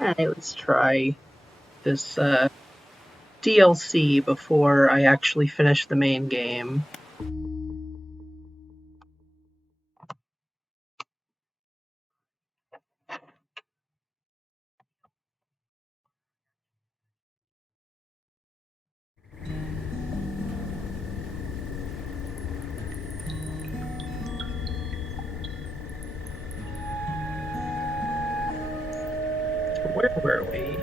Alright, let's try this DLC before I actually finish the main game. Where were we?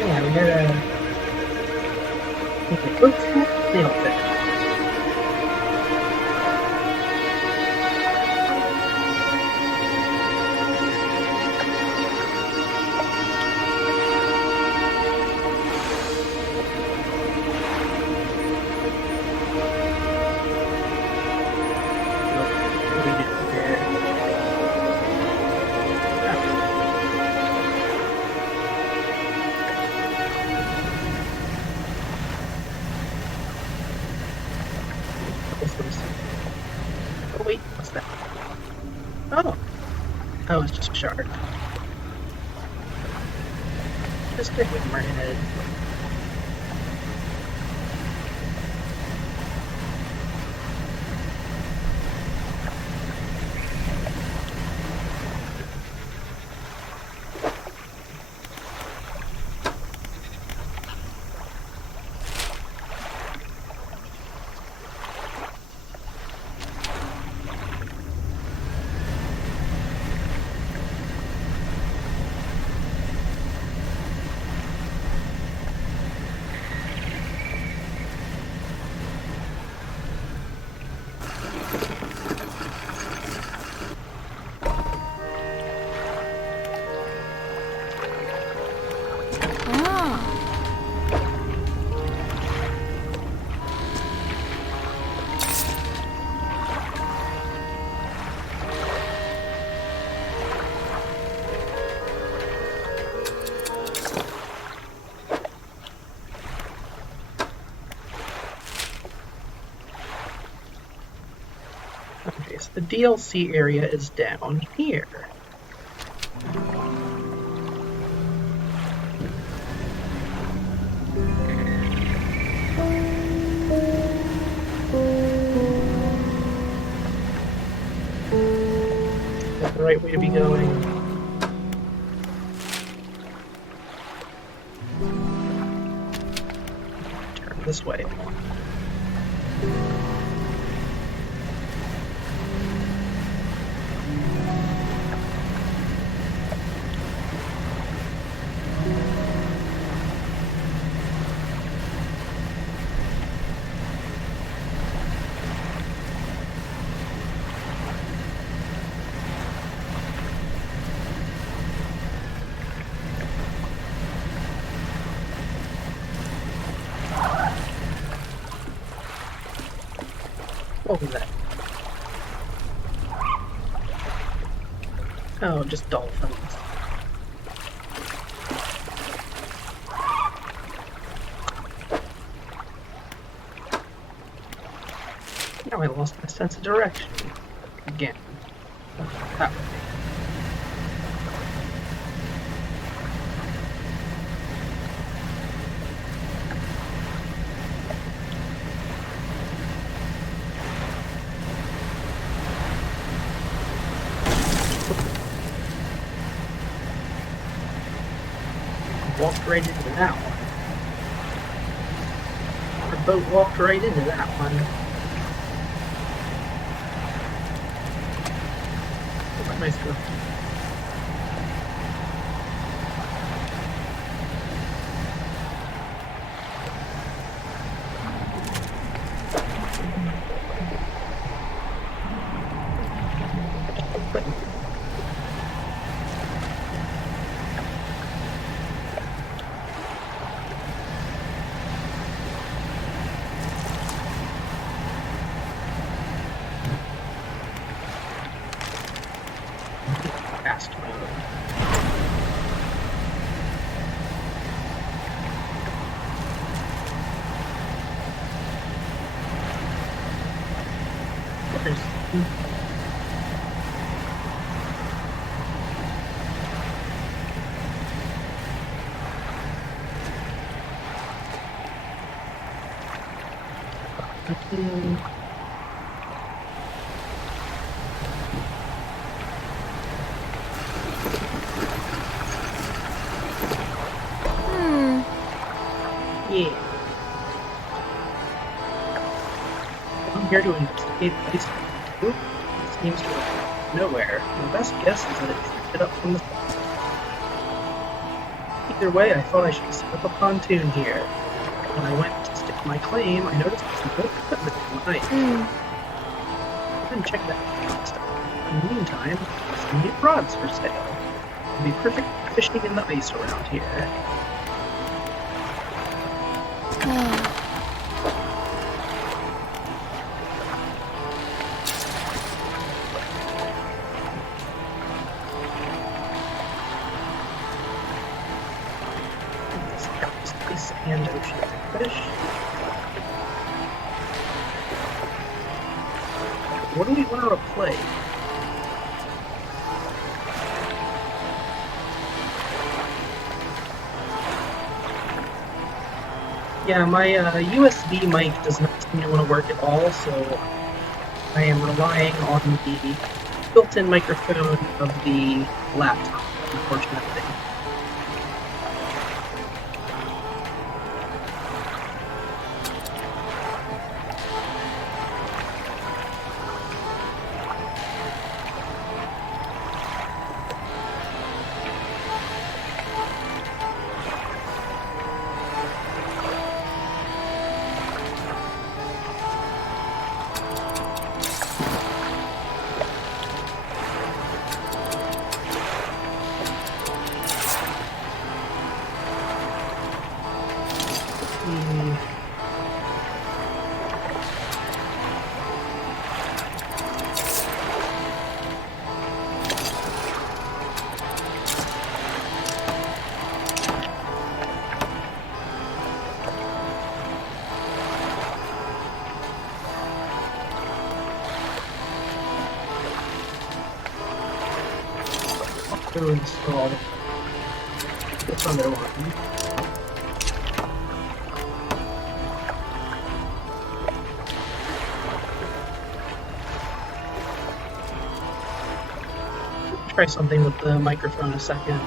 Yeah, we gotta make it look nailed it. What do we do here? Oh wait, what's that? Oh, oh, it's just a shard. Just a hammerhead. Okay, so the DLC area is down here. Is that the right way to be going? Turn this way. What was that? Oh, just dolphins. Now I lost my sense of direction. Again. That way. Walked right into that one. Our boat walked right into that one. Look at my throat. Fast mode. Yeah. I'm here to investigate this group. It seems to have nowhere. My best guess is that it drifted up from the south. Either way, I thought I should set up a pontoon here. When I went to stick my claim, I noticed some good equipment behind. Go and check that out. In the meantime, some new rods for sale. It'll be perfect for fishing in the ice around here. Ice and ocean fish. What do we want to play? Yeah, my USB mic does not seem to want to work at all, so I am relying on the built-in microphone of the laptop, unfortunately. Go install this other one. Try something with the microphone a second.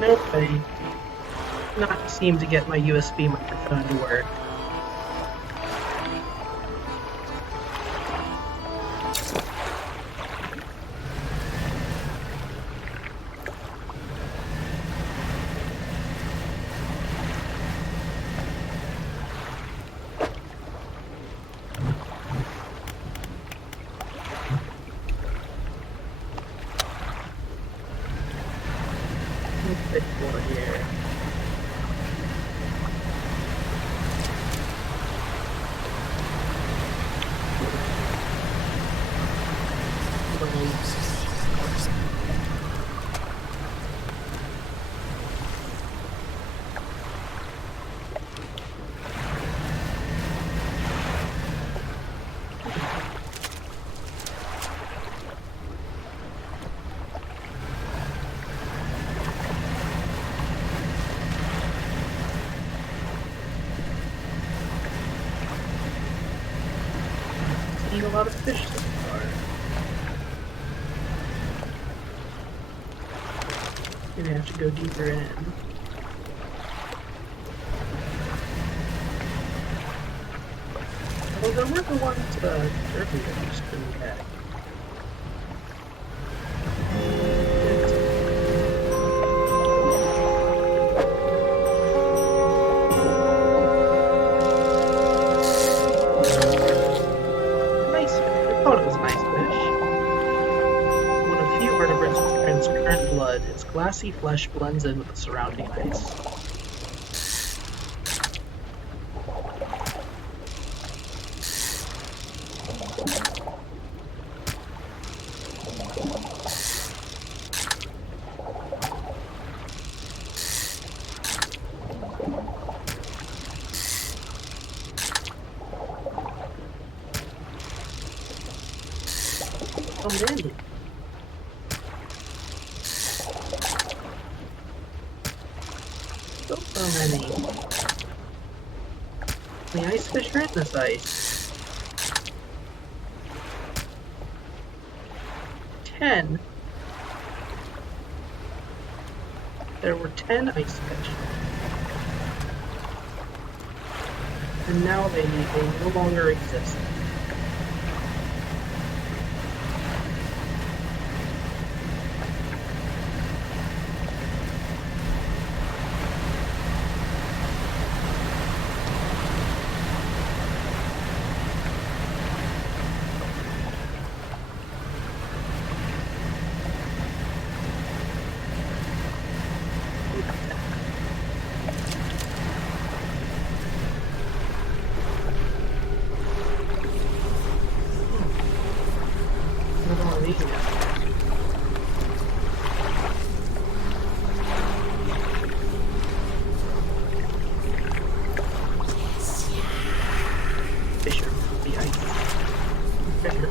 Nope, I not seem to get my USB microphone to work. to fish for here? A lot of fish so far. Maybe I have to go deeper in. Well, there were the ones earlier I just couldn't get. Its glassy flesh blends in with the surrounding ice. Oh man. So many. The ice fish are in this ice. 10. There were 10 ice fish. And now they no longer exist.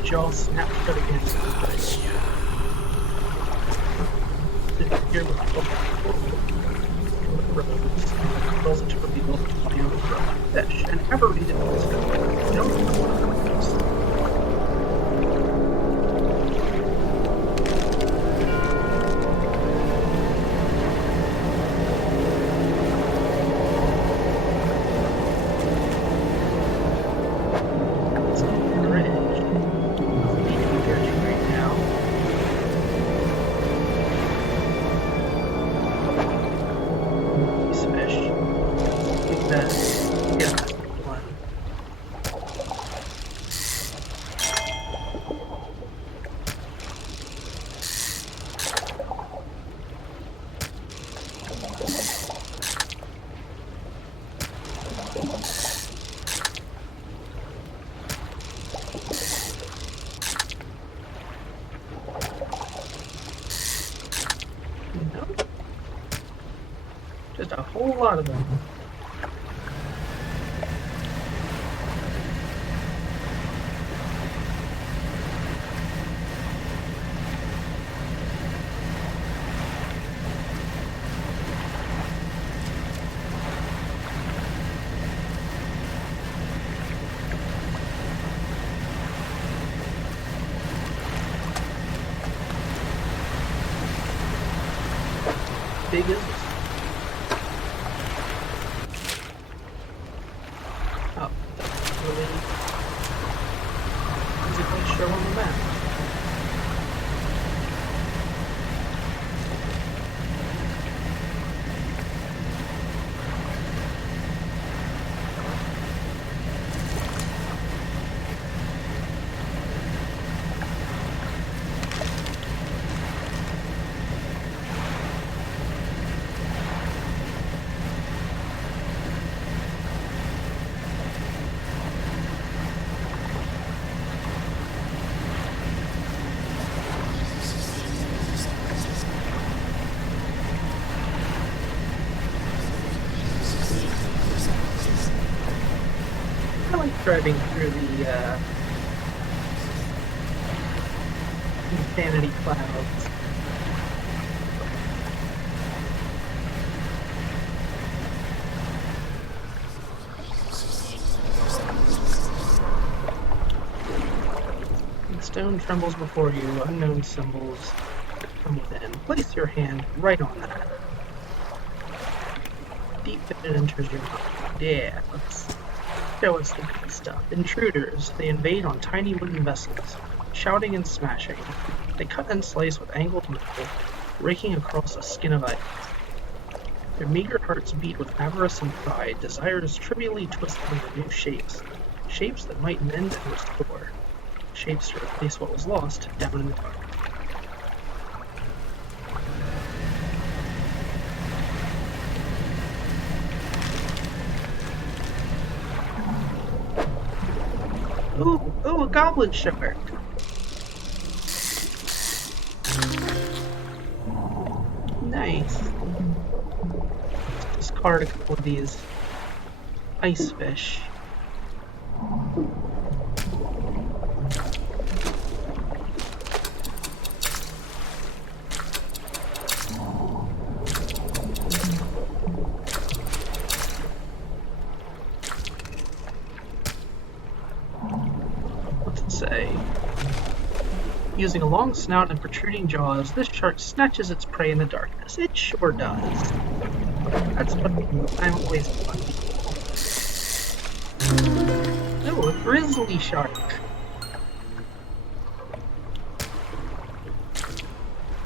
Jaw snapped shut against the ice. Here with the roads, calls it to reveal the fish, and ever read it was no Just a whole lot of them. Big is this? Oh, really? Is it going to show on the map? driving through the insanity clouds. The stone trembles before you, unknown symbols from within. Place your hand right on that. Deep it enters your mind. Yeah, let's show us the good stuff. Intruders, they invade on tiny wooden vessels, shouting and smashing. They cut and slice with angled metal, raking across a skin of ice. Their meager hearts beat with avarice and pride, desires trivially twisted into new shapes, shapes that might mend and restore, shapes to replace what was lost down in the dark. Ooh, a goblin shark! Nice. Discard a couple of these ice fish. Using a long snout and protruding jaws, this shark snatches its prey in the darkness. It sure does. That's what I'm always fun people. Oh, a grizzly shark.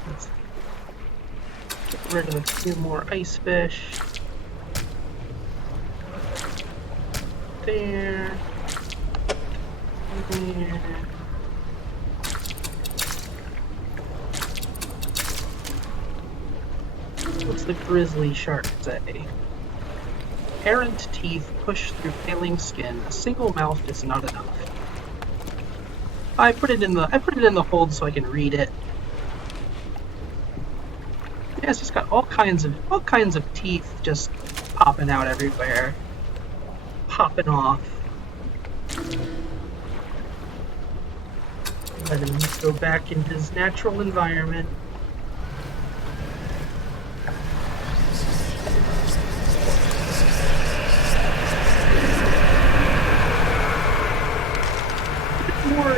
Let's get rid of a few more ice fish. There. There. What's the grizzly shark say? Errant teeth push through paling skin. A single mouth is not enough. I put it in the hold so I can read it. Yeah, it's just got all kinds of teeth just popping out everywhere, popping off. Let him go back in his natural environment.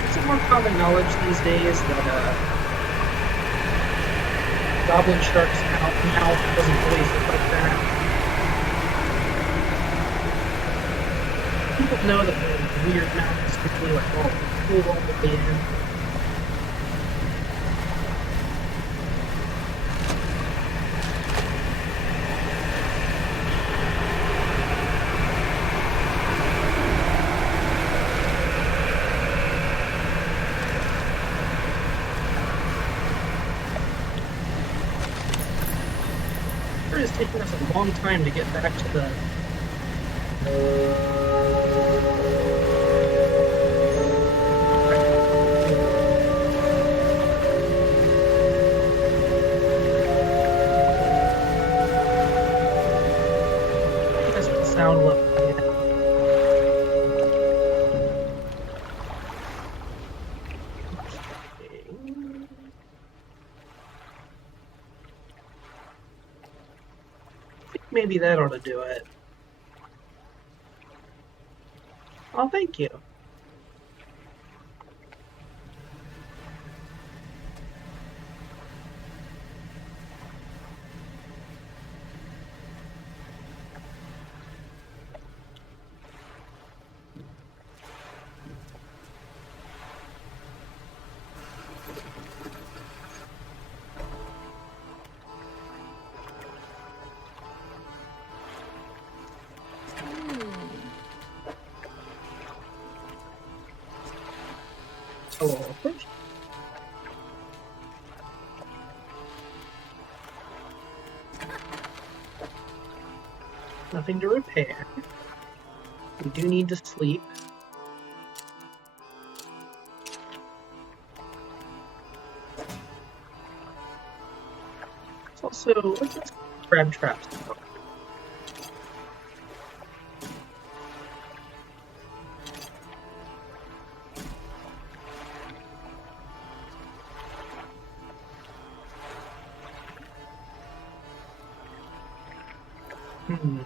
It's more common knowledge these days that goblin shark's mouth doesn't always look like that. People know that the weird mouth is usually like all cool all the way in. It's taking us a long time to get back to the that's what the sound level. Maybe that ought to do it. Oh, thank you. Oh, nothing to repair. We do need to sleep. It's also, let's grab traps. Hmm.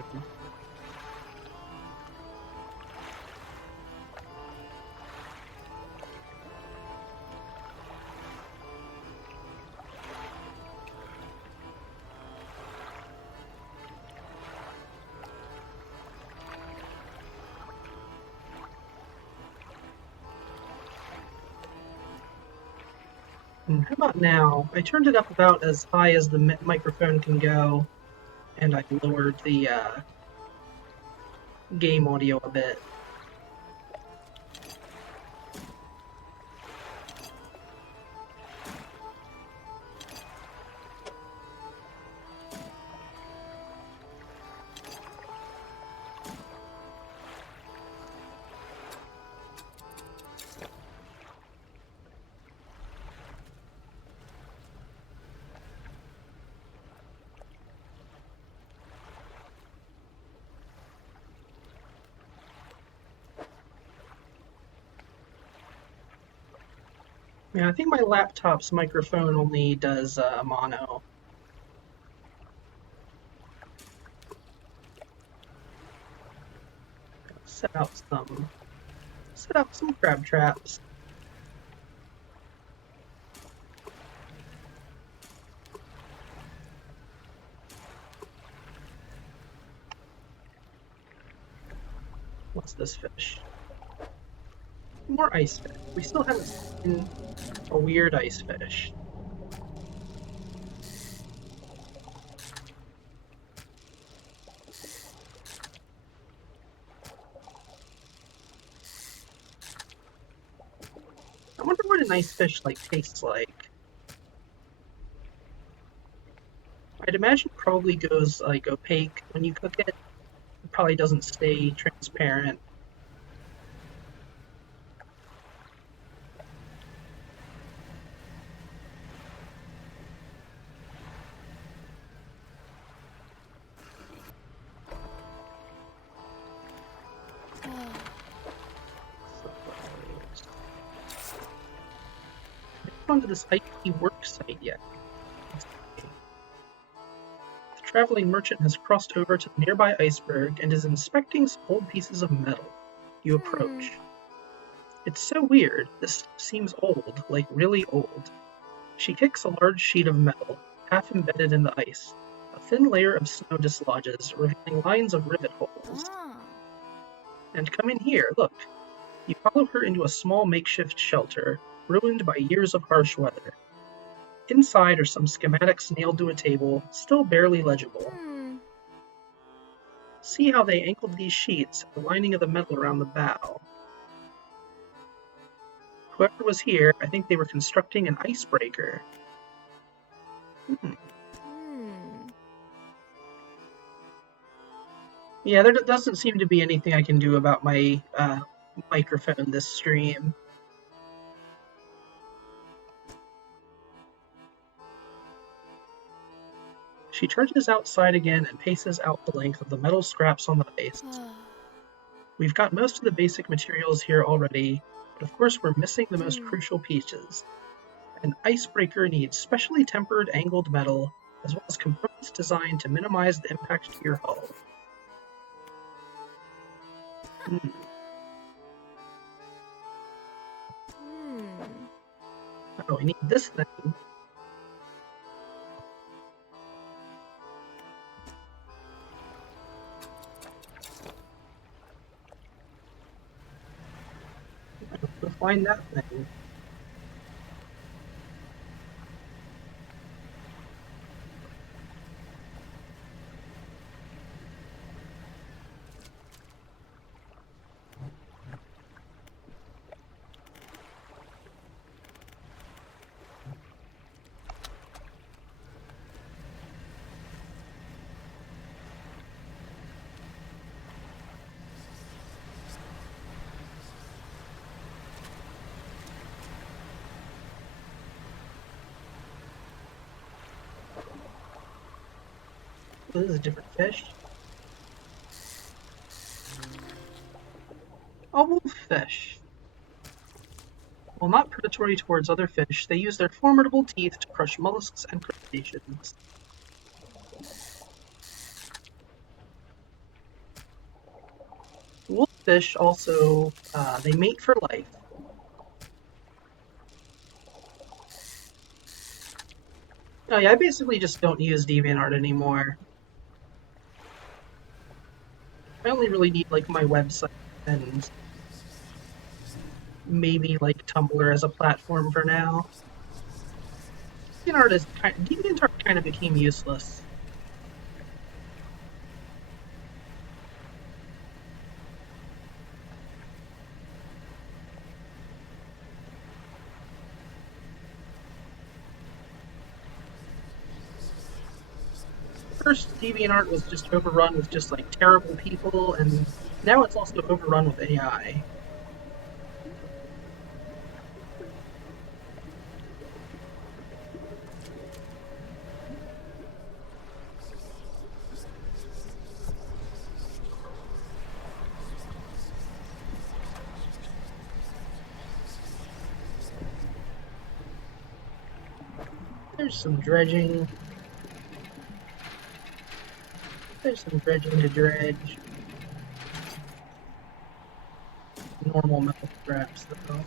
How about now? I turned it up about as high as the microphone can go, and I lowered the game audio a bit. Yeah, I think my laptop's microphone only does mono. Set out some crab traps. What's this fish? More ice fish. We still haven't seen a weird ice fish. I wonder what an ice fish tastes like. I'd imagine it probably goes opaque when you cook it. It probably doesn't stay transparent. Onto this IT work site yet. The traveling merchant has crossed over to the nearby iceberg and is inspecting some old pieces of metal. You approach. It's so weird. This seems old, like really old. She kicks a large sheet of metal, half embedded in the ice. A thin layer of snow dislodges, revealing lines of rivet holes. And come in here, look. You follow her into a small makeshift shelter, ruined by years of harsh weather. Inside are some schematics nailed to a table, still barely legible. See how they angled these sheets, the lining of the metal around the bow. Whoever was here, I think they were constructing an icebreaker. Yeah, there doesn't seem to be anything I can do about my microphone this stream. She trudges outside again and paces out the length of the metal scraps on the ice. We've got most of the basic materials here already, but of course we're missing the most crucial pieces. An icebreaker needs specially tempered angled metal, as well as components designed to minimize the impact to your hull. Oh, I need this thing. Go find that thing. Oh, this is a different fish. A wolffish. While not predatory towards other fish, they use their formidable teeth to crush mollusks and crustaceans. fish also, they mate for life. Oh yeah, I basically just don't use DeviantArt anymore. I only really need like my website and maybe like Tumblr as a platform for now. DeviantArt kind of became useless. First, DeviantArt was just overrun with just like terrible people, and now it's also overrun with AI. There's some dredging. There's some dredging to dredge. Normal metal scraps, though.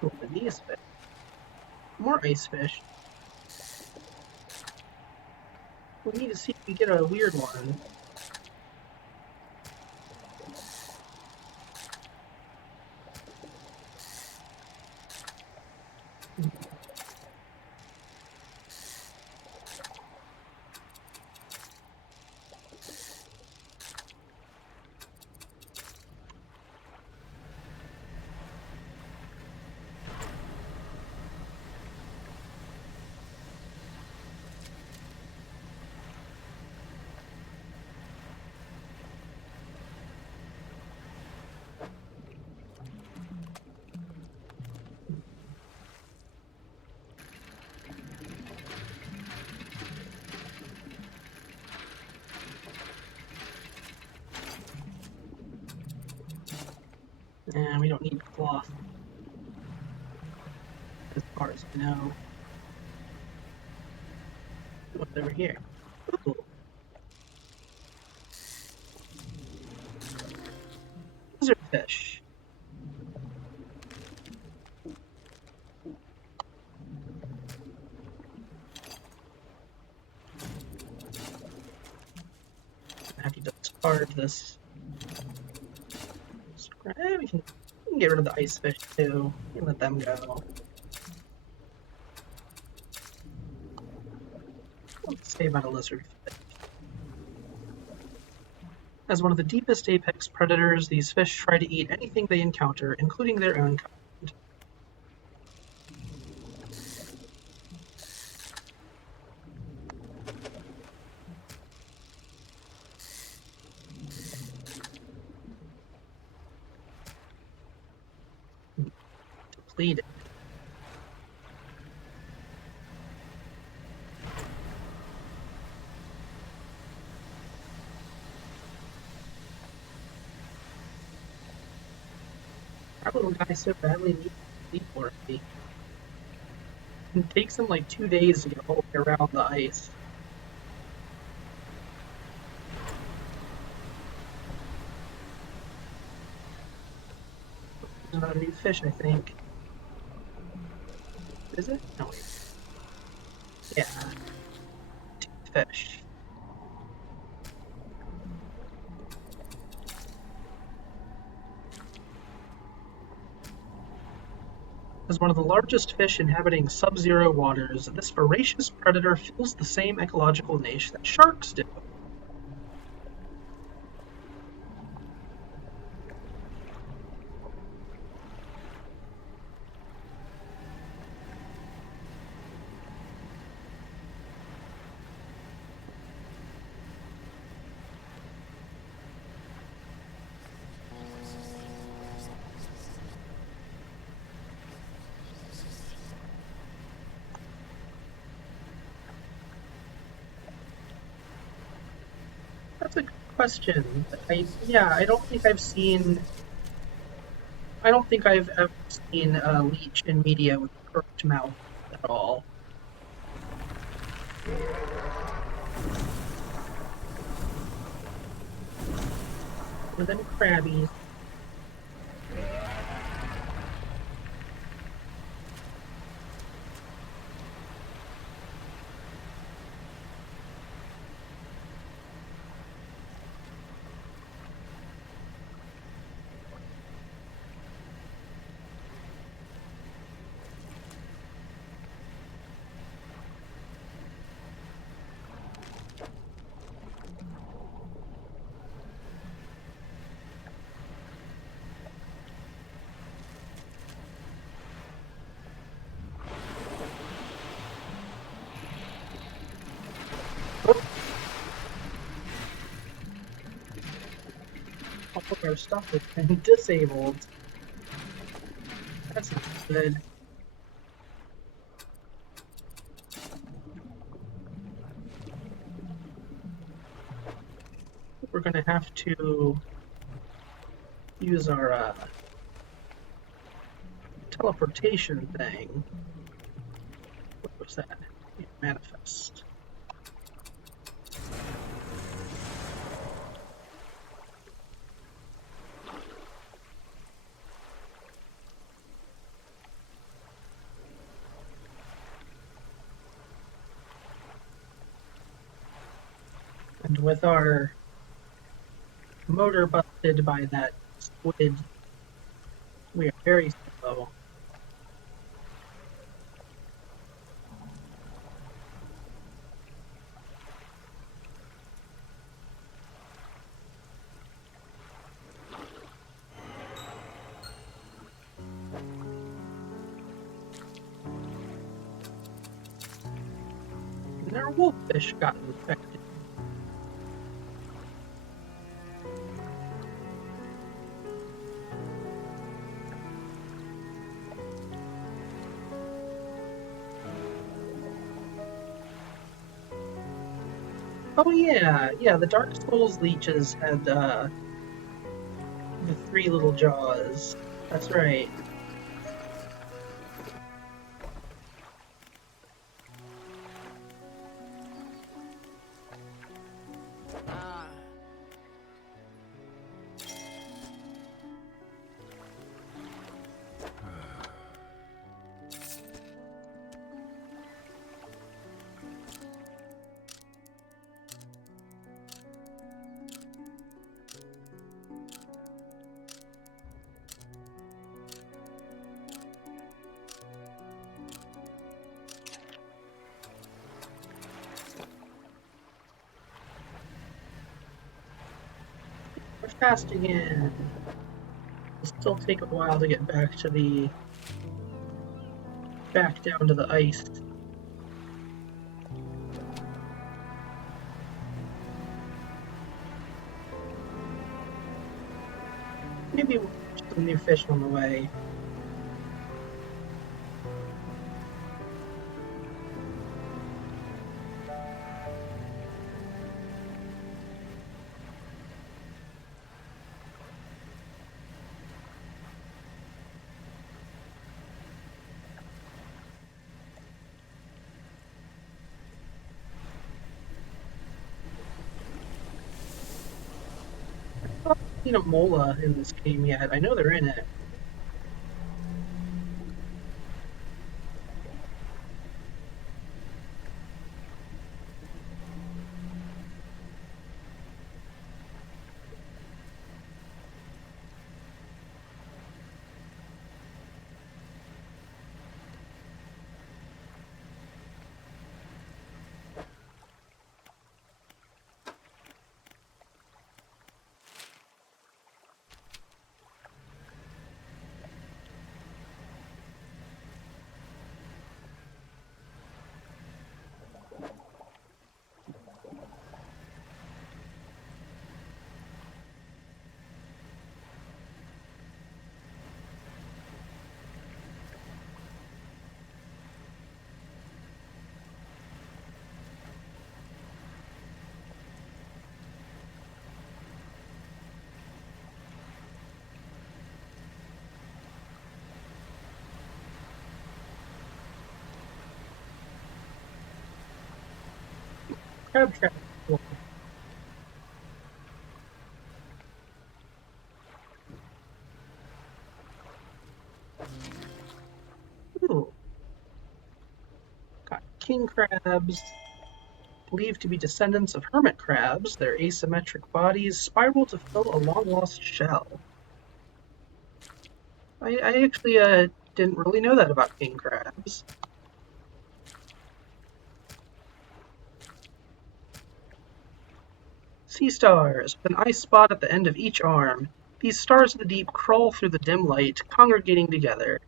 Open these fish. More ice fish. We need to see if we get a weird one. And we don't need cloth, as far as I know. What's over here? Ooh. Lizard fish. I have to discard this. We can get rid of the ice fish too. We can let them go. Let's say about a lizard fish. As one of the deepest apex predators, these fish try to eat anything they encounter, including their own kind. Depleted. Our little guy so badly needs sleep already. It takes him like 2 days to get all the way around the ice. There's another new fish, I think. Is it? No, wait. Yeah. Fish. As one of the largest fish inhabiting sub-zero waters, this voracious predator fills the same ecological niche that sharks do. That's a good question. Yeah, I don't think I've seen. I don't think I've ever seen a leech in media with a curved mouth at all. More than crabbies. Oh, all of our stuff has been disabled. That's not good. We're gonna have to use our teleportation thing. What was that? Yeah, manifest. And with our motor busted by that squid, we are very slow. And our wolffish got infected. Oh yeah, the Dark Souls leeches had the three little jaws. That's right. We're fast again. It'll still take a while to get back down to the ice. Maybe we'll catch some new fish on the way. I haven't seen a mola in this game yet. I know they're in it. Crab trap. Ooh, got king crabs, believed to be descendants of hermit crabs. Their asymmetric bodies spiral to fill a long-lost shell. I actually didn't really know that about king crabs. Sea stars, with an ice spot at the end of each arm. These stars of the deep crawl through the dim light, congregating together.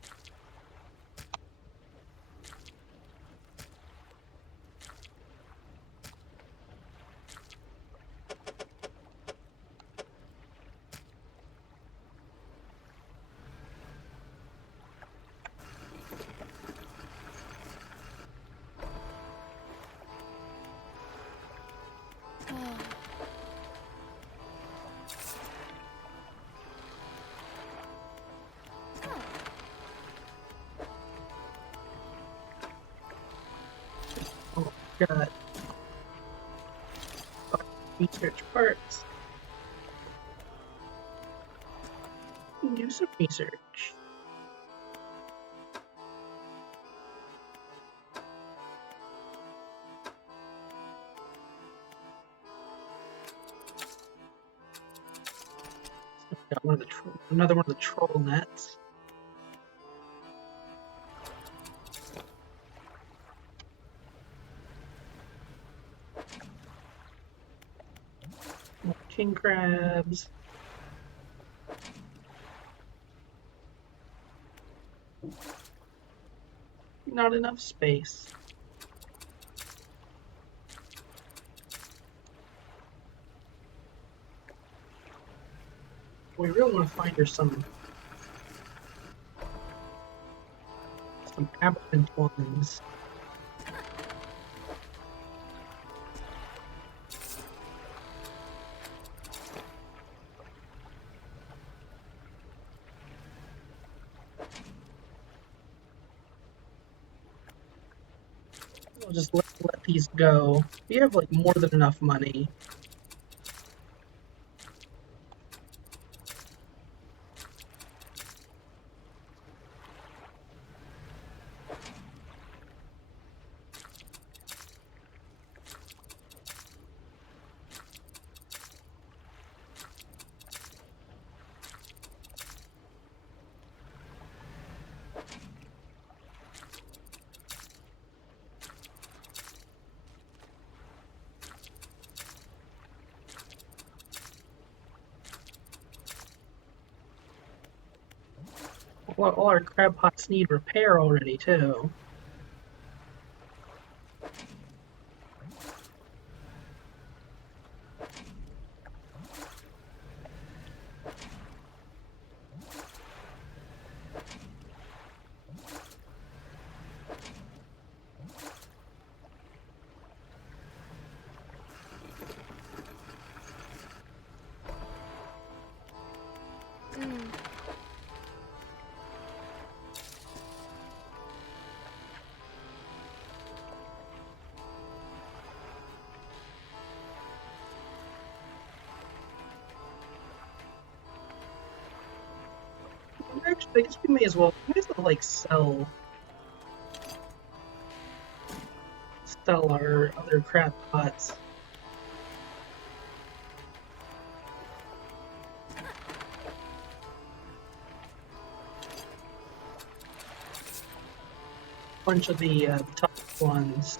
Oh, got research parts. Do some research. Got another one of the troll nets. More king crabs. Not enough space. We really want to find her some aberrant ones. We'll just let these go. We have like more than enough money. Well, all our crab pots need repair already too. Actually, I guess we may as well like sell our other crab pots. Bunch of the tough ones.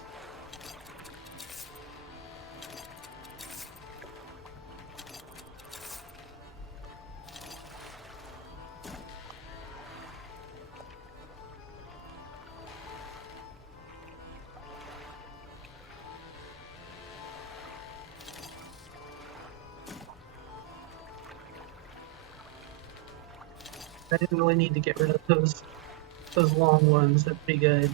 I didn't really need to get rid of those long ones. That'd be good.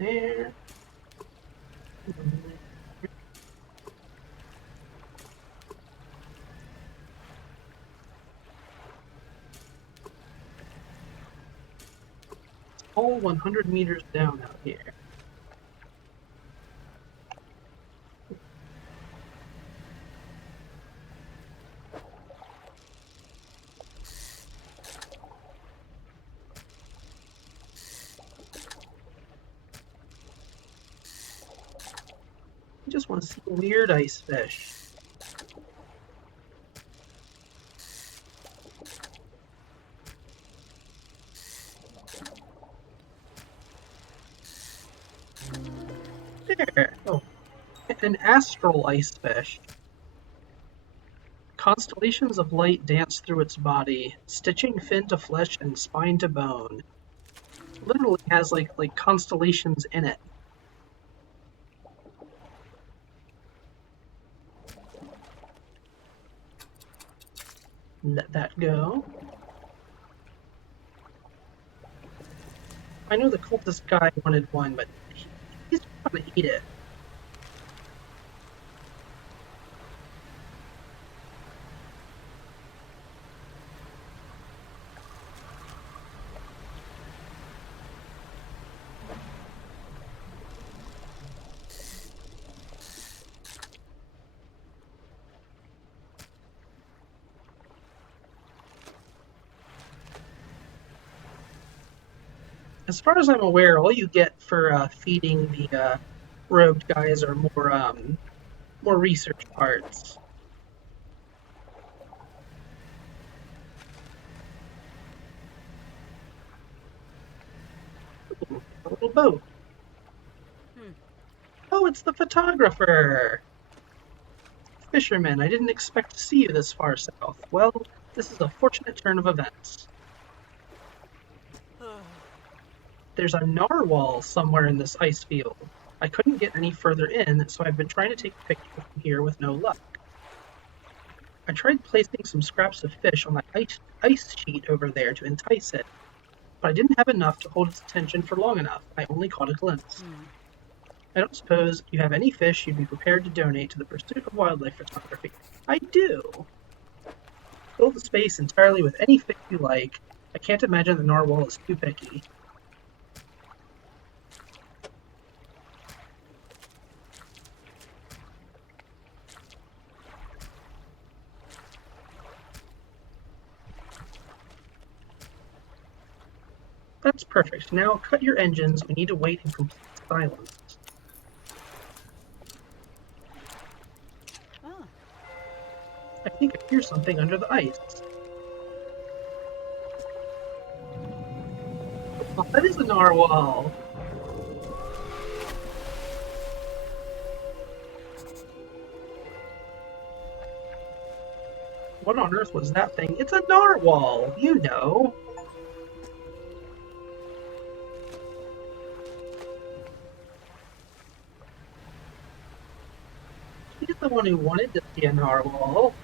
There. all 100 meters down out here. I just want to see weird ice fish. There! Oh, an astral ice fish. Constellations of light dance through its body, stitching fin to flesh and spine to bone. Literally has like constellations in it. Let that go. I know the cultist guy wanted one, but he's trying to eat it. As far as I'm aware, all you get for feeding the robed guys are more research parts. Ooh, a little boat. Oh, it's the photographer! Fisherman, I didn't expect to see you this far south. Well, this is a fortunate turn of events. There's a narwhal somewhere in this ice field. I couldn't get any further in, so I've been trying to take a picture from here with no luck. I tried placing some scraps of fish on that ice sheet over there to entice it, but I didn't have enough to hold its attention for long enough. I only caught a glimpse. I don't suppose you have any fish you'd be prepared to donate to the pursuit of wildlife photography. I do. Fill the space entirely with any fish you like. I can't imagine the narwhal is too picky. That's perfect. Now cut your engines. We need to wait in complete silence. I think I hear something under the ice. Oh, that is a narwhal. What on earth was that thing? It's a narwhal, you know. He's the one who wanted to see a narwhal.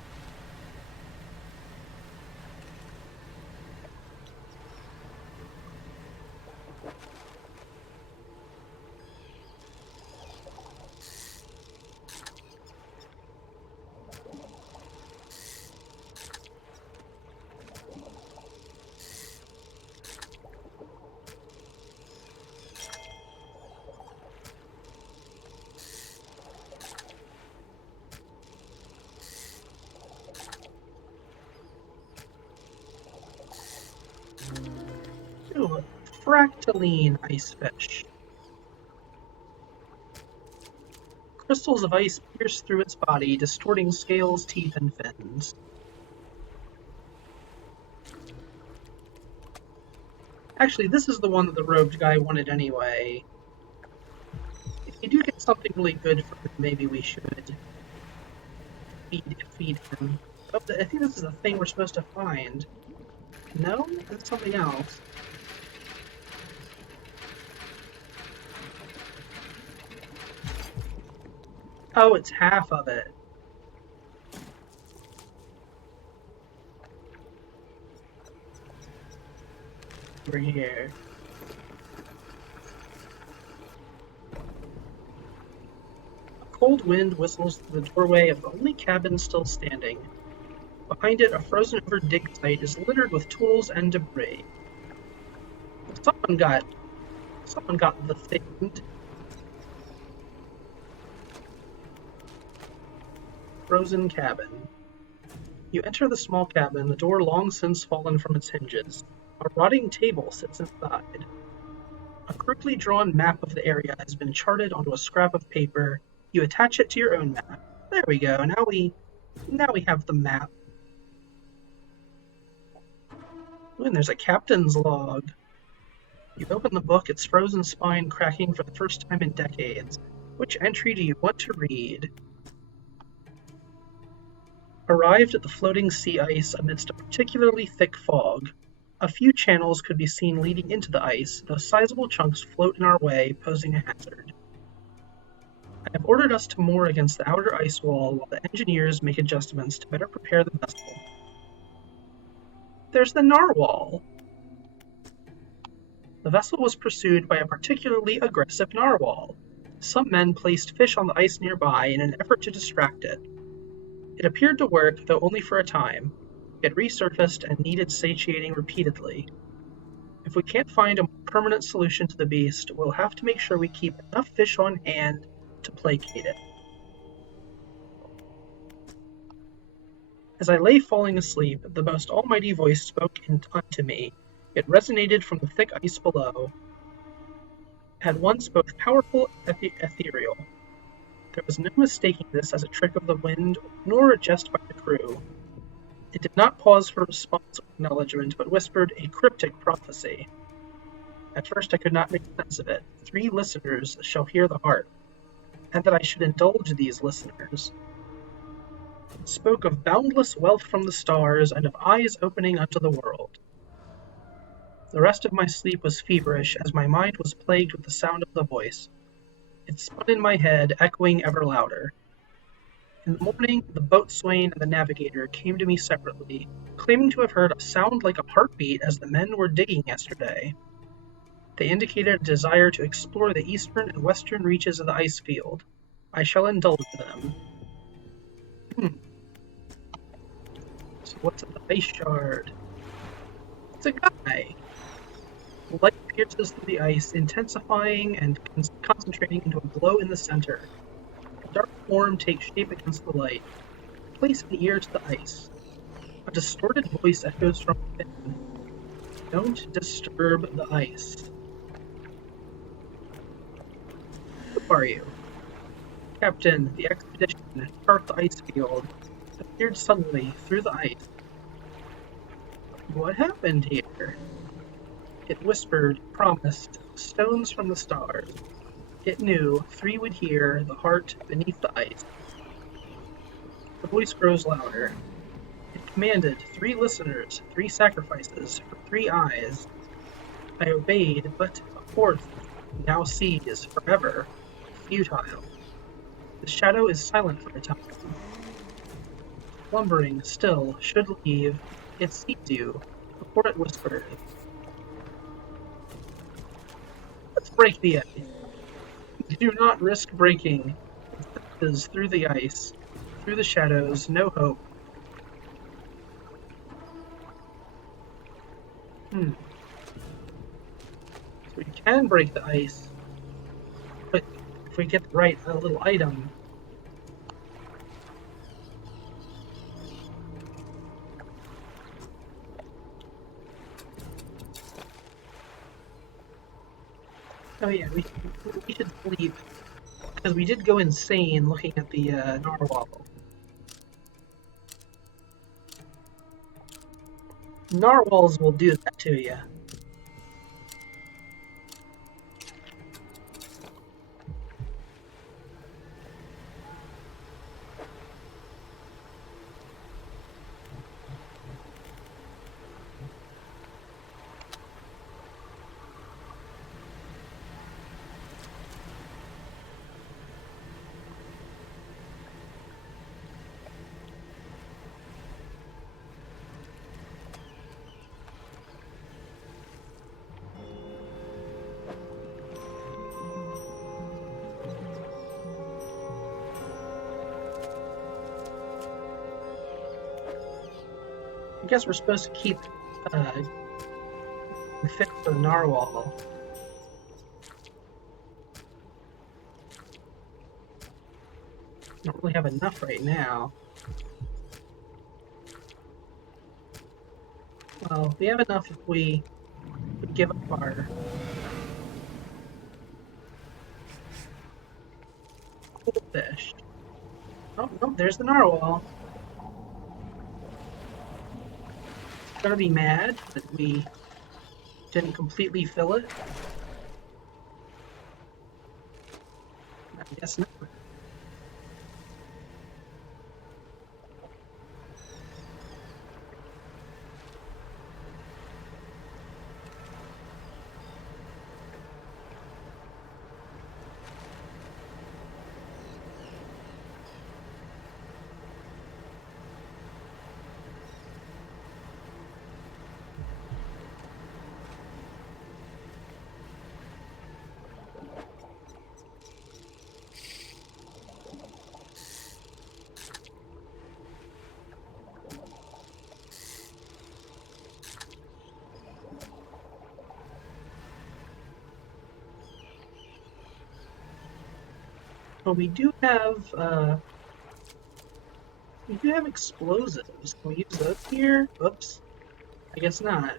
Ooh, fractaline ice fish. Crystals of ice pierce through its body, distorting scales, teeth, and fins. Actually, this is the one that the robed guy wanted anyway. If you do get something really good for him, maybe we should feed him. Oh, I think this is the thing we're supposed to find. No? That's something else. Oh, it's half of it. Over here. A cold wind whistles through the doorway of the only cabin still standing. Behind it, a frozen-over dig site is littered with tools and debris. Someone got Someone got the thing. Frozen cabin. You enter the small cabin, the door long since fallen from its hinges. A rotting table sits inside. A crudely drawn map of the area has been charted onto a scrap of paper. You attach it to your own map. There we go. Now we have the map. Ooh, and there's a captain's log. You open the book, its frozen spine cracking for the first time in decades. Which entry do you want to read? Arrived at the floating sea ice amidst a particularly thick fog. A few channels could be seen leading into the ice, though sizable chunks float in our way, posing a hazard. I have ordered us to moor against the outer ice wall while the engineers make adjustments to better prepare the vessel. There's the narwhal! The vessel was pursued by a particularly aggressive narwhal. Some men placed fish on the ice nearby in an effort to distract it. It appeared to work, though only for a time. It resurfaced and needed satiating repeatedly. If we can't find a more permanent solution to the beast, we'll have to make sure we keep enough fish on hand to placate it. As I lay falling asleep, the most almighty voice spoke unto me. It resonated from the thick ice below. At once both powerful and ethereal. There was no mistaking this as a trick of the wind, nor a jest by the crew. It did not pause for response or acknowledgement, but whispered a cryptic prophecy. At first I could not make sense of it. 3 listeners shall hear the harp, and that I should indulge these listeners. It spoke of boundless wealth from the stars, and of eyes opening unto the world. The rest of my sleep was feverish, as my mind was plagued with the sound of the voice. It spun in my head, echoing ever louder. In the morning, the boatswain and the navigator came to me separately, claiming to have heard a sound like a heartbeat as the men were digging yesterday. They indicated a desire to explore the eastern and western reaches of the ice field. I shall indulge them. So what's in the ice shard? It's a guy. The light pierces through the ice, intensifying and concentrating into a glow in the center. A dark form takes shape against the light. Place an ear to the ice. A distorted voice echoes from within. Don't disturb the ice. Who are you? Captain, the expedition, chart the ice field, appeared suddenly through the ice. What happened here? It whispered, promised, stones from the stars. It knew 3 would hear the heart beneath the ice. The voice grows louder. It commanded 3 listeners, 3 sacrifices, for 3 eyes. I obeyed, but a 4th now sees forever. Futile. The shadow is silent for a time. Slumbering, still, should leave. It sees you, before it whispers. Let's break the ice. Do not risk breaking. It is through the ice, through the shadows, no hope. So we can break the ice, but if we get the right little item. Oh yeah, we should sleep, because we did go insane looking at the narwhal. Narwhals will do that to you. I guess we're supposed to keep fit for the narwhal. Don't really have enough right now. Well, we have enough if we give up our goldfish. Oh, no, there's the narwhal. Gonna be mad that we didn't completely fill it. I guess not. But we do have explosives. Can we use those here? Oops. I guess not.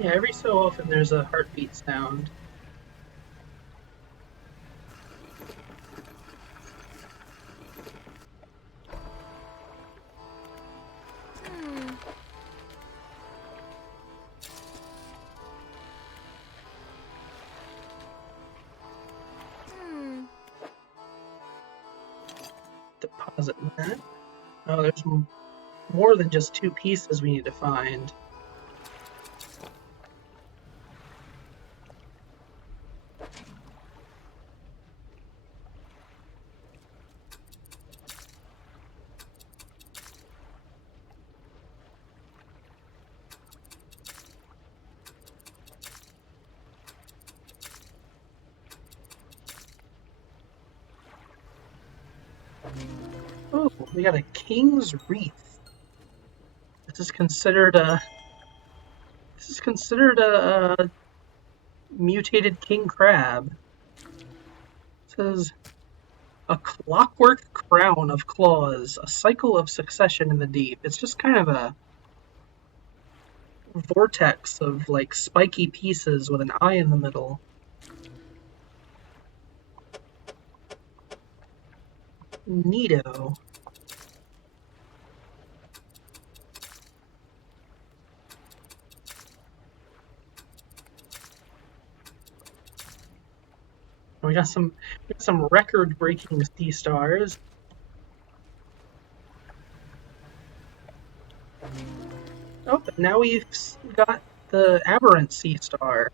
Yeah, every so often there's a heartbeat sound. Deposit that. Oh, there's more than just two pieces we need to find. Oh, we got a king's wreath. This is considered a mutated king crab. It says a clockwork crown of claws, a cycle of succession in the deep. It's just kind of a vortex of like spiky pieces with an eye in the middle. Neato. We got some record-breaking sea stars. Oh, but now we've got the aberrant sea star,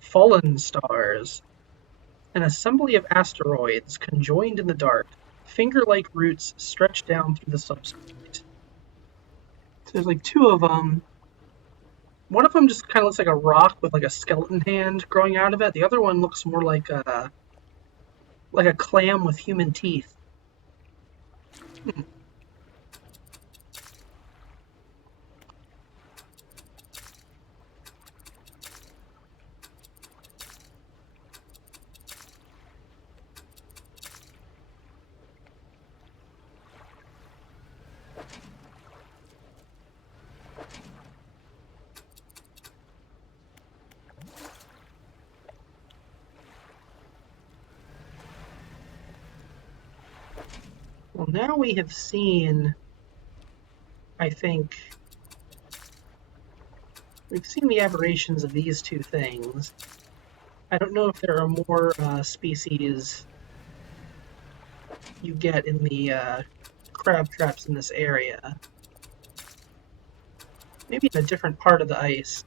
fallen stars, an assembly of asteroids conjoined in the dark. Finger-like roots stretch down through the substrate. So there's like two of them. One of them just kind of looks like a rock with like a skeleton hand growing out of it. The other one looks more like a clam with human teeth. now we have seen, I think, we've seen the aberrations of these two things. I don't know if there are more species you get in the crab traps in this area. Maybe in a different part of the ice.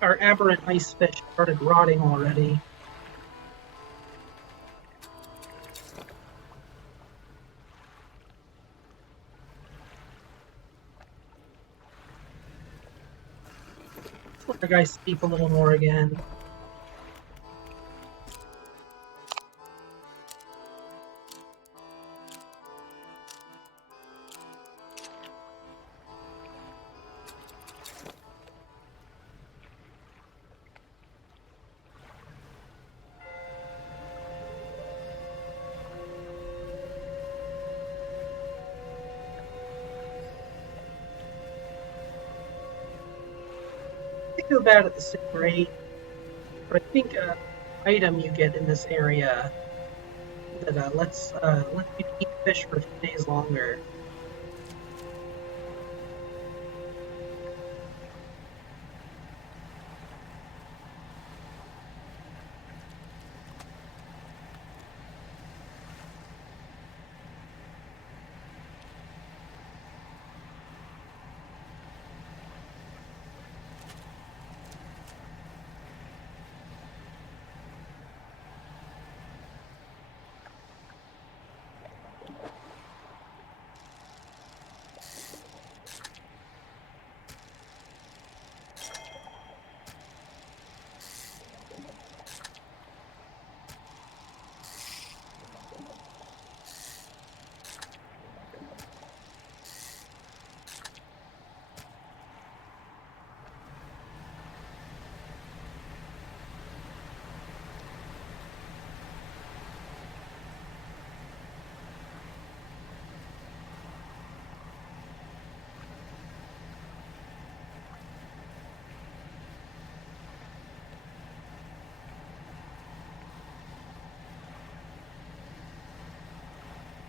Our aberrant ice fish started rotting already. Let's let our guy sleep a little more again. I feel bad at the same rate, but I think item you get in this area that lets you keep fish for a few days longer.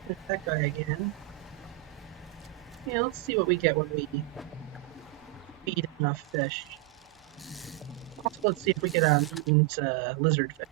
There's that guy again. Yeah, let's see what we get when we feed enough fish. Also, let's see if we get a mutant lizard fish.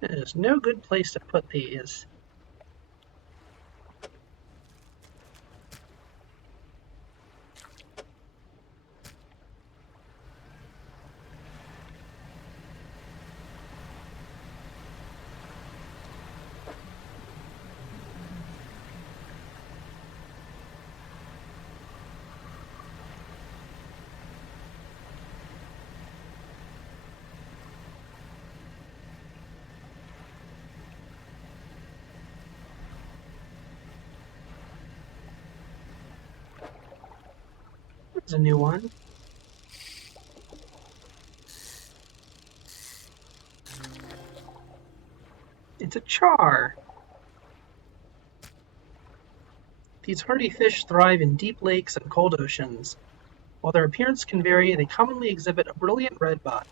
There's no good place to put these. There's a new one. It's a char. These hardy fish thrive in deep lakes and cold oceans. While their appearance can vary, they commonly exhibit a brilliant red body.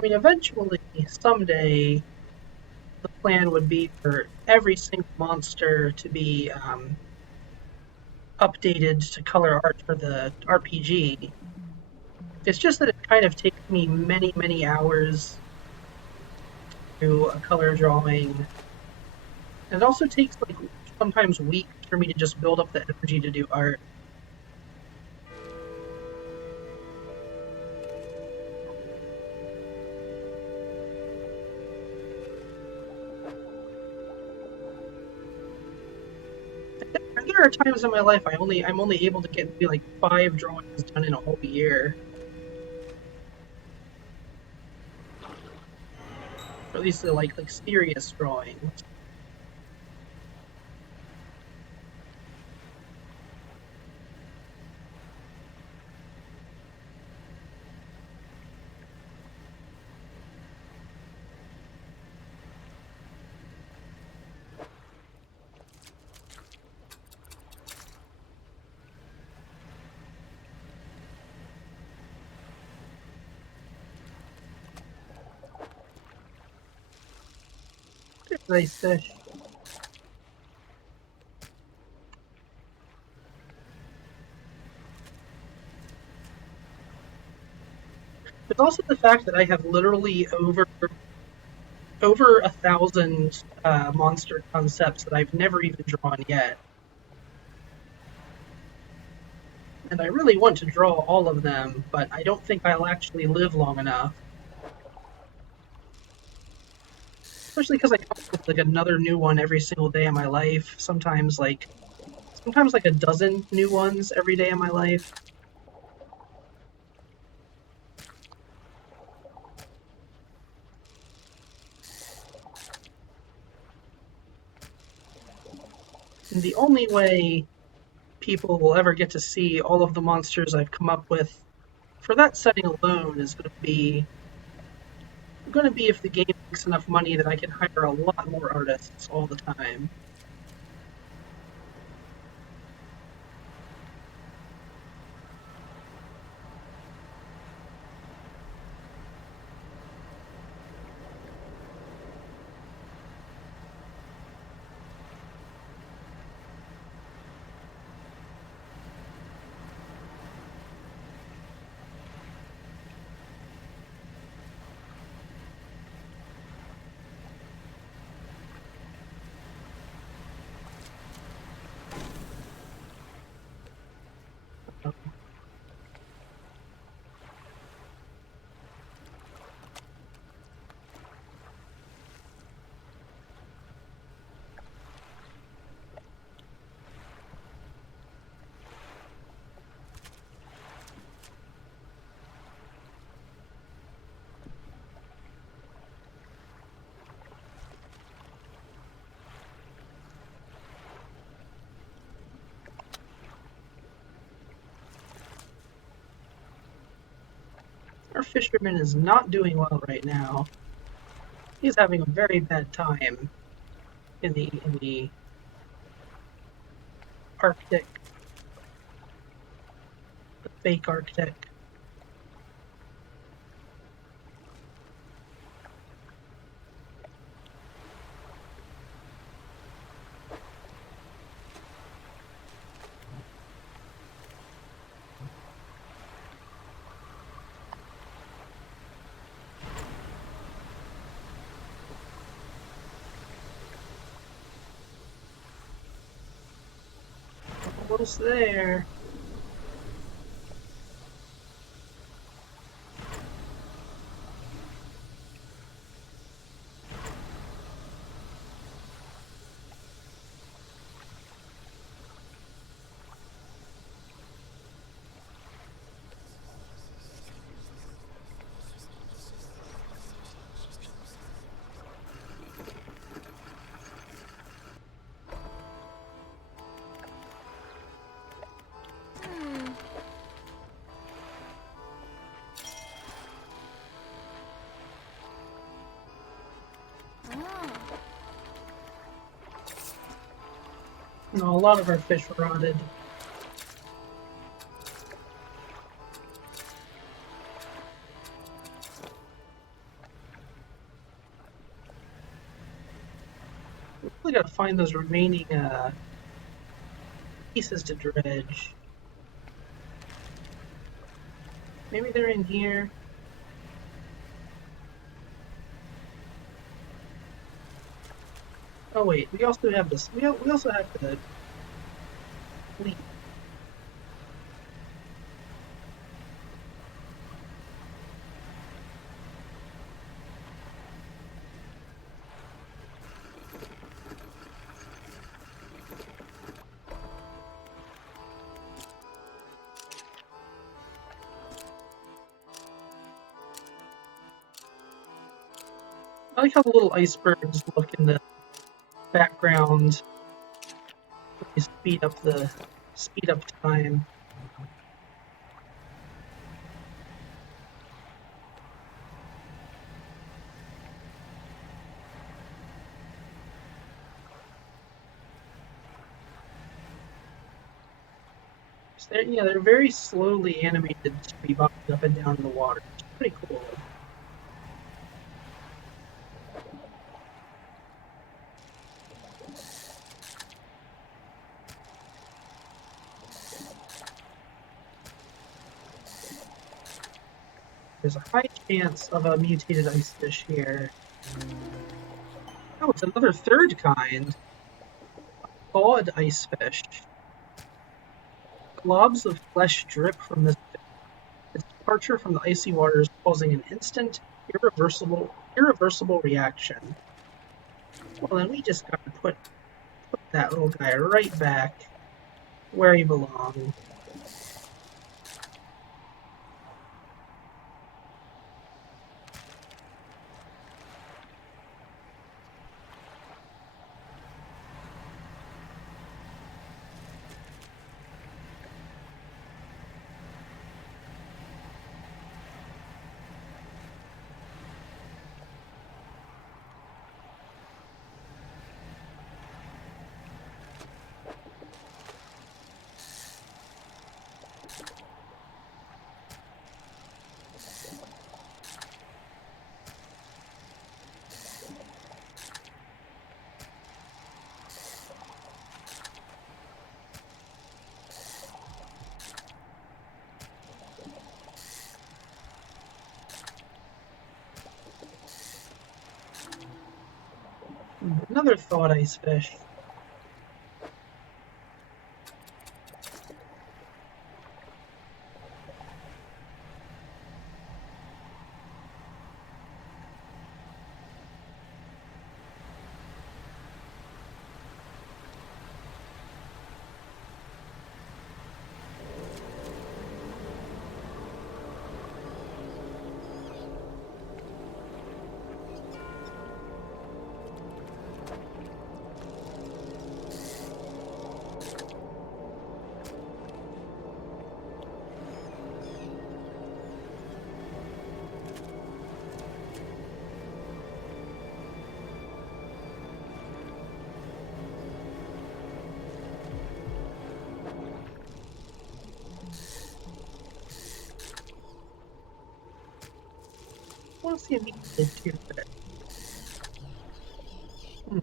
I mean, eventually, someday, the plan would be for every single monster to be updated to color art for the RPG. It's just that it kind of takes me many, many hours to do a color drawing. And it also takes like sometimes weeks for me to just build up the energy to do art. There are times in my life I'm only able to get maybe like 5 drawings done in a whole year. Or at least like serious drawings. Nice fish. There's also the fact that I have literally over 1,000 monster concepts that I've never even drawn yet. And I really want to draw all of them, but I don't think I'll actually live long enough. Especially because I come up with like another new one every single day of my life. Sometimes like a dozen new ones every day of my life. And the only way people will ever get to see all of the monsters I've come up with for that setting alone is going to be if the game makes enough money that I can hire a lot more artists all the time. Our fisherman is not doing well right now. He's having a very bad time in the Arctic, the fake Arctic. Almost there. No, a lot of our fish rotted. We really gotta find those remaining pieces to dredge. Maybe they're in here. Oh wait, we also have this. We also have the fleet. I like how the little icebergs look in the background. They speed up time. So they're very slowly animated to be bobbing up and down in the water. It's pretty cool. There's a high chance of a mutated ice fish here. Oh, it's another third kind. Thawed ice fish. Globs of flesh drip from this fish. Its departure from the icy waters causing an instant, irreversible reaction. Well, then we just gotta put that little guy right back where he belongs. Another thawed ice fish. I want to see a mutated toothpick. Hmm.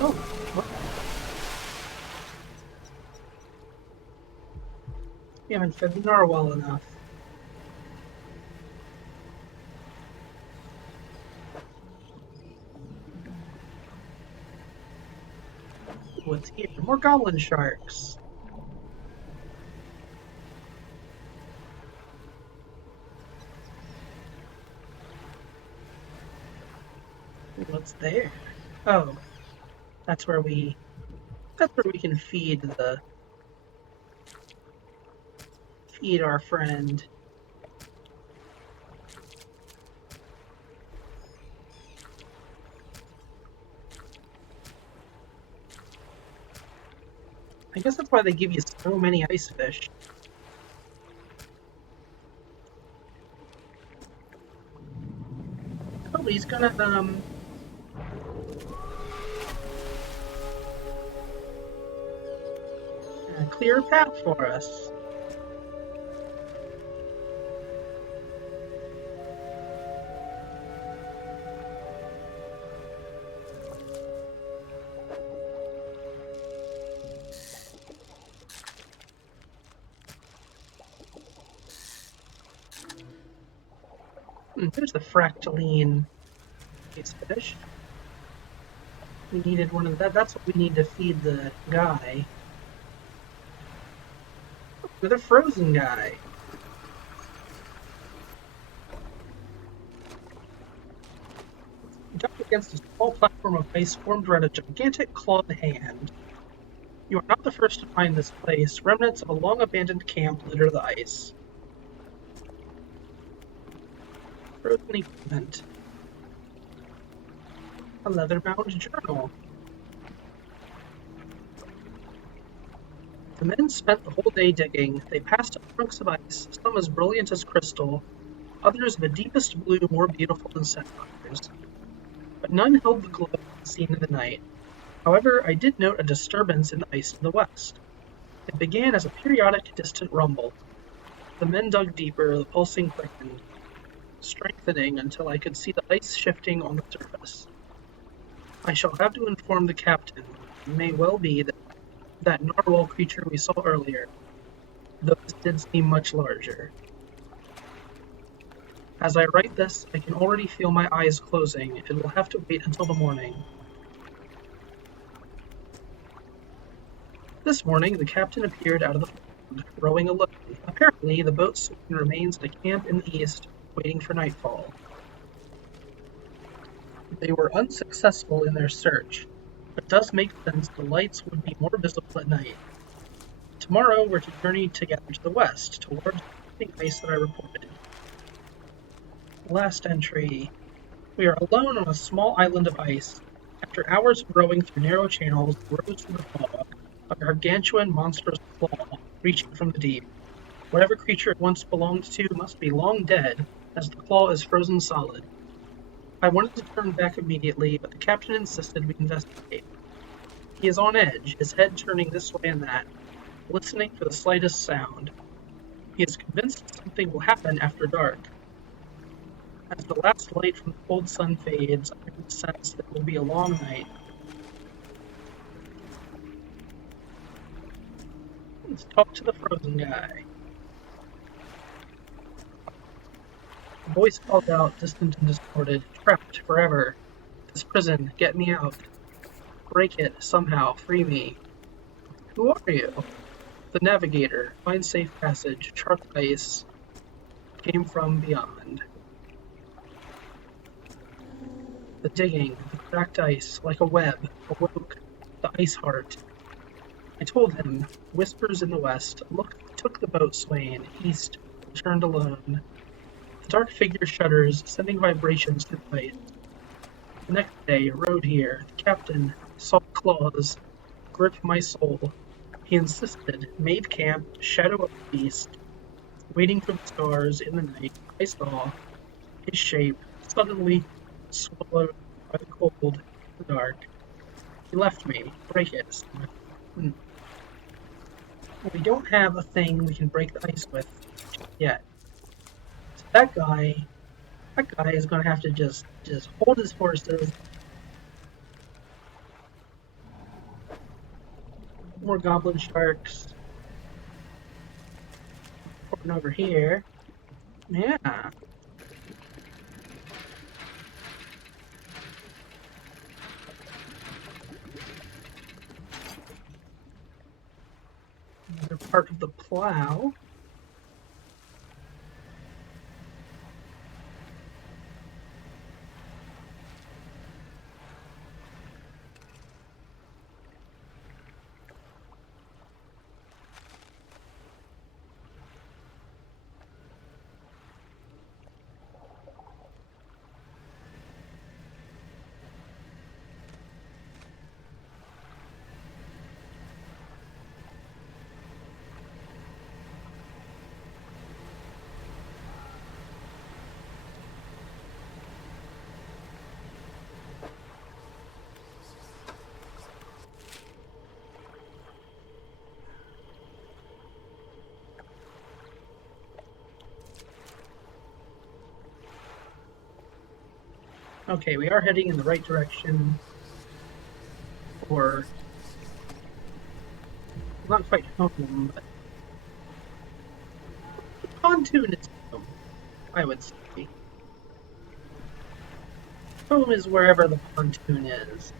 Oh, what? We haven't fed the narwhal enough. What's here? More goblin sharks. What's there? Oh, that's where we can feed our friend. I guess that's why they give you so many ice fish. Oh, he's gonna, clear a path for us. Here's the fractaline ice fish. We needed one of that. That's what we need to feed the guy. Another frozen guy. You duck against a small platform of ice formed around a gigantic clawed hand. You are not the first to find this place. Remnants of a long abandoned camp litter the ice. Frozen equipment. A leather-bound journal. The men spent the whole day digging. They passed up chunks of ice, some as brilliant as crystal, others of the deepest blue more beautiful than sapphires. But none held the glow seen in the night. However, I did note a disturbance in the ice to the west. It began as a periodic distant rumble. The men dug deeper, the pulsing quickened, strengthening until I could see the ice shifting on the surface. I shall have to inform the captain. It may well be that narwhal creature we saw earlier, though this did seem much larger. As I write this, I can already feel my eyes closing. It will have to wait until the morning. This morning, the captain appeared out of the fog, rowing alone. Apparently, the boat soon remains at a camp in the east, waiting for nightfall. They were unsuccessful in their search, but it does make sense the lights would be more visible at night. Tomorrow, we're to journey together to the west, towards the ice that I reported. Last entry. We are alone on a small island of ice. After hours of rowing through narrow channels, rose from the fog, a gargantuan monstrous claw reaching from the deep. Whatever creature it once belonged to must be long dead, as the claw is frozen solid. I wanted to turn back immediately, but the captain insisted we investigate. He is on edge, his head turning this way and that, listening for the slightest sound. He is convinced something will happen after dark. As the last light from the cold sun fades, I can sense that it will be a long night. Let's talk to the frozen guy. The voice called out, distant and distorted, trapped forever. This prison, get me out. Break it, somehow, free me. Who are you? The navigator, find safe passage, chart ice, came from beyond. The digging, the cracked ice, like a web, awoke the ice heart. I told him, whispers in the west, took the boat swaying, east, returned alone. The dark figure shudders, sending vibrations through the ice. The next day, rowed here, the captain saw claws, grip my soul. He insisted, made camp, shadow of the beast, waiting for the stars in the night. I saw his shape suddenly swallowed by the cold, the dark. He left me. Break it. We don't have a thing we can break the ice with yet. So that guy is gonna have to just hold his horses. More goblin sharks. Reporting over here. Yeah. Another part of the plow. Okay, we are heading in the right direction for not quite home, but the pontoon is home, I would say. Home is wherever the pontoon is.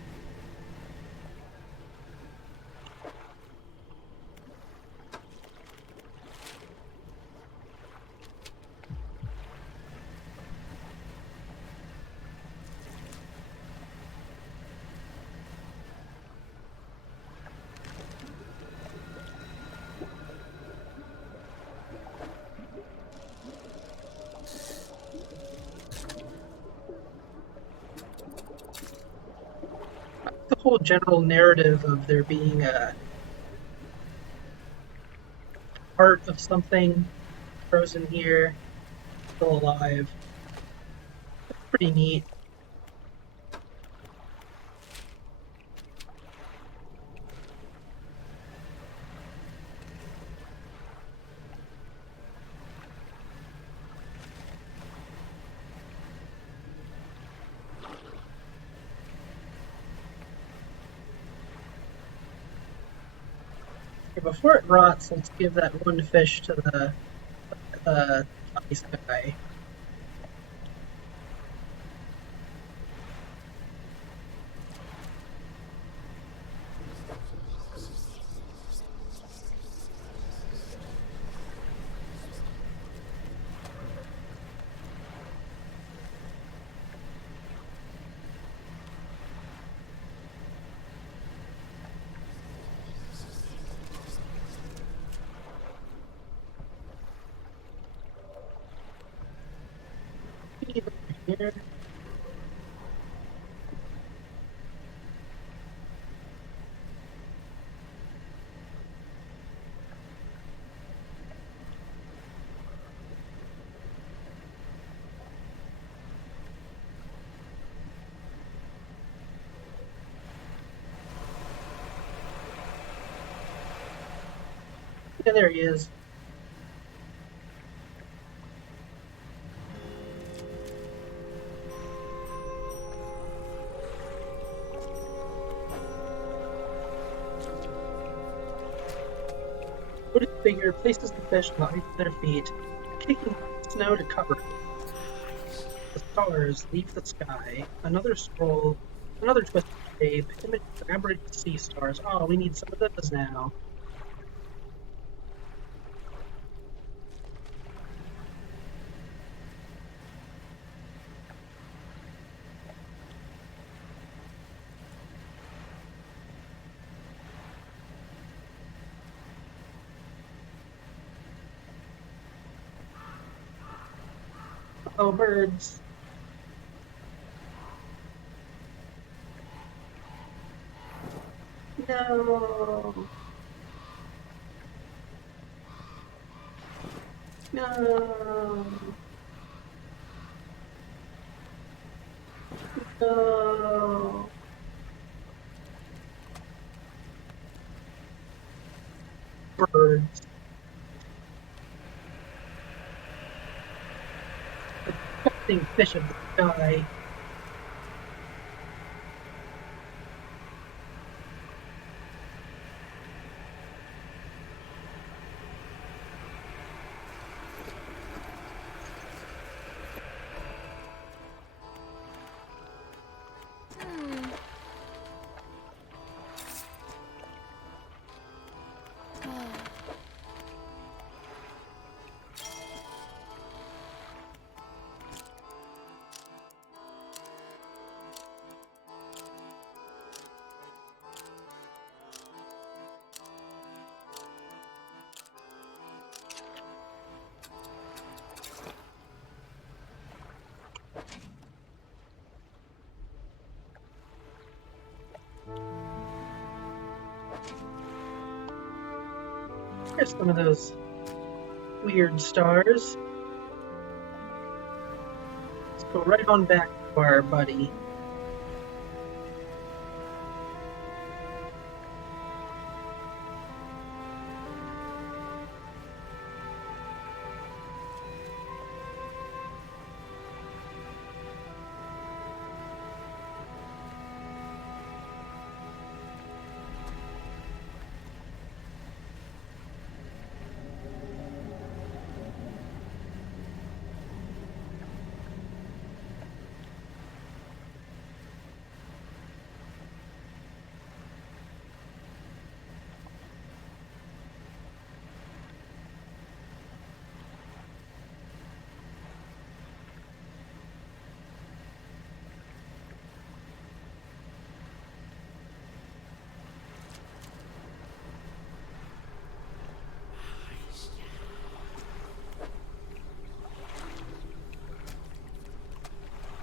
The whole general narrative of there being a part of something frozen here, still alive. Pretty neat. Okay, before it rots, let's give that one fish to the ice guy. Here. Yeah, there he is. Hooded figure places the fish on the ice at their feet, kicking snow to cover it. The stars leave the sky. Another scroll, another twisted shape, image of aberrant sea stars. Oh, we need some of those now. Oh, birds. No. No. No. Birds. The disgusting fish of the sky. Here's some of those weird stars. Let's go right on back to our buddy.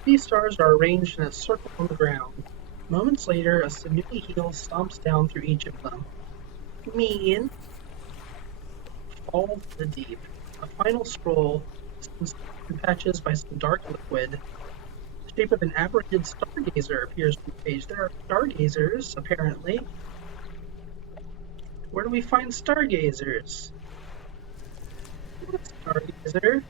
Sea stars are arranged in a circle on the ground. Moments later, a sinewy heel stomps down through each of them. Mean fall to the deep. A final scroll, some in patches by some dark liquid. The shape of an aberrated stargazer appears on the page. There are stargazers, apparently. Where do we find stargazers? What stargazer?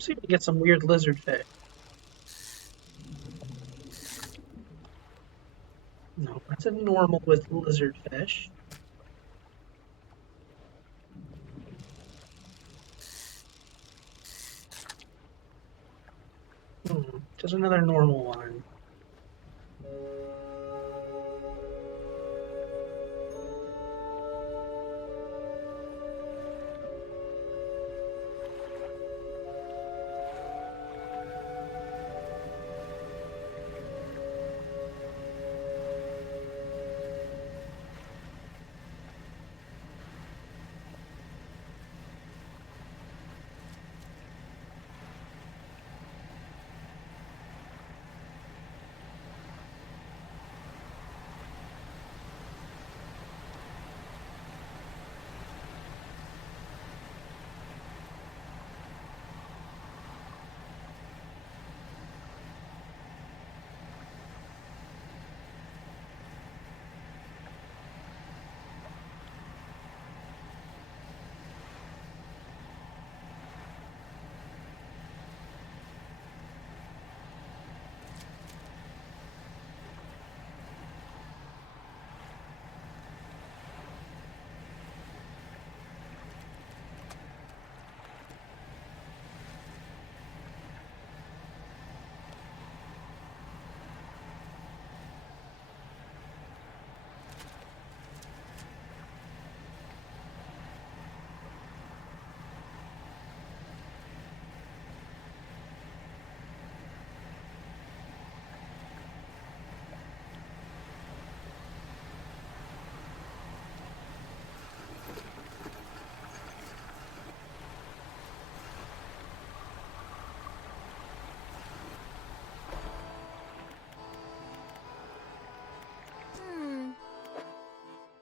See if we get some weird lizard fish. No, that's a normal with lizard fish. Just another normal one.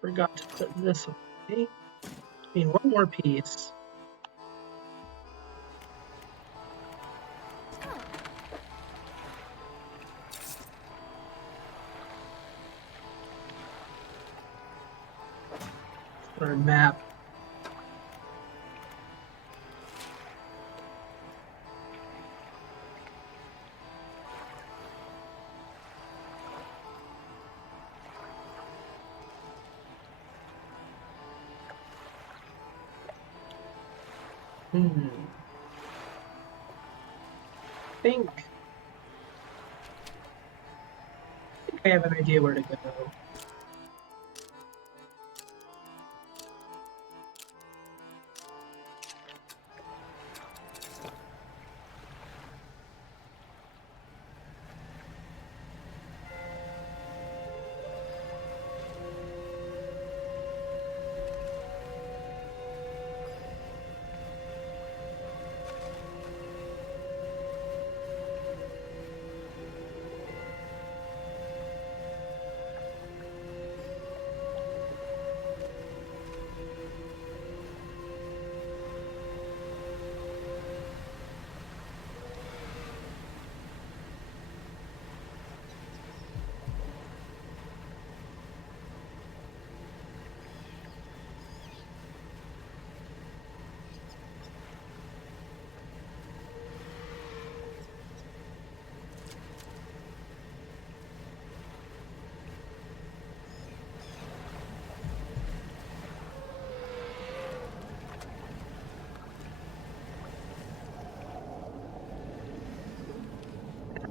Forgot to put this away. I mean, one more piece. For a map. I think I have an idea where to go.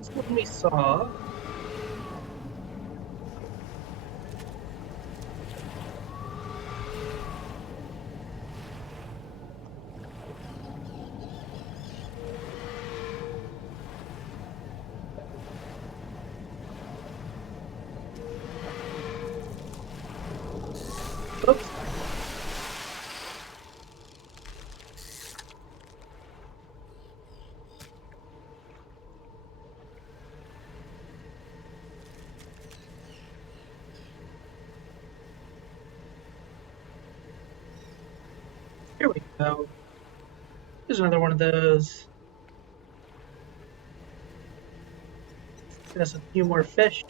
That's what we saw. Here we go. Here's another one of those. Get us a few more fish.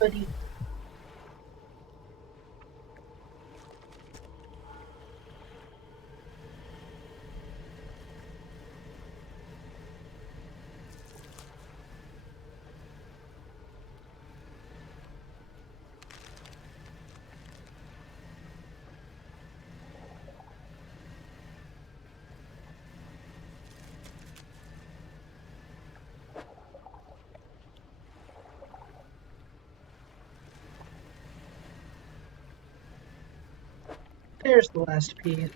Buddy. There's the last piece.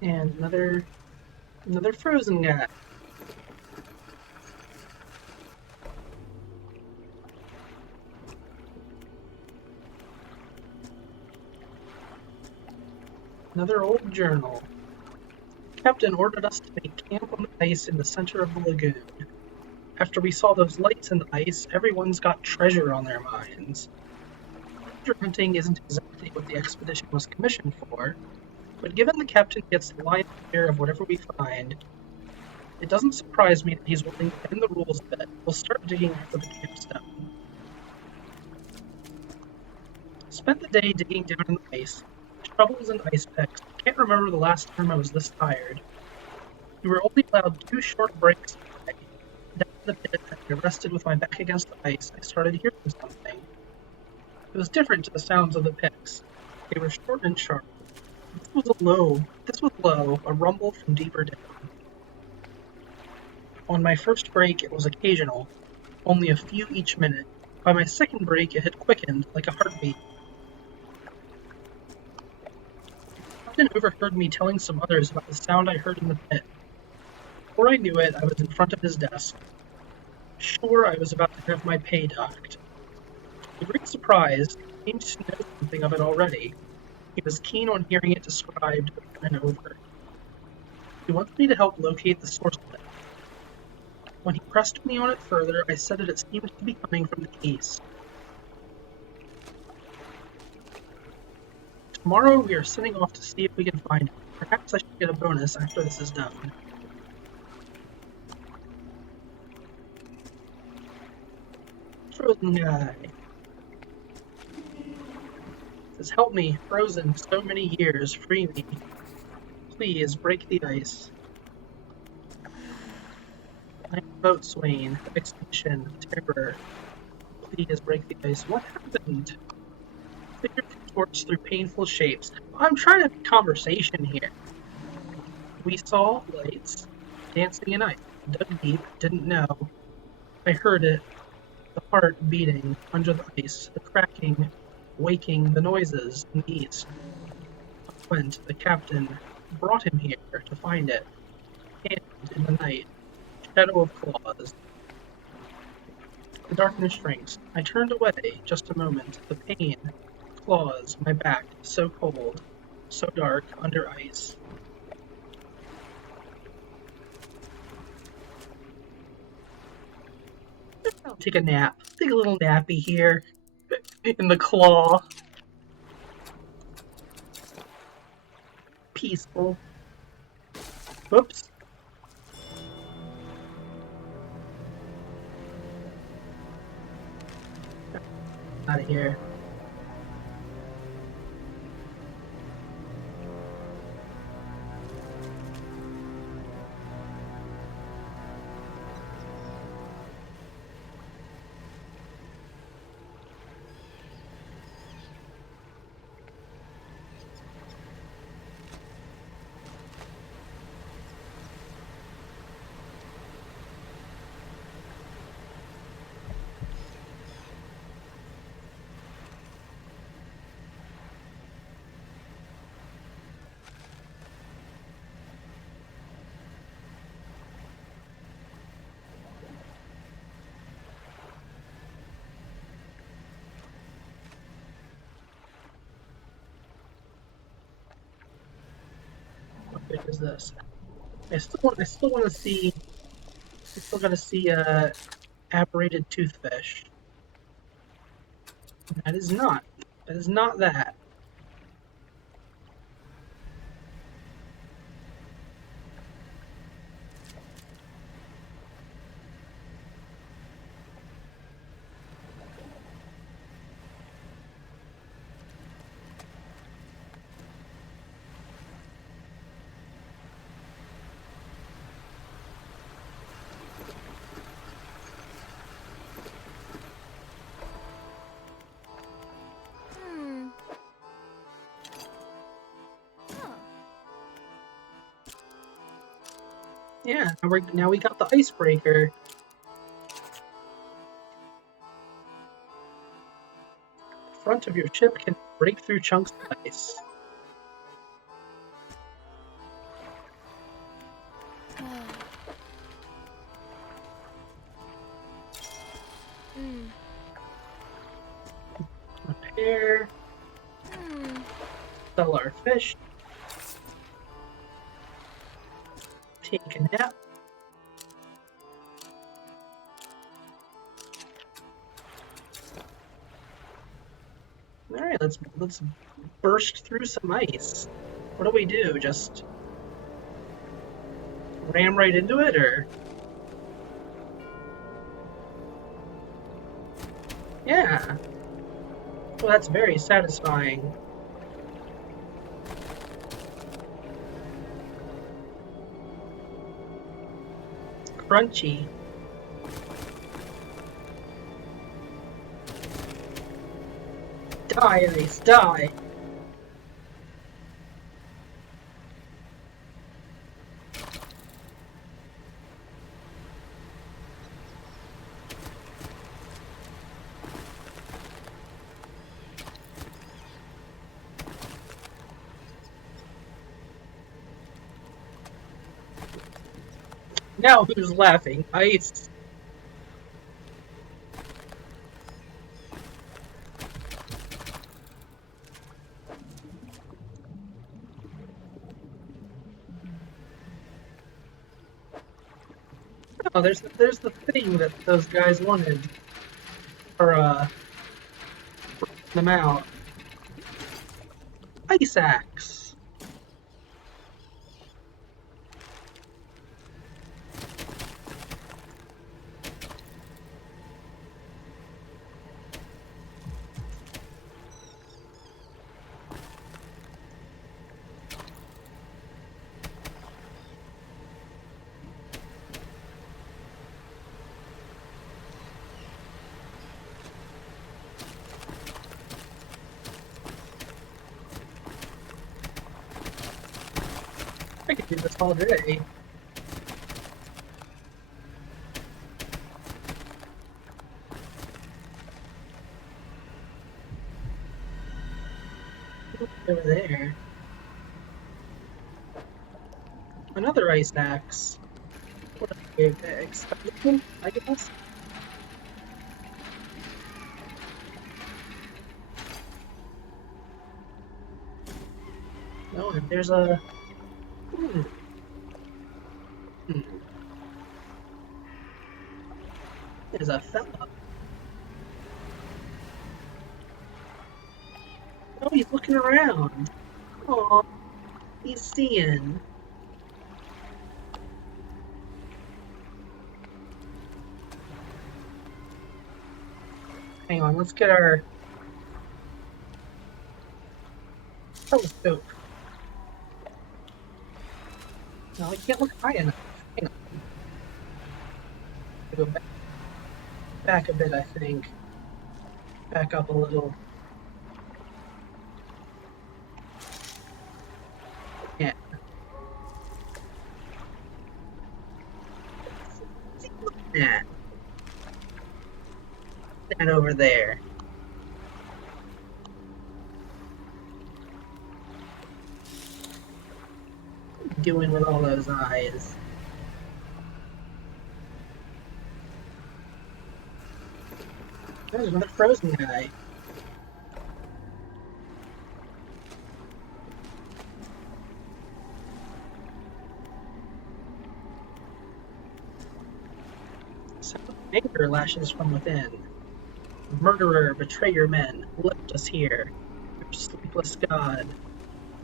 And another frozen guy. Another old journal. The captain ordered us to make camp on the ice in the center of the lagoon. After we saw those lights in the ice, everyone's got treasure on their minds. Treasure hunting isn't exactly what the expedition was commissioned for, but given the captain gets the lion's share of whatever we find, it doesn't surprise me that he's willing to bend the rules a bit. We'll start digging for the campstone. Spent the day digging down in the ice, shovels and ice picks. I can't remember the last time I was this tired. We were only allowed 2 short breaks a day. Down in the pit, as I rested with my back against the ice, I started hearing something. It was different to the sounds of the picks. They were short and sharp. This was low, a rumble from deeper down. On my first break, it was occasional, only a few each minute. By my second break, it had quickened, like a heartbeat. The captain overheard me telling some others about the sound I heard in the pit. Before I knew it, I was in front of his desk. Sure, I was about to have my pay docked. To my great surprise, he seemed to know something of it already. He was keen on hearing it described over and over. He wants me to help locate the source of it. When he pressed me on it further, I said that it seemed to be coming from the east. Tomorrow we are setting off to see if we can find it. Perhaps I should get a bonus after this is done. Frozen guy. Says, help me, frozen so many years, free me. Please, break the ice. I'm a boatswain, expedition, terror. Please break the ice. What happened? Figure contorts through painful shapes. I'm trying to have a conversation here. We saw lights, dancing in ice. Dug deep, didn't know. I heard it. The heart beating under the ice, the cracking, waking the noises in the east. Went, the captain brought him here to find it. And in the night, shadow of claws. The darkness shrinks. I turned away just a moment. The pain, claws, my back, so cold, so dark, under ice. I'll take a nap. Take a little nappy here. in the claw. Peaceful. Whoops. Out of here. What bit is this? I still want to see. I still got to see aberrated toothfish. That is not. That is not that. Yeah, now we got the icebreaker. The front of your ship can break through chunks of ice. Repair. Sell our fish. Take a nap. Alright, let's burst through some ice. What do we do? Just ram right into it, or? Yeah. Well, that's very satisfying. Crunchy. Die, ice, die! Now who's laughing? Ice. Oh, there's the thing that those guys wanted. For them out. Ice axe. I could do this all day. Over there. Another ice axe. What a expendable, I guess. No, and there's a. Hmm. There's a fella. he's looking around. Aw, he's seeing. Hang on, let's get our telescope. No, I can't look high enough. Hang on. Go back a bit, I think. Back up a little. Yeah. Look at that. That over there. What are you doing with all those eyes? There's another frozen guy. Sound of anger lashes from within. Murderer, betrayer men, left us here. Your sleepless god.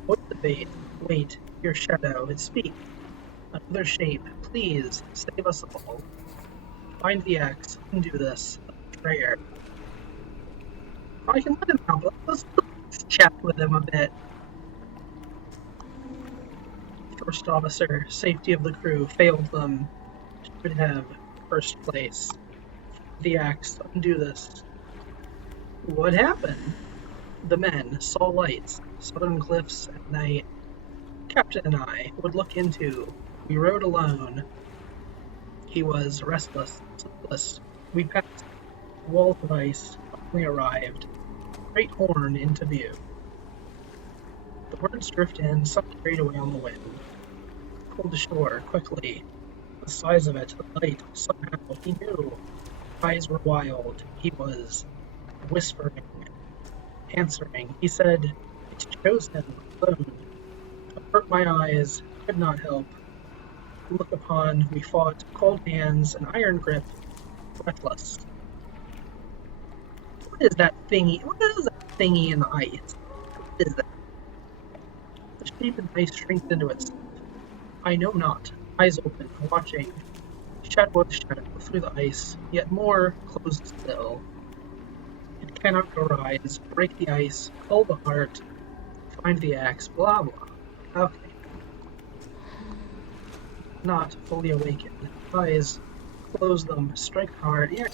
Motivate, wait, your shadow, it speaks. Another shape, please, save us all. Find the axe, undo this, the betrayer. I can let him out, but let's chat with him a bit. First officer, safety of the crew, failed them. Should have first place. The axe, undo this. What happened? The men saw lights, southern cliffs at night. Captain and I would look into. We rode alone. He was restless, sleepless. We passed walls of ice, finally arrived. Great horn into view. The words drift in, some straight away on the wind. Pulled ashore, quickly. The size of it, the light, somehow, he knew. Eyes were wild. He was whispering, answering. He said, "It chose him, alone." Avert my eyes, could not help. Look upon, we fought, cold hands, an iron grip, breathless. What is that thingy? What is that thingy in the ice? What is that? The shape in the ice shrinks into itself. I know not. Eyes open, watching. Shadow of shadow through the ice, yet more closed still. It cannot arise, break the ice, cull the heart, find the axe, blah blah. Okay. Not fully awakened. Eyes, close them, strike hard. Yeah.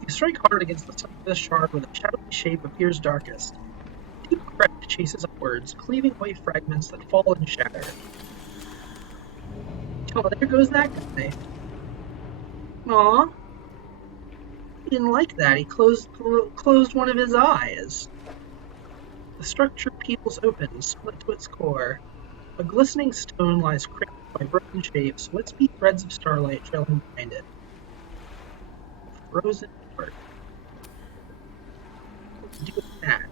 You strike hard against the side of the shard where the shadowy shape appears darkest. Deep crack chases upwards, cleaving away fragments that fall and shatter. Oh, there goes that guy. Aw. He didn't like that. He closed one of his eyes. The structure peels open, split to its core. A glistening stone lies cracked by broken shapes, wispy threads of starlight trailing behind it. Frozen heart. What do you do with that?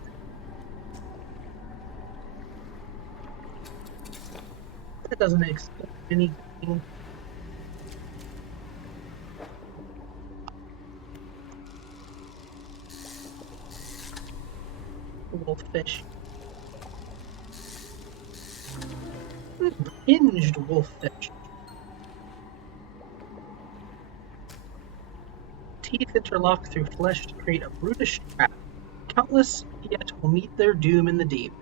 That doesn't explain anything. Wolffish. Hinged wolffish. Teeth interlock through flesh to create a brutish trap. Countless yet will meet their doom in the deep.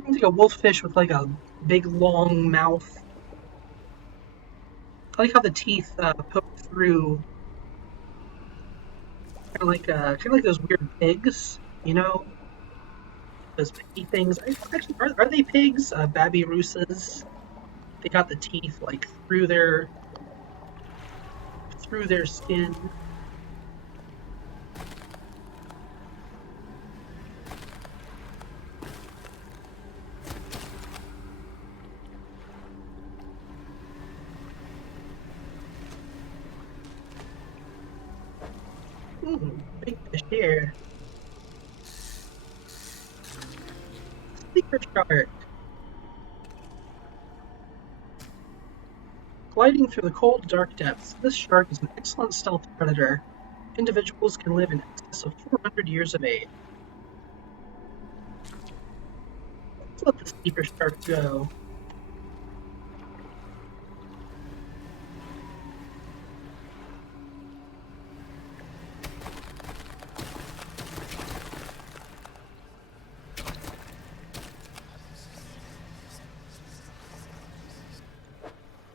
It's like a wolffish with like a big long mouth. I like how the teeth poke through, kind of like those weird pigs, you know, those piggy things. Actually, are they pigs? Babyrusas. They got the teeth like through their skin. Big fish here. Sleeper shark. Gliding through the cold, dark depths, this shark is an excellent stealth predator. individuals can live in excess of 400 years of age. Let's let the sleeper shark go.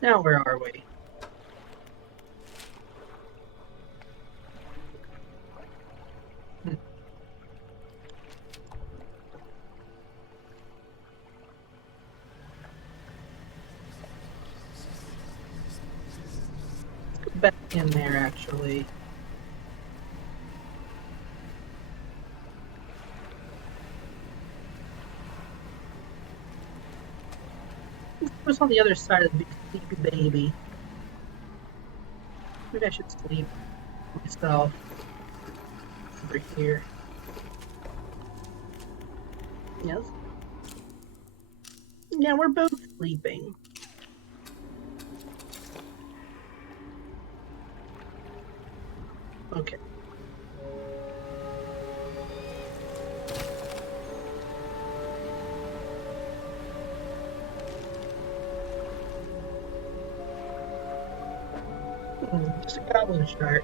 Now where are we? Back in there, actually. What's on the other side of the big sleepy baby? Maybe I should sleep myself over here. Yes? Yeah, we're both sleeping. Okay. Just a goblin shark.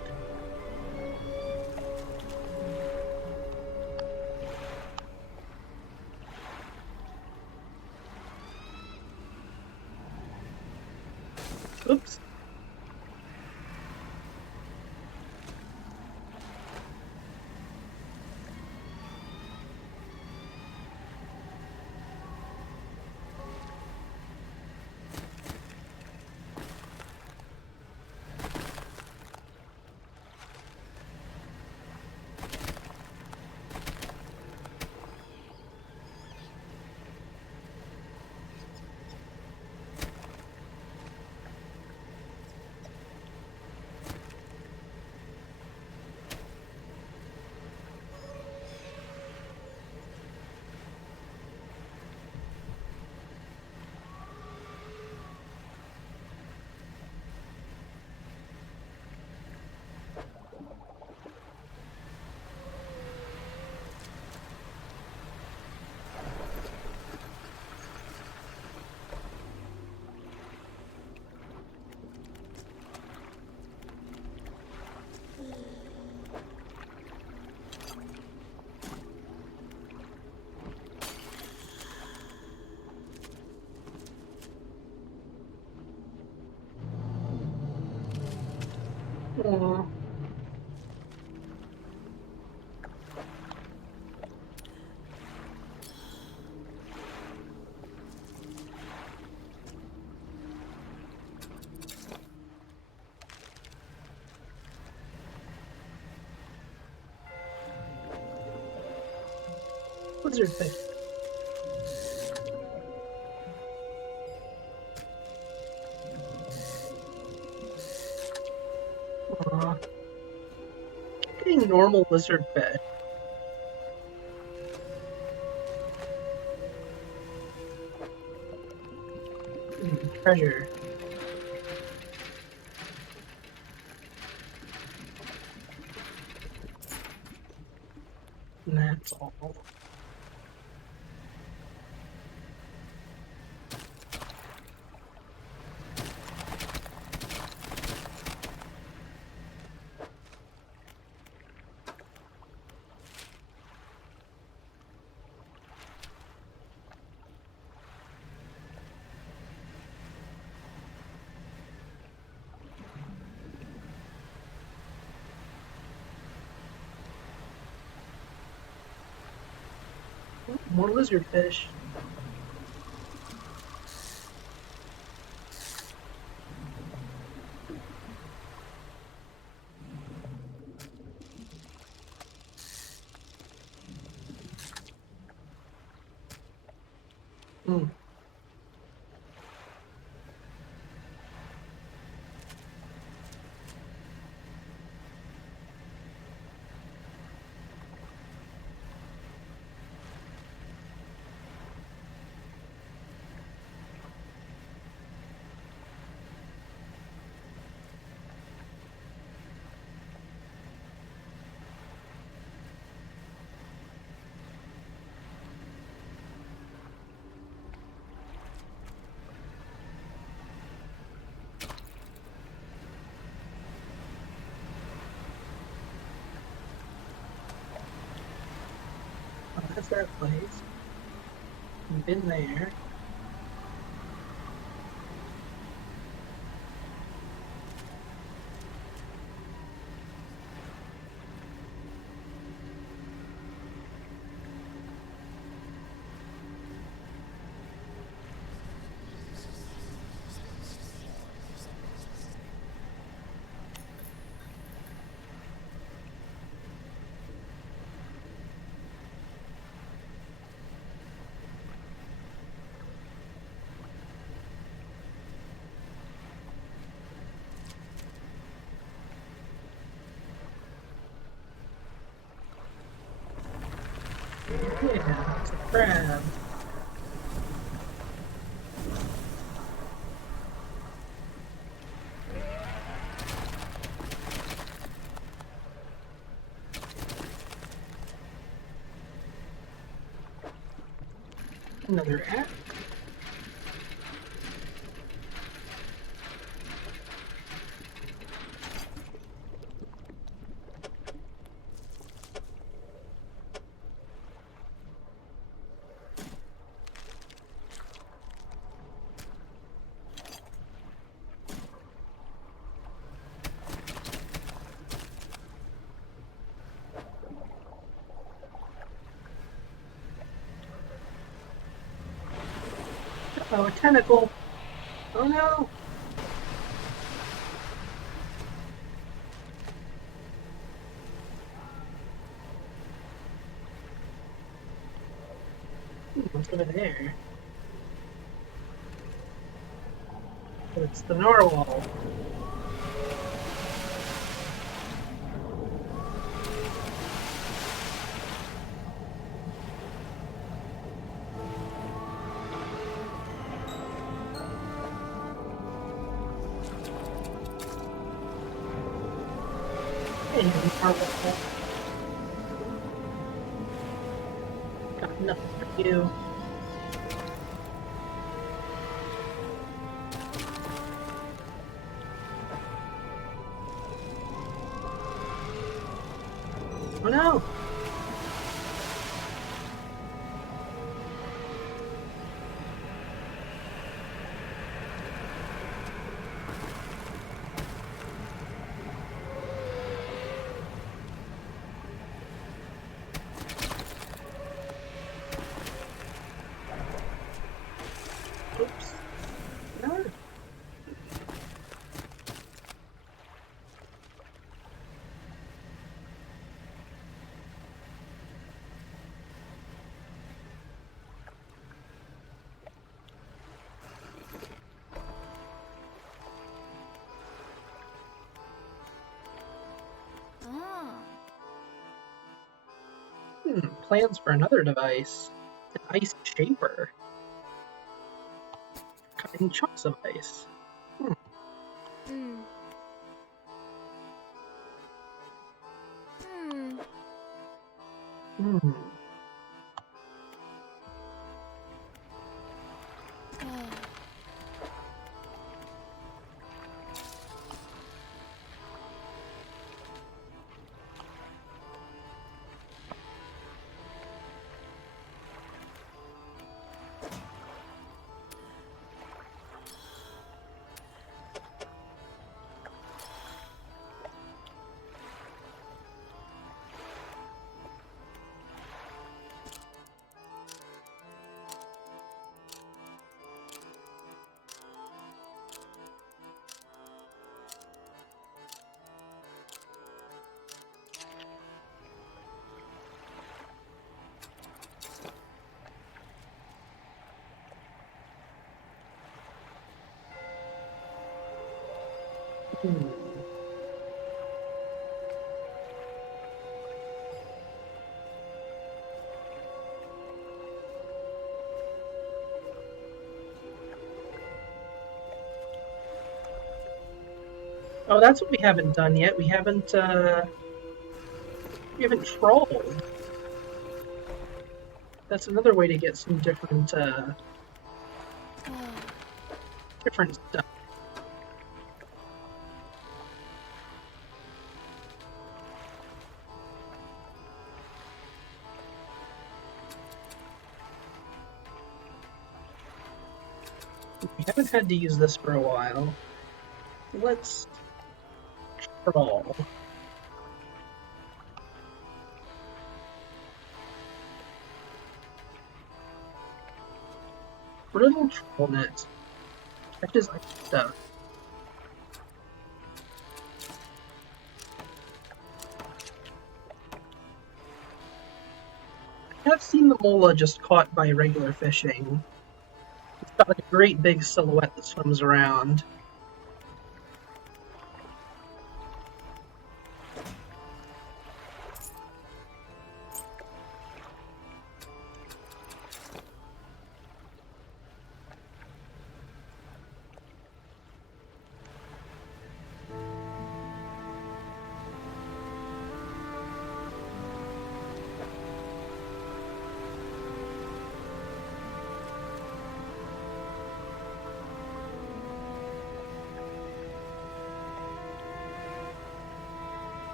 Oops. Aw. Lizardfish. Aw. Getting normal lizardfish. Treasure. And that's all. More lizardfish. Hmm. That's that place. I've been there. Yeah, it's a crab. Another app. Oh, a tentacle. Oh no. What's over there? Oh, it's the narwhal. Hey, narwhal. Got nothing for you. Oh no. Oops. No. Plans for another device. An ice shaper. Cutting chunks of ice. Hmm. Hmm. Oh, that's what we haven't done yet. We haven't trolled. That's another way to get some different stuff. had to use this for a while. Let's crawl. Brittle troll net catches stuff. I have seen the mola just caught by regular fishing. It's got like a great big silhouette that swims around.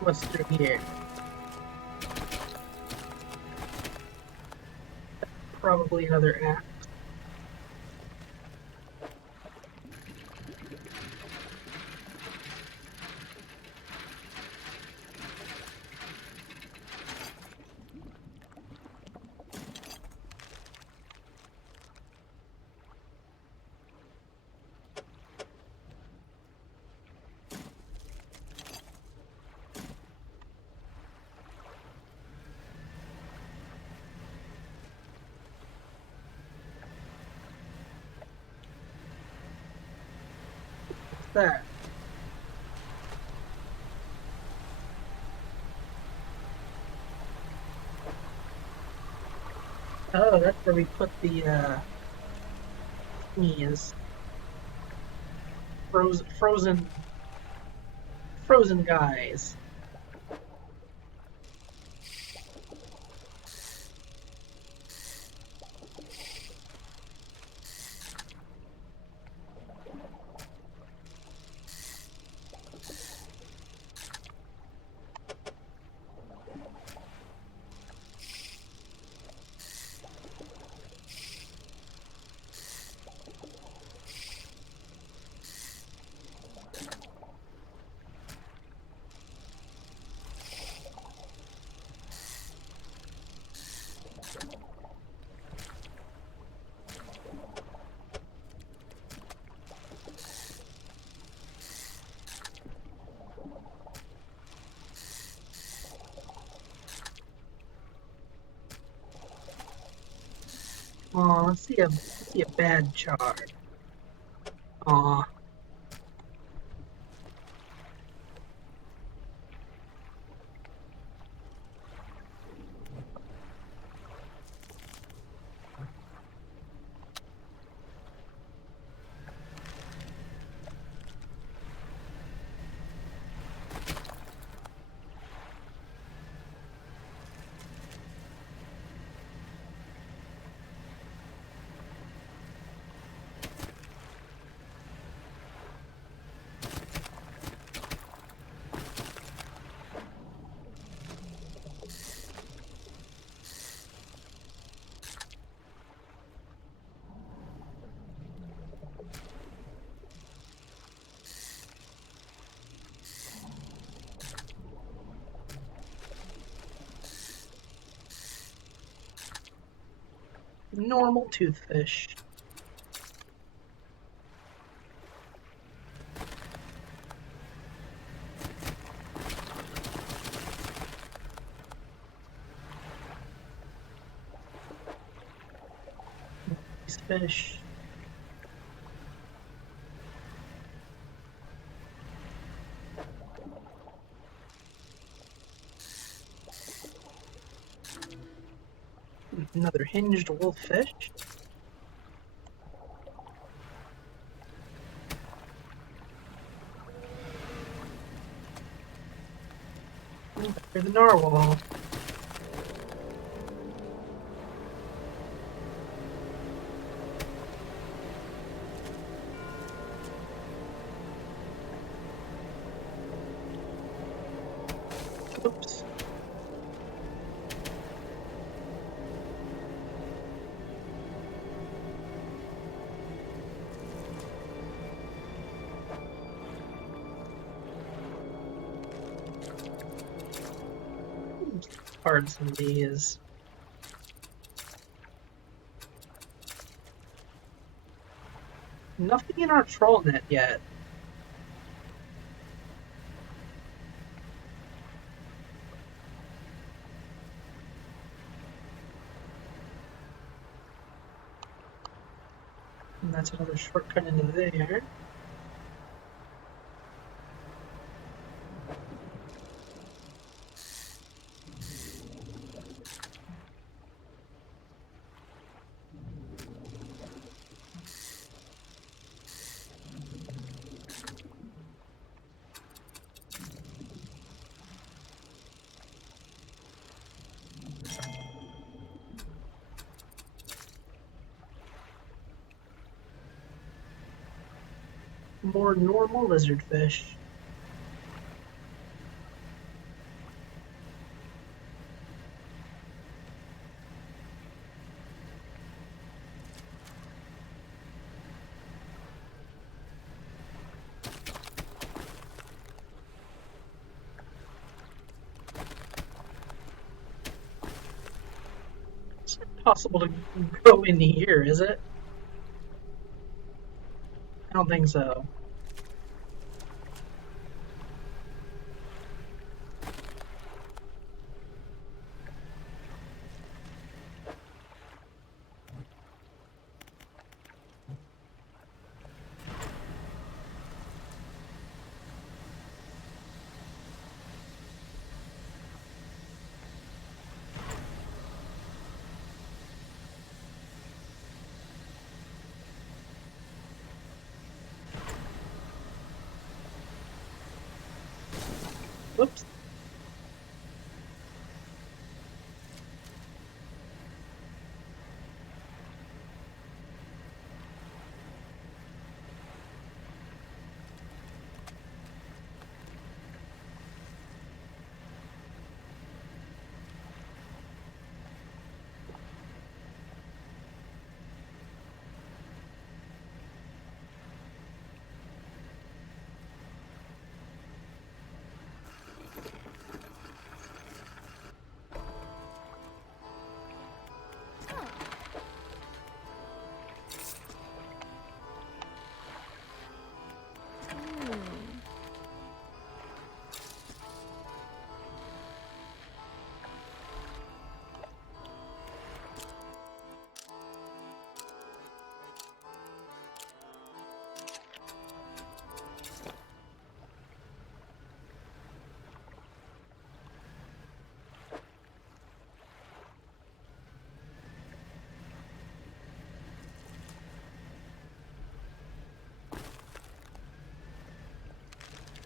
What's through here? Probably another axe. That. Oh, that's where we put the thingies. Frozen guys. Aw, see a bad char. Aw. Normal toothfish. Nice fish. Another hinged wolffish. For the narwhal. Oops. Cards in these. Nothing in our troll net yet. And that's another shortcut into there. More normal lizardfish. It's not possible to go in here, is it? I don't think so. Whoops.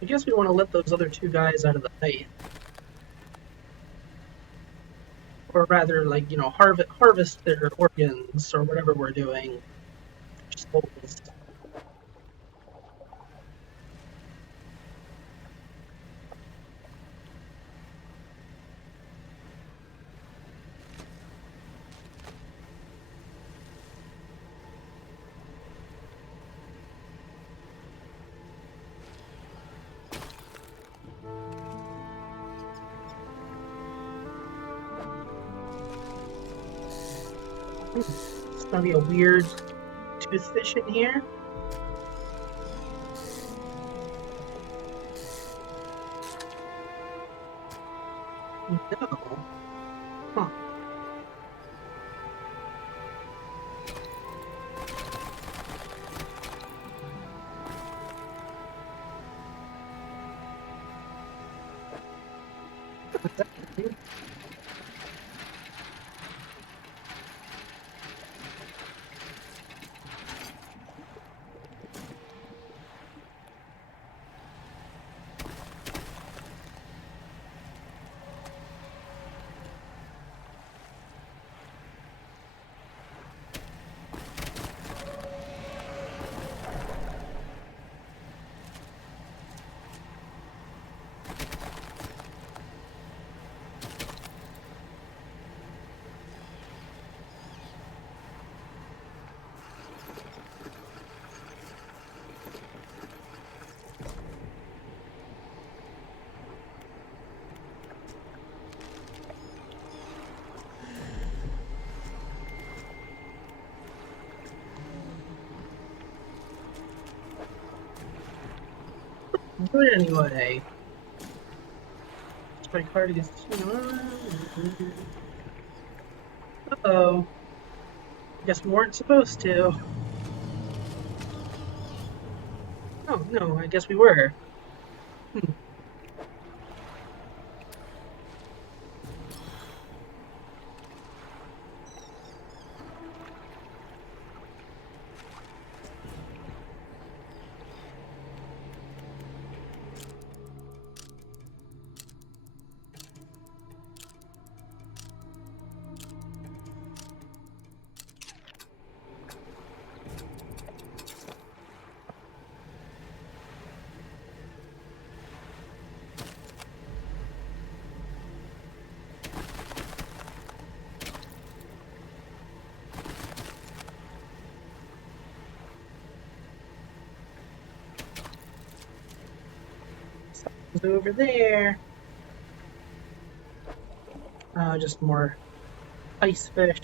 I guess we want to let those other two guys out of the fight. Or rather, like, harvest their organs or whatever we're doing. Souls. It's gonna be a weird toothfish in here. No. Huh. Do it anyway. Strike hard against. Uh-oh. Guess we weren't supposed to. Oh, no, I guess we were. Hmm. Something's over there. Just more ice fish.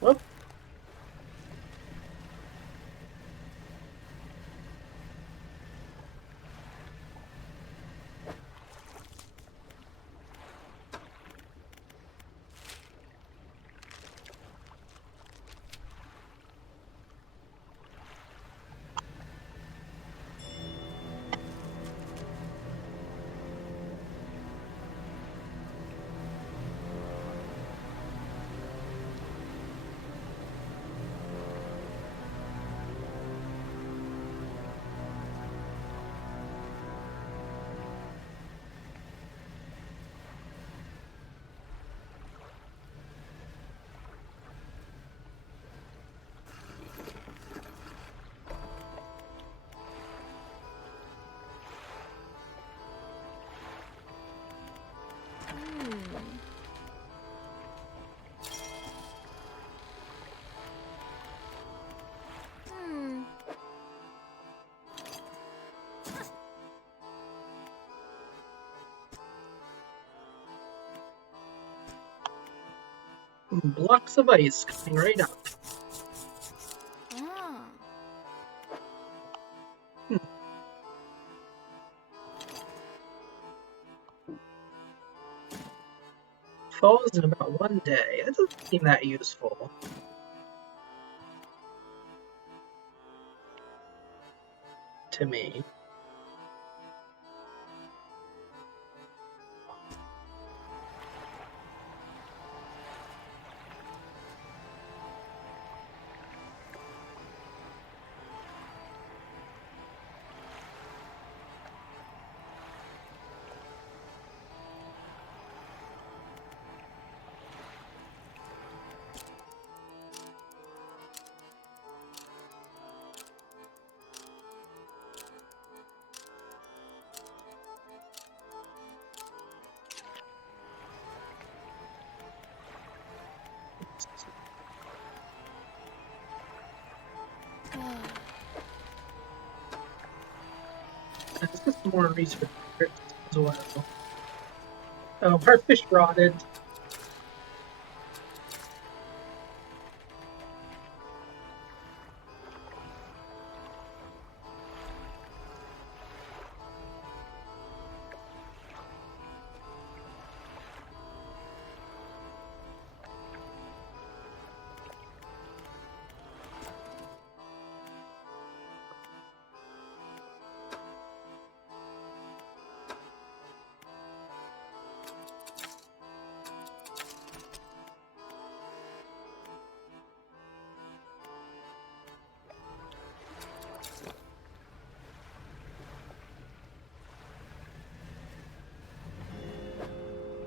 Whoop. Blocks of ice coming right up. Hmm. Falls in about 1 day. That doesn't seem that useful. To me. This is more research as well. Oh, our fish rotted.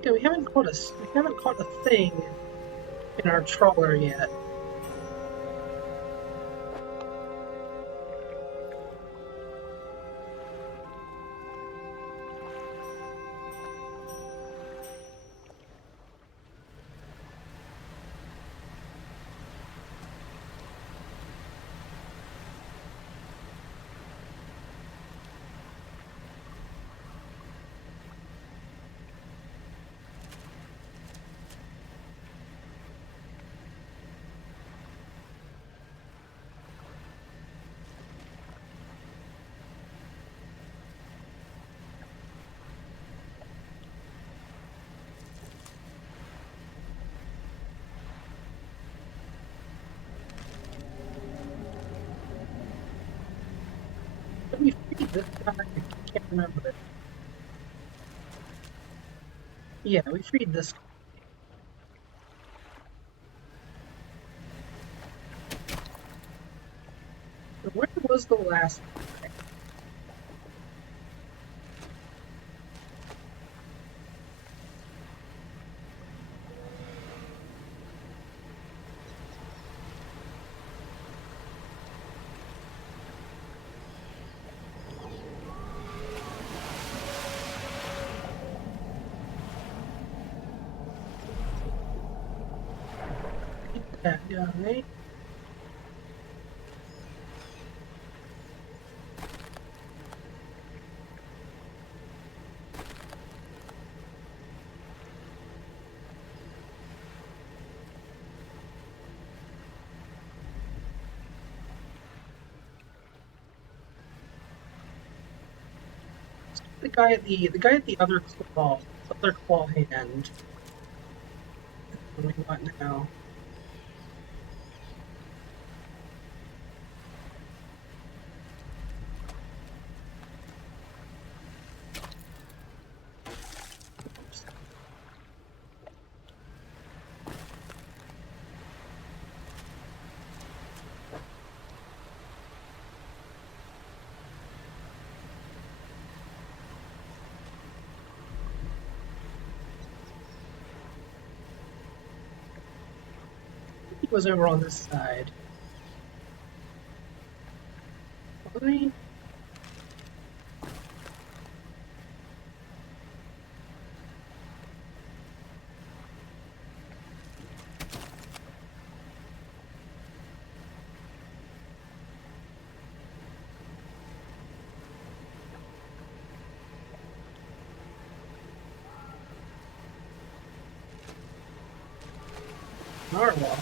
Yeah, we haven't caught a thing in our trawler yet. this guy, I can't remember. Yeah, we freed this guy. Where was the last guy? That guy. The guy at the other claw hand. What do we want now? He was over on this side. Fine. Narwhal.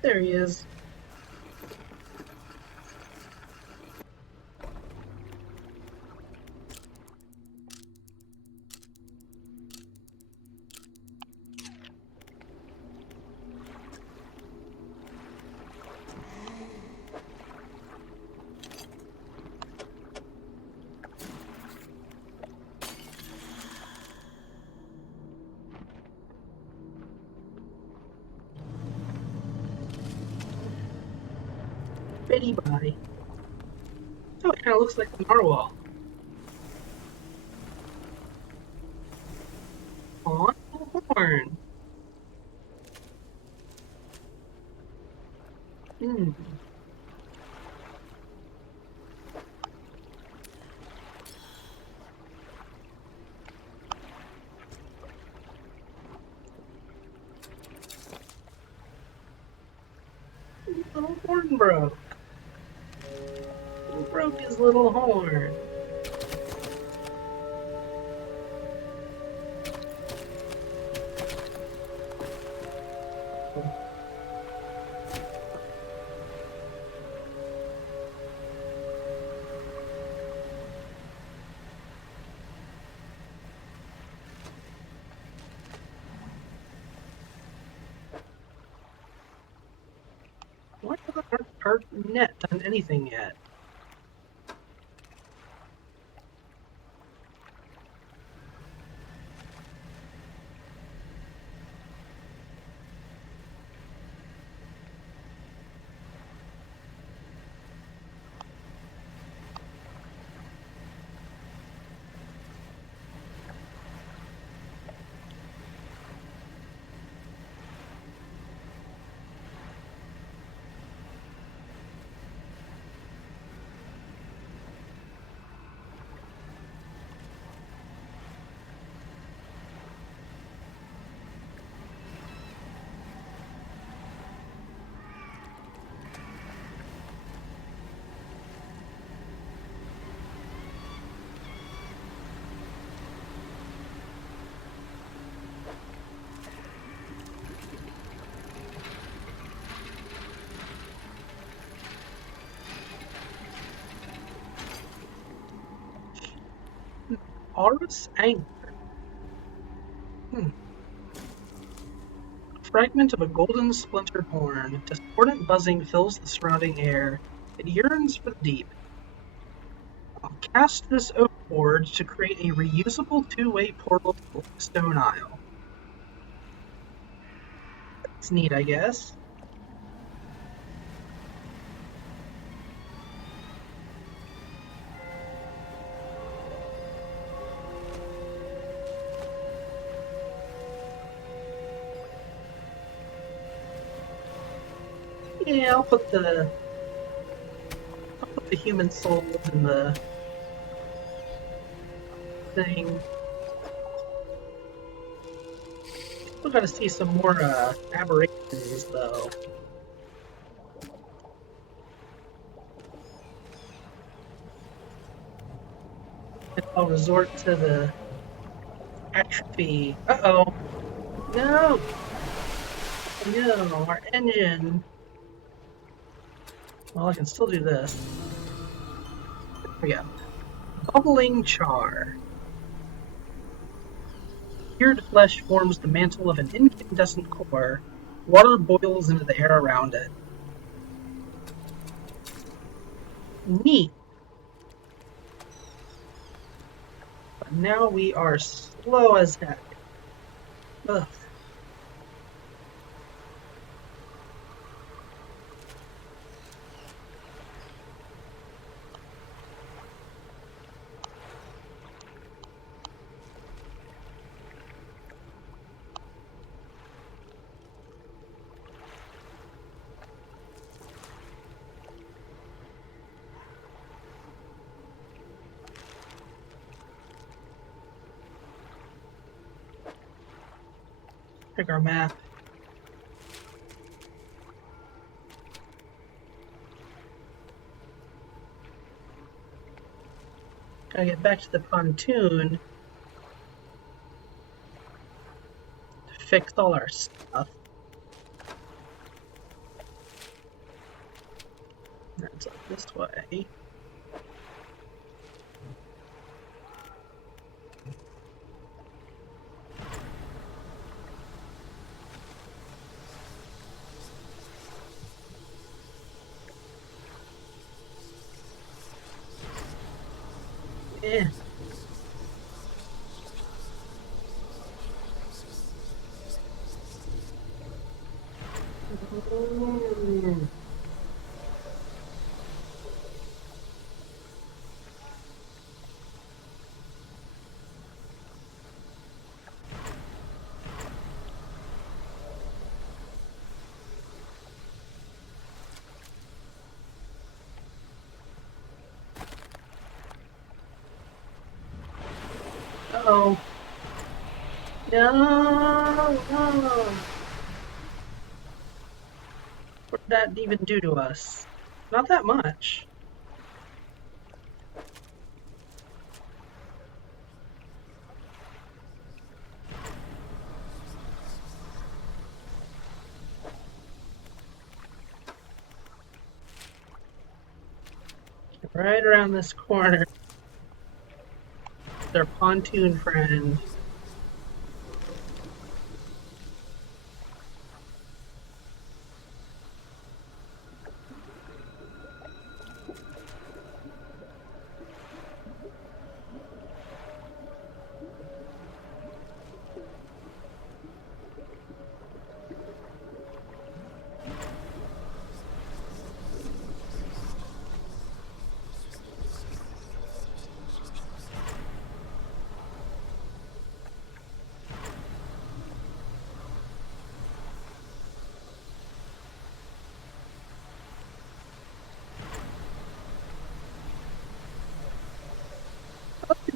There he is. Bitty bye. Oh, it kind of looks like the narwhal. On the horn. Hmm. Little horn broke. He broke his little horn. Why hasn't our net done anything yet? Aurus Angler. A fragment of a golden splintered horn. Discordant buzzing fills the surrounding air. It yearns for the deep. I'll cast this overboard to create a reusable two-way portal to Stone Isle. That's neat, I guess. Yeah, I'll put the human soul in the thing. Still gotta see some more aberrations, though. And I'll resort to the atrophy. Uh-oh. No! No, our engine. Well, I can still do this. There we go. Bubbling char. Cured flesh forms the mantle of an incandescent core. Water boils into the air around it. Neat. But now we are slow as heck. Ugh. Pick our map. Gotta get back to the pontoon to fix all our stuff. That's up this way. Eh. Uh-oh. No, no. What did that even do to us? Not that much. Right around this corner. Their pontoon friend.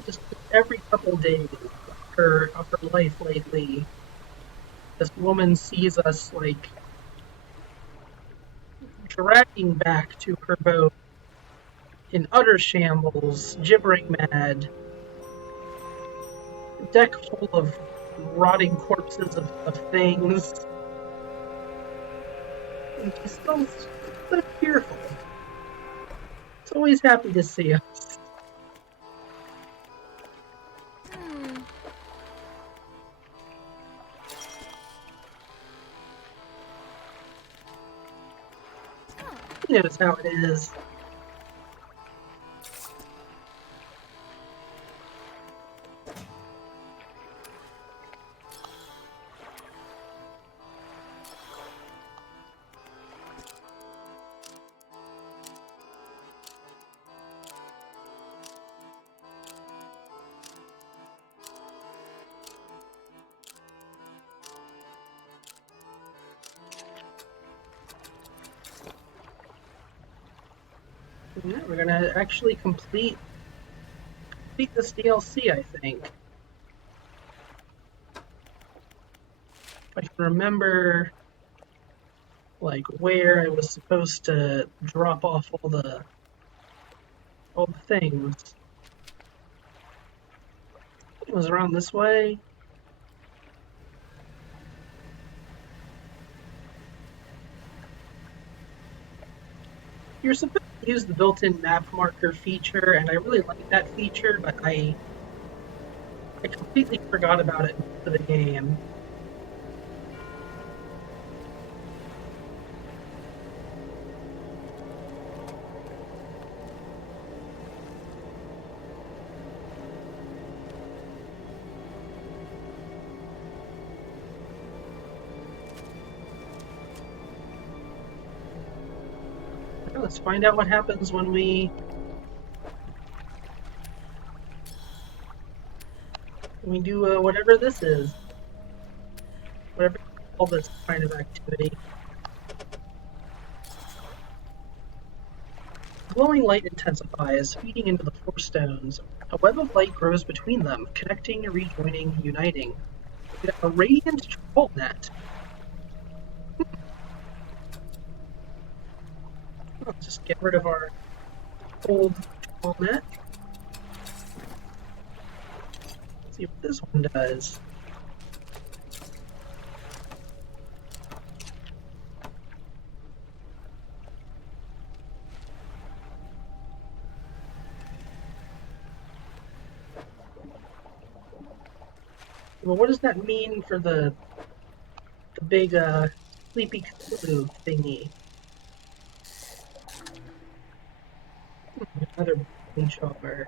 Just every couple days of her life lately, this woman sees us like dragging back to her boat in utter shambles, gibbering mad, deck full of rotting corpses of things. And she's still so cheerful. It's always happy to see us. He knows how it is. Yeah, we're gonna actually complete this DLC, I think. If I can remember, like, where I was supposed to drop off all the things. It was around this way. You're supposed to use the built-in map marker feature, and I really like that feature, but I completely forgot about it for the game. Well, let's find out what happens when we do whatever this is. Whatever you call this kind of activity. Glowing light intensifies, feeding into the four stones. A web of light grows between them, connecting, rejoining, uniting. A radiant troll net. Let's just get rid of our old troll net. See what this one does. Well, what does that mean for the big sleepy Cthulhu thingy? Another bone chopper.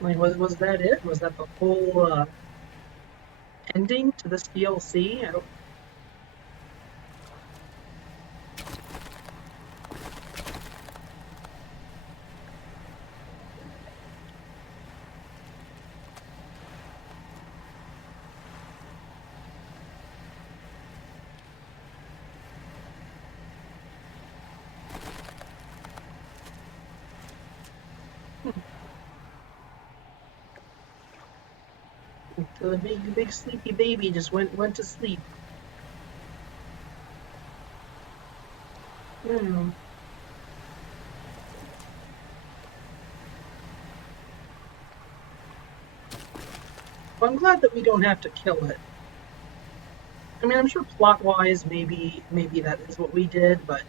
Like, was that it? Was that the whole ending to this DLC? I don't. So the big sleepy baby just went to sleep. Hmm. Well, I'm glad that we don't have to kill it. I mean, I'm sure plot-wise, maybe that is what we did, but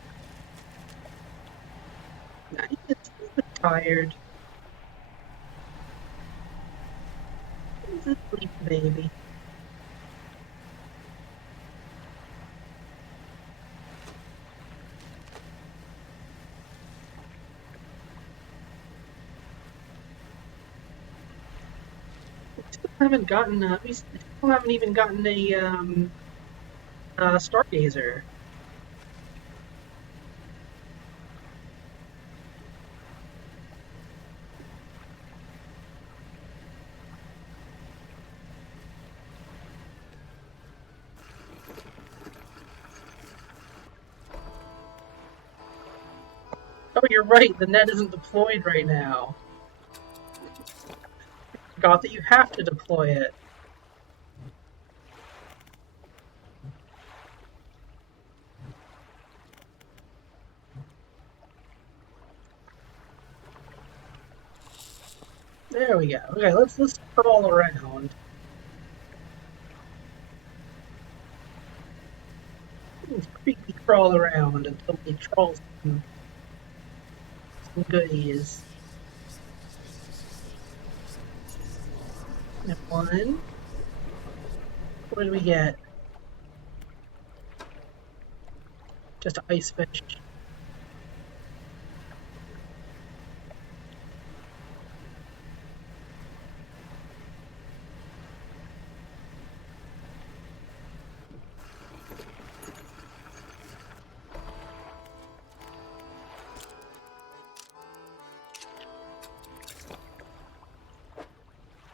nah, he's a bit tired. He's a sleepy baby. We still haven't even gotten a stargazer. Oh, you're right. The net isn't deployed right now. Forgot that you have to deploy it. There we go. Okay, let's crawl around. Let's creepy crawl around until we troll some goodies. And one. What did we get? Just an ice fish.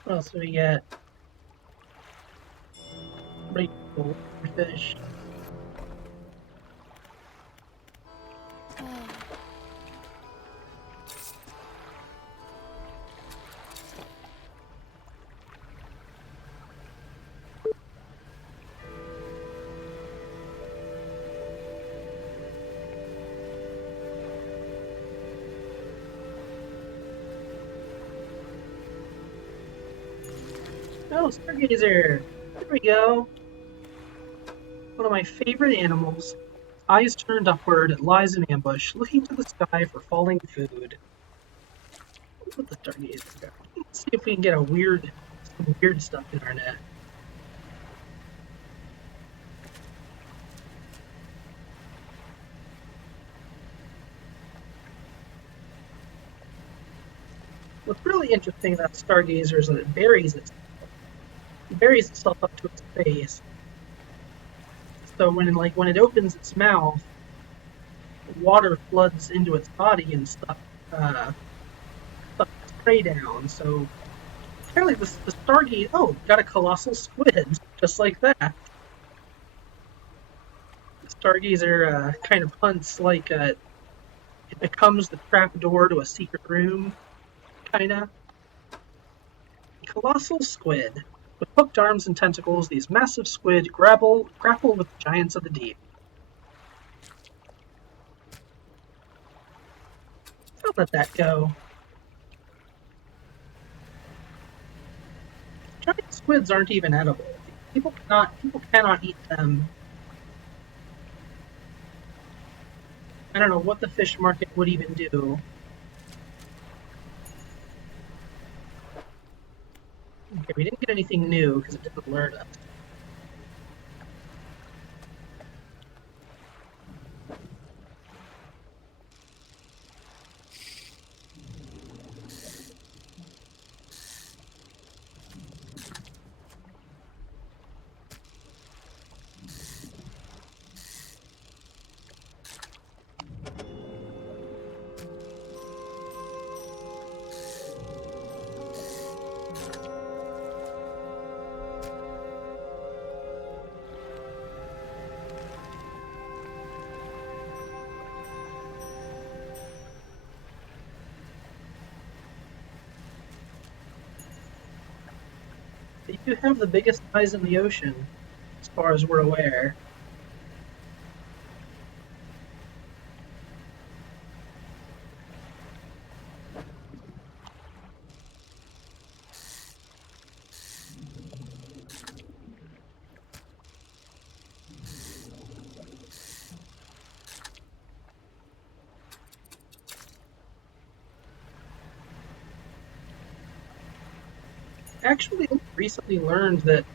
What else do we get? Pretty cool fish. Oh, stargazer! There we go. One of my favorite animals. Eyes turned upward, it lies in ambush, looking to the sky for falling food. Let's let the stargazer go. Let's see if we can get some weird stuff in our net. What's really interesting about stargazer is that it buries itself up to its face. So when it opens its mouth, water floods into its body and sucks its prey down. So apparently the stargazer, oh, got a colossal squid, just like that. The stargazer kind of hunts like it becomes the trap door to a secret room, kinda. Colossal squid. With hooked arms and tentacles, these massive squid grapple with the giants of the deep. I'll let that go. Giant squids aren't even edible. People cannot eat them. I don't know what the fish market would even do. Okay, we didn't get anything new because it didn't alert us. They do have the biggest eyes in the ocean, as far as we're aware. Actually, recently learned that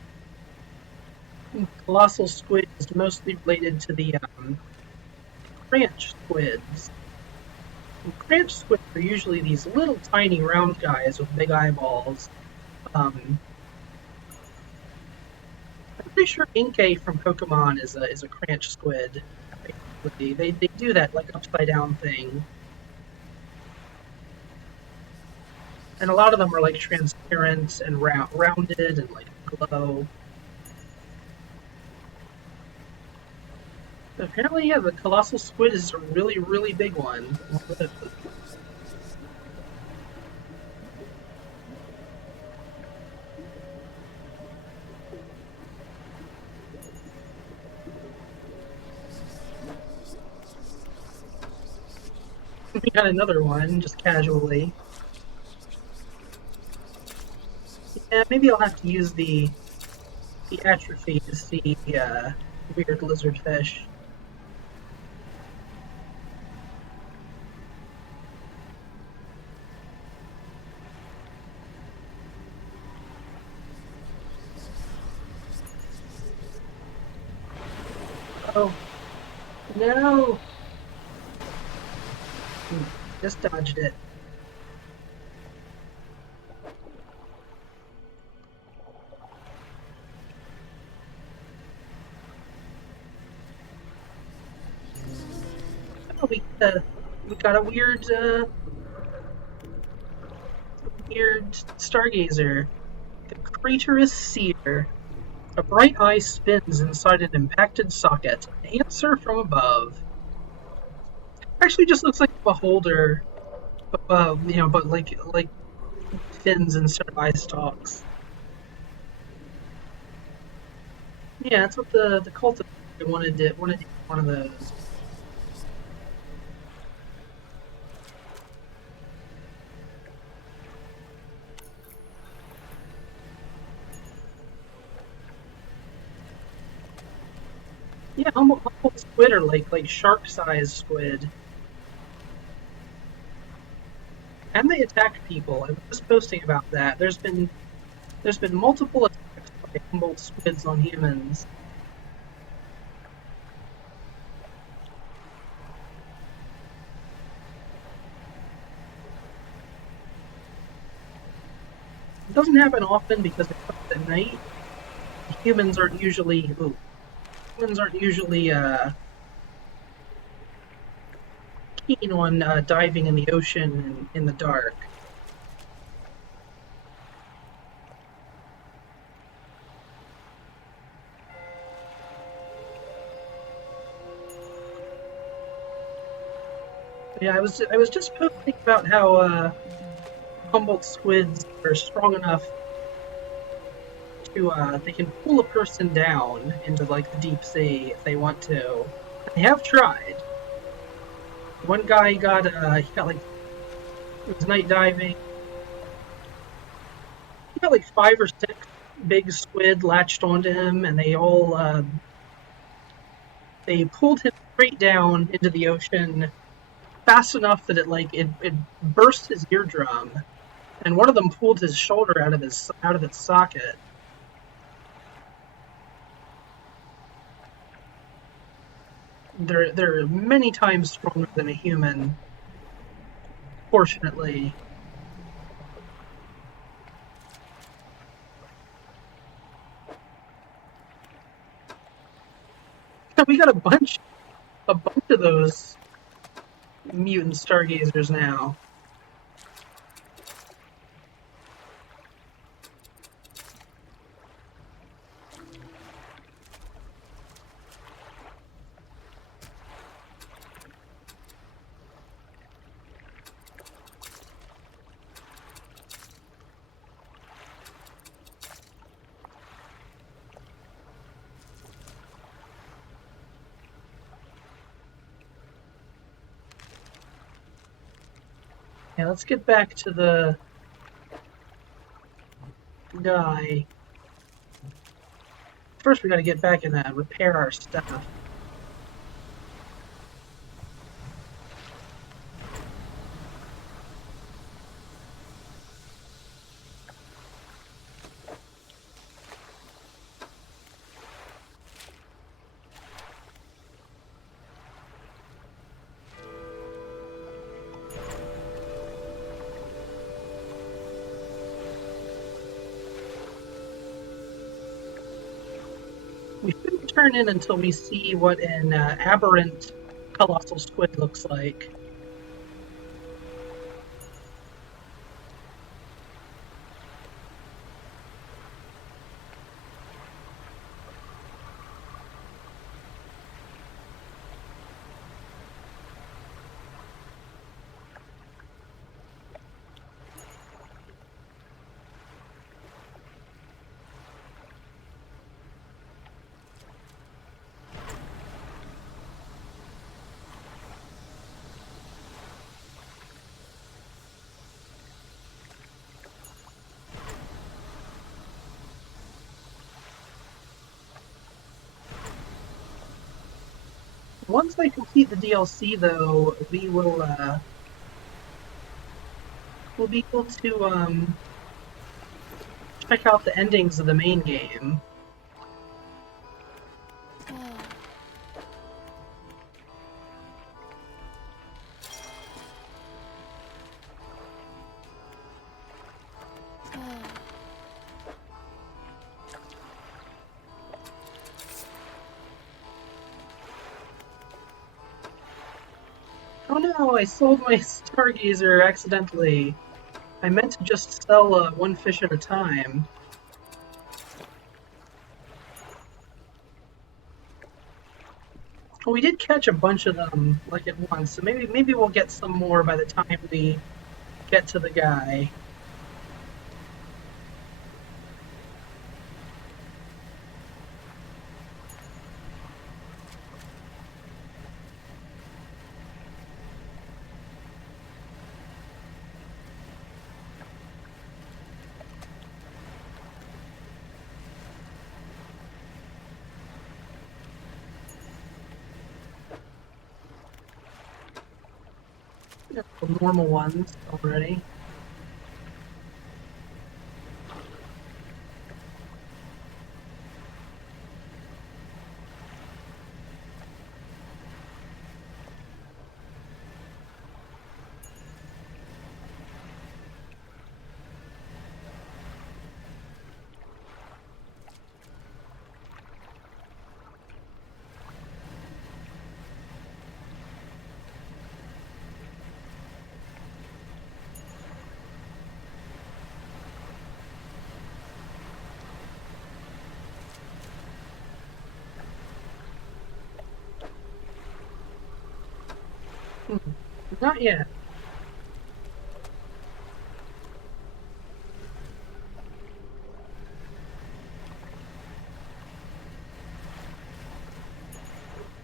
colossal squid is mostly related to the cranch squids. And cranch squids are usually these little tiny round guys with big eyeballs. I'm pretty sure Inkay from Pokemon is a cranch squid. They do that like upside down thing. And a lot of them are like transparent and rounded and like glow. But apparently, yeah, the colossal squid is a really, really big one. We got another one, just casually. Yeah, maybe I'll have to use the atrophy to see weird lizard fish. Oh, no! Just dodged it. Oh, we got a weird stargazer. The creature is seer. A bright eye spins inside an impacted socket. Answer from above. Actually, just looks like a beholder, but like fins instead of eye stalks. Yeah, that's what the cult wanted to do one of those. Yeah, humble squid are like shark-sized squid, and they attack people. I was just posting about that. There's been multiple attacks by Humboldt squids on humans. It doesn't happen often because it comes at night. Humans aren't usually humans aren't usually keen on diving in the ocean in the dark. Yeah, I was just posting about how Humboldt squids are strong enough to they can pull a person down into like the deep sea if they want to. They have tried. One guy he got like he was night diving. He got like 5 or 6 big squid latched onto him, and they pulled him straight down into the ocean fast enough that it burst his eardrum, and one of them pulled his shoulder out of its socket. They're many times stronger than a human. Fortunately, we got a bunch of those mutant stargazers now. Yeah, let's get back to the guy. First, we got to get back and repair our stuff. We shouldn't turn in until we see what an aberrant colossal squid looks like. Once I complete the DLC, though, we'll be able to check out the endings of the main game. Oh no, I sold my Stargazer accidentally. I meant to just sell one fish at a time. Well, we did catch a bunch of them, like, at once, so maybe we'll get some more by the time we get to the guy. The normal ones already. Not yet.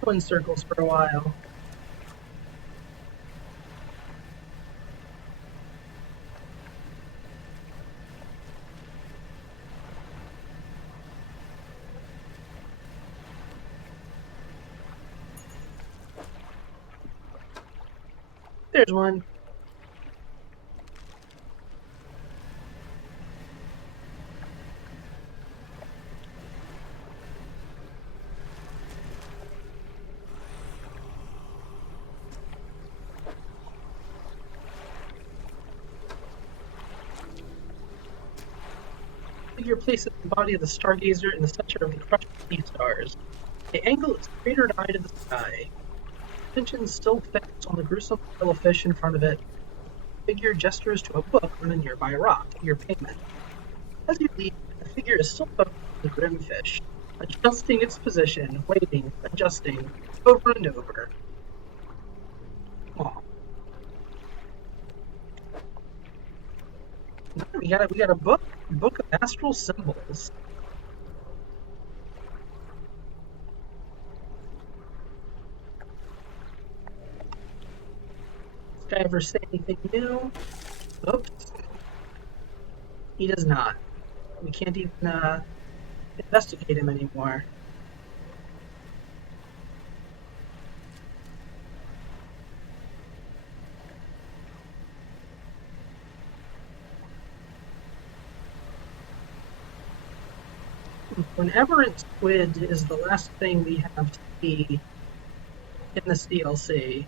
Go in circles for a while. There's one. Figure places the body of the Stargazer in the center of the crushed sea stars. They angle its cratered eye to the sky. Attention still fixed on the gruesome pile of fish in front of it. Figure gestures to a book on a nearby rock. Your payment. As you leave, the figure is still focused on the grim fish, adjusting its position, waiting, adjusting, over and over. Aw. We got a book of astral symbols. Does this guy ever say anything new? Oops. He does not. We can't even investigate him anymore. An aberrant squid is the last thing we have to see in this DLC.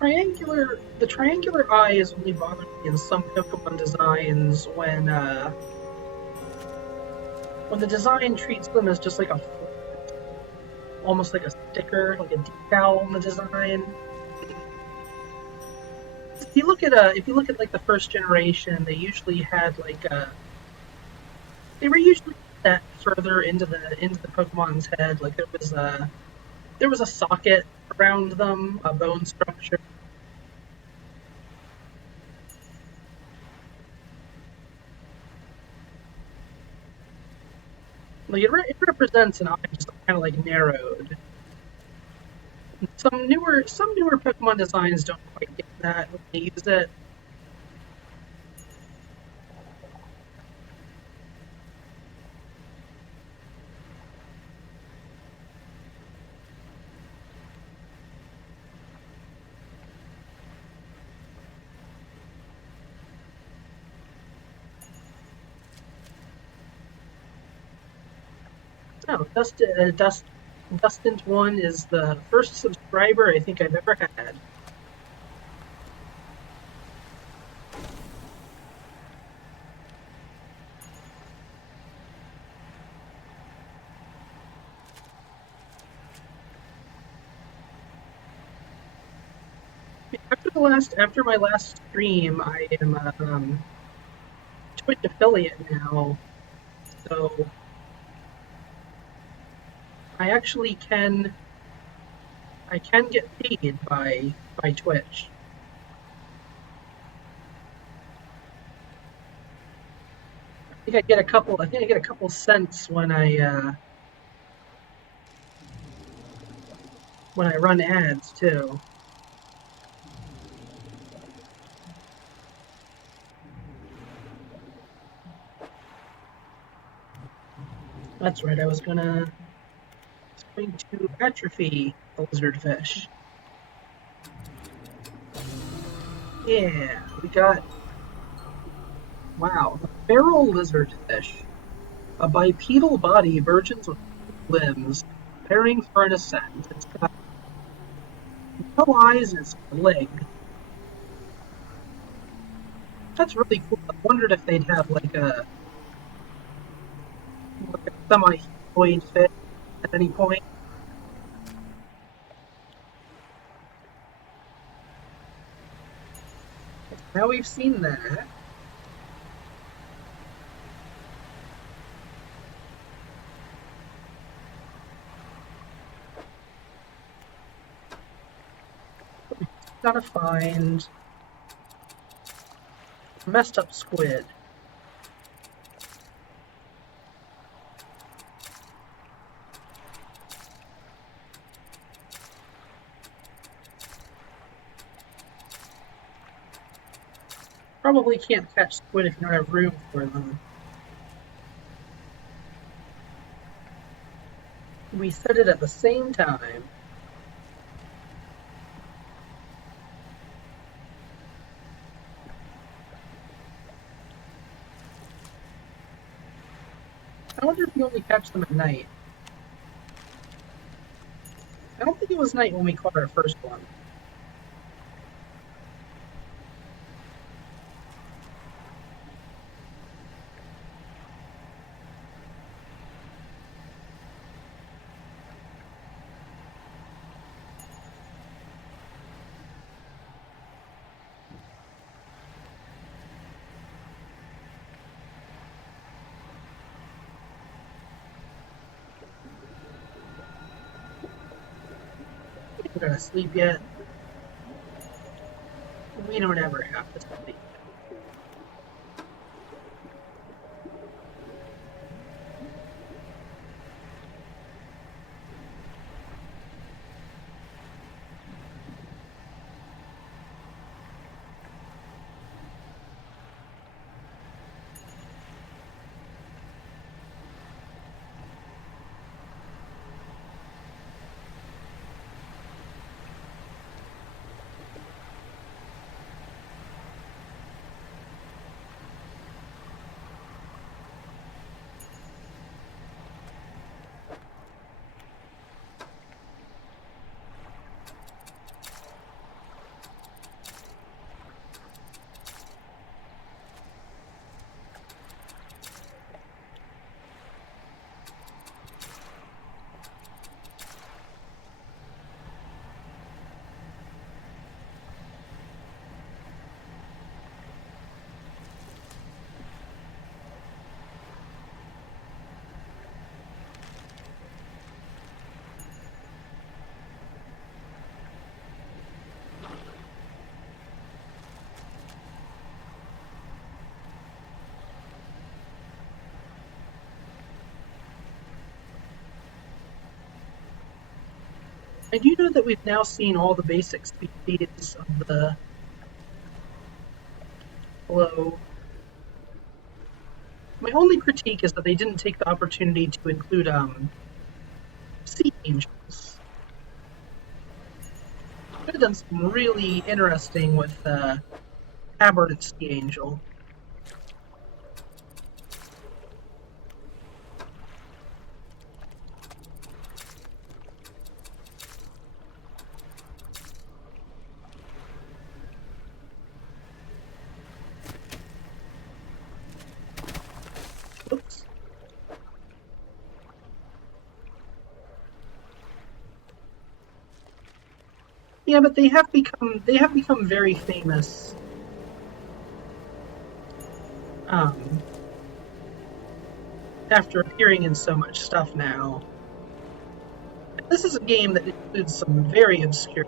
The triangular eye is only bothering me in some Pokemon designs when the design treats them as just like almost like a sticker, like a decal on the design. If you look at like the first generation, they usually had they were usually set further into the Pokemon's head. Like there was a socket around them, a bone structure. Like it represents an eye just kind of like narrowed. Some newer Pokemon designs don't quite get that when they use it. No, Dustin1 is the first subscriber I think I've ever had. After my last stream, I am a Twitch affiliate now, so I actually can get paid by Twitch. I think I get a couple cents when I run ads too. That's right. I was going to atrophy the lizardfish. Yeah, we got wow, the feral lizardfish, a bipedal body, virgins with limbs, preparing for an ascent. It's got no eyes and it's got a leg. That's really cool. I wondered if they'd have like a semi-humanoid fish at any point. Now we've seen that. Gotta find a messed up squid. Probably can't catch squid if you don't have room for them. We said it at the same time. I wonder if you only catch them at night. I don't think it was night when we caught our first one. We're gonna sleep yet. We don't ever have to sleep. I do know that we've now seen all the basic species of the globe. My only critique is that they didn't take the opportunity to include sea angels. Could have done some really interesting with aberrant sea angel. Whoops. Yeah, but they have become very famous. After appearing in so much stuff now. This is a game that includes some very obscure.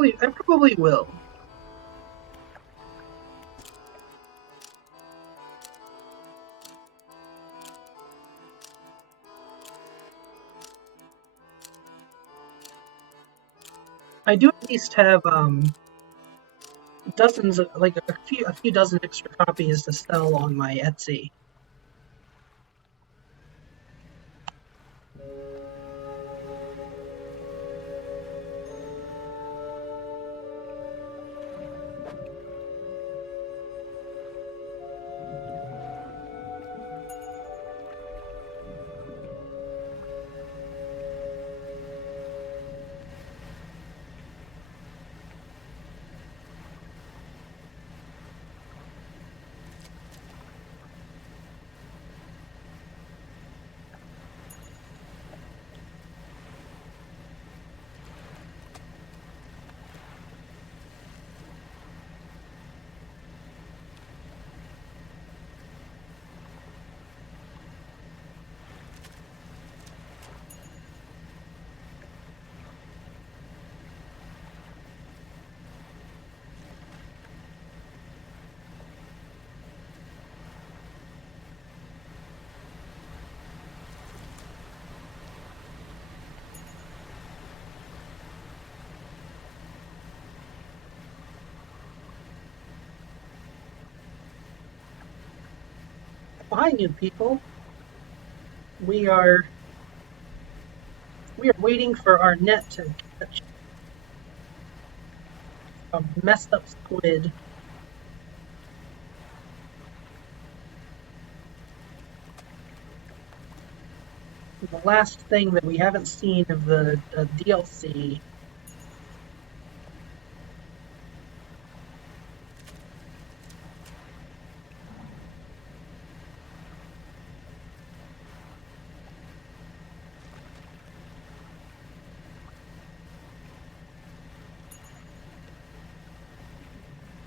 I probably will. I do at least have dozens of, like a few dozen extra copies to sell on my Etsy. Hi, new people. We are waiting for our net to catch a messed up squid. The last thing that we haven't seen of the DLC.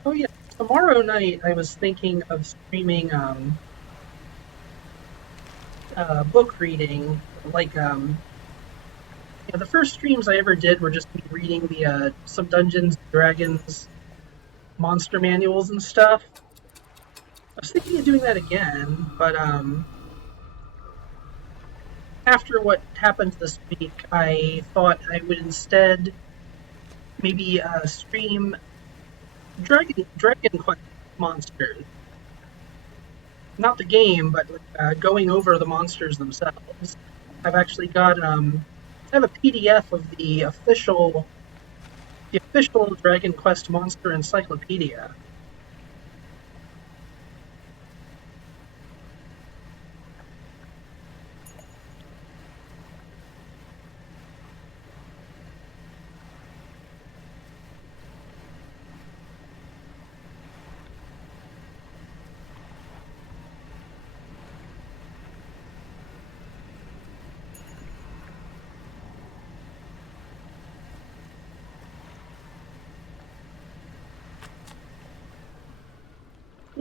Oh yeah, tomorrow night I was thinking of streaming book reading, like the first streams I ever did were just me reading the some Dungeons and Dragons monster manuals and stuff. I was thinking of doing that again, but after what happened this week, I thought I would instead maybe stream Dragon Quest monsters, not the game, but going over the monsters themselves. I've actually got I have a PDF of the official Dragon Quest monster encyclopedia.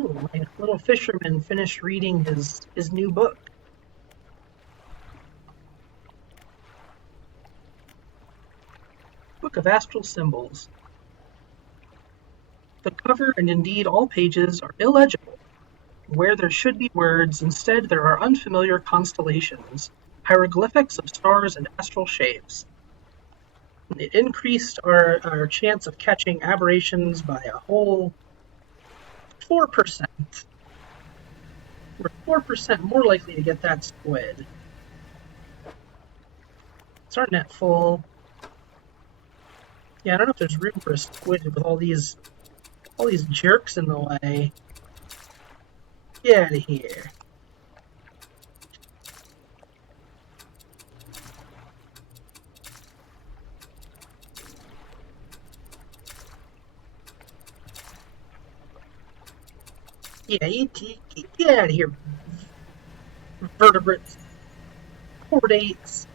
Ooh, my little fisherman finished reading his new book. Book of Astral Symbols. The cover and indeed all pages are illegible. Where there should be words, instead there are unfamiliar constellations, hieroglyphics of stars and astral shapes. It increased our chance of catching aberrations by a whole 4%. We're 4% more likely to get that squid. Is our net full? Yeah, I don't know if there's room for a squid with all these jerks in the way. Get out of here. Yeah, get out of here, vertebrates, chordates.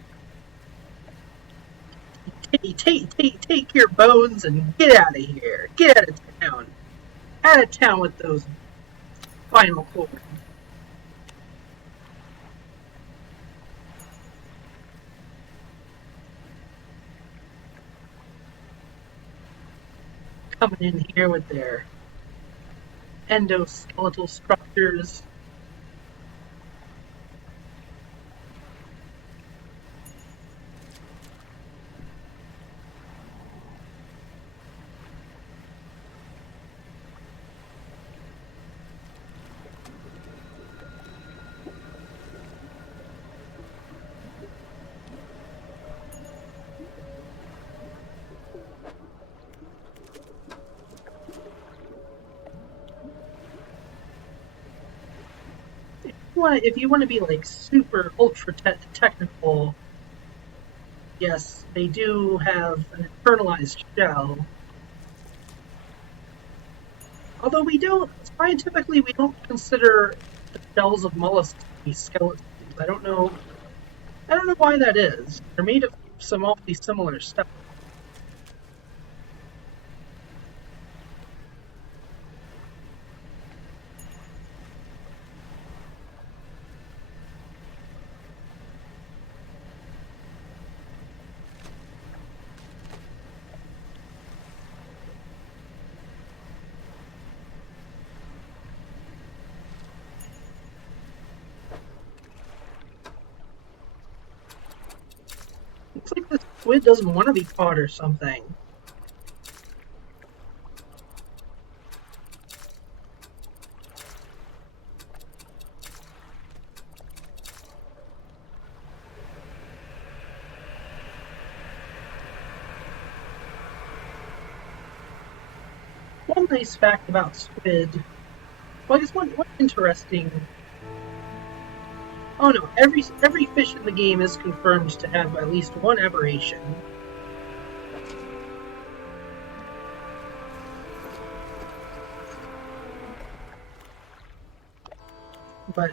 Take your bones and get out of here. Get out of town. Out of town with those spinal cords. Coming in here with their endoskeletal structures. If you want to be like super ultra technical, yes, they do have an internalized shell. Although scientifically, we don't consider the shells of mollusks to be skeletons. I don't know why that is. They're made of some awfully similar stuff. Looks like the squid doesn't want to be caught or something. One nice fact about squid. Well, I guess one interesting. Oh no! Every fish in the game is confirmed to have at least one aberration. But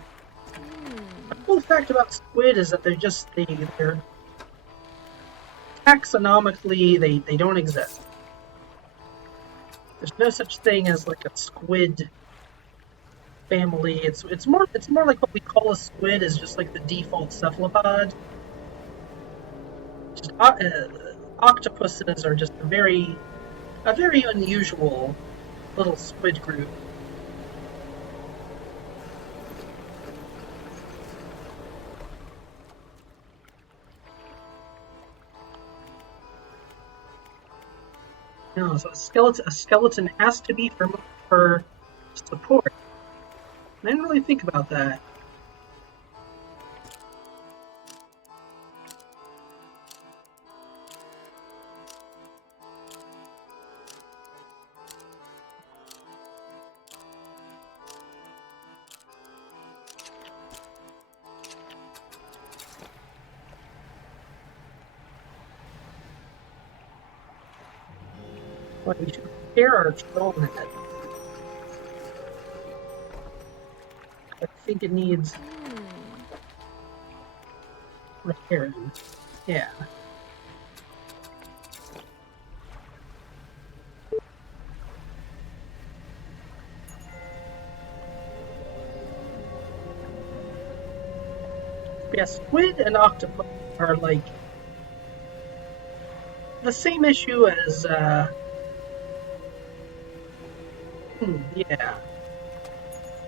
a cool fact about squid is that they're taxonomically they don't exist. There's no such thing as like a squid family. It's more like what we call a squid is just like the default cephalopod. Just, octopuses are just a very unusual little squid group. No, so a skeleton has to be for support. I didn't really think about that. But we should repair our troll net. I think it needs repairing. Yeah. Yeah, squid and octopus are like the same issue as yeah,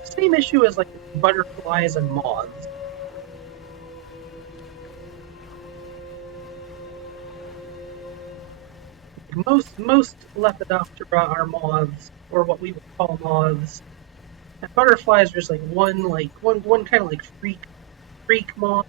same issue as like butterflies and moths. Most Lepidoptera are moths, or what we would call moths. And butterflies are just like one kind of like freak moth.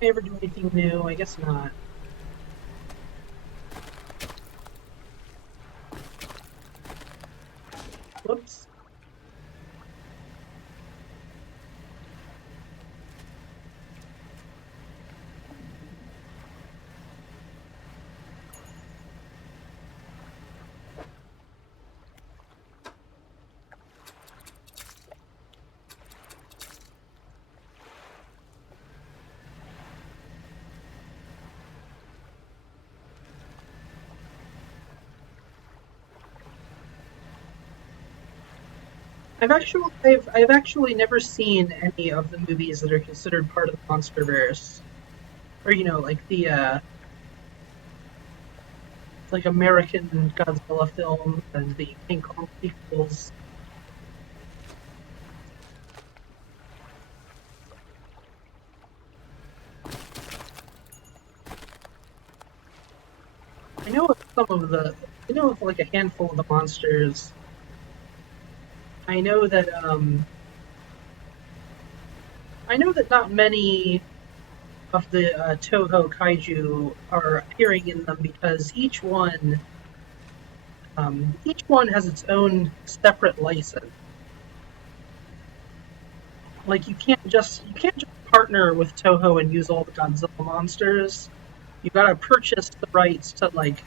Did I ever do anything new? I guess not. Whoops. I've actually never seen any of the movies that are considered part of the MonsterVerse, or like the like American Godzilla films and the King Kong sequels. I know of I know of like a handful of the monsters. I know that I know that not many of the Toho kaiju are appearing in them because each one has its own separate license. Like you can't just partner with Toho and use all the Godzilla monsters. You gotta purchase the rights to like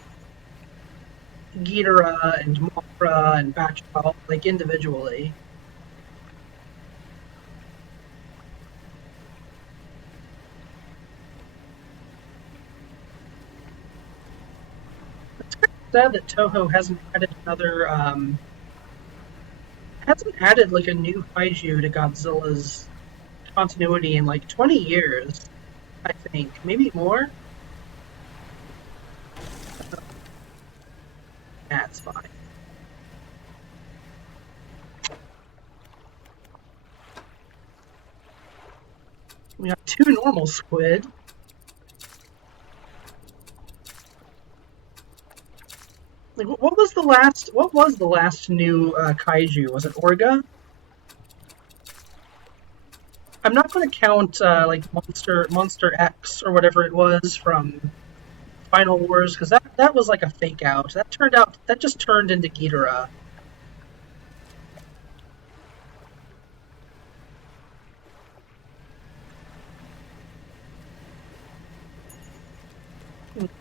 Ghidorah and Mothra and Batchel like individually. It's kind of sad that Toho hasn't added like a new kaiju to Godzilla's continuity in like 20 years. I think maybe more. That's fine. We got two normal squid. Like, what was the last? What was the last new kaiju? Was it Orga? I'm not going to count like Monster X or whatever it was from Final Wars because that was like a fake out. That just turned into Ghidorah.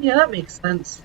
Yeah, that makes sense.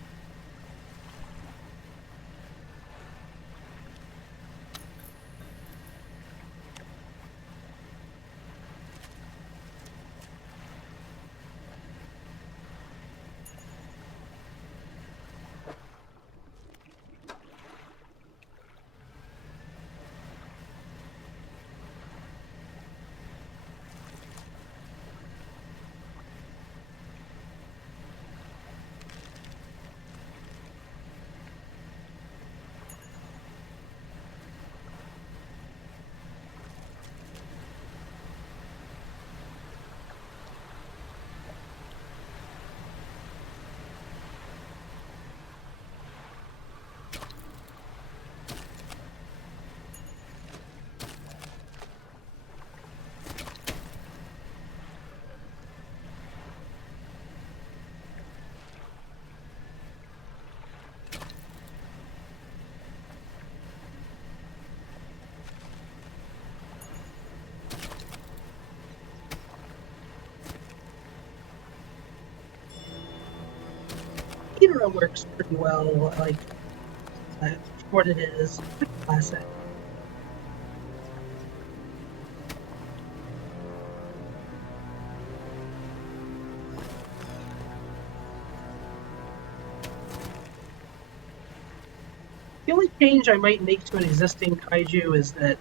camera works pretty well, like, for what it is. Pretty classic. The only change I might make to an existing kaiju is that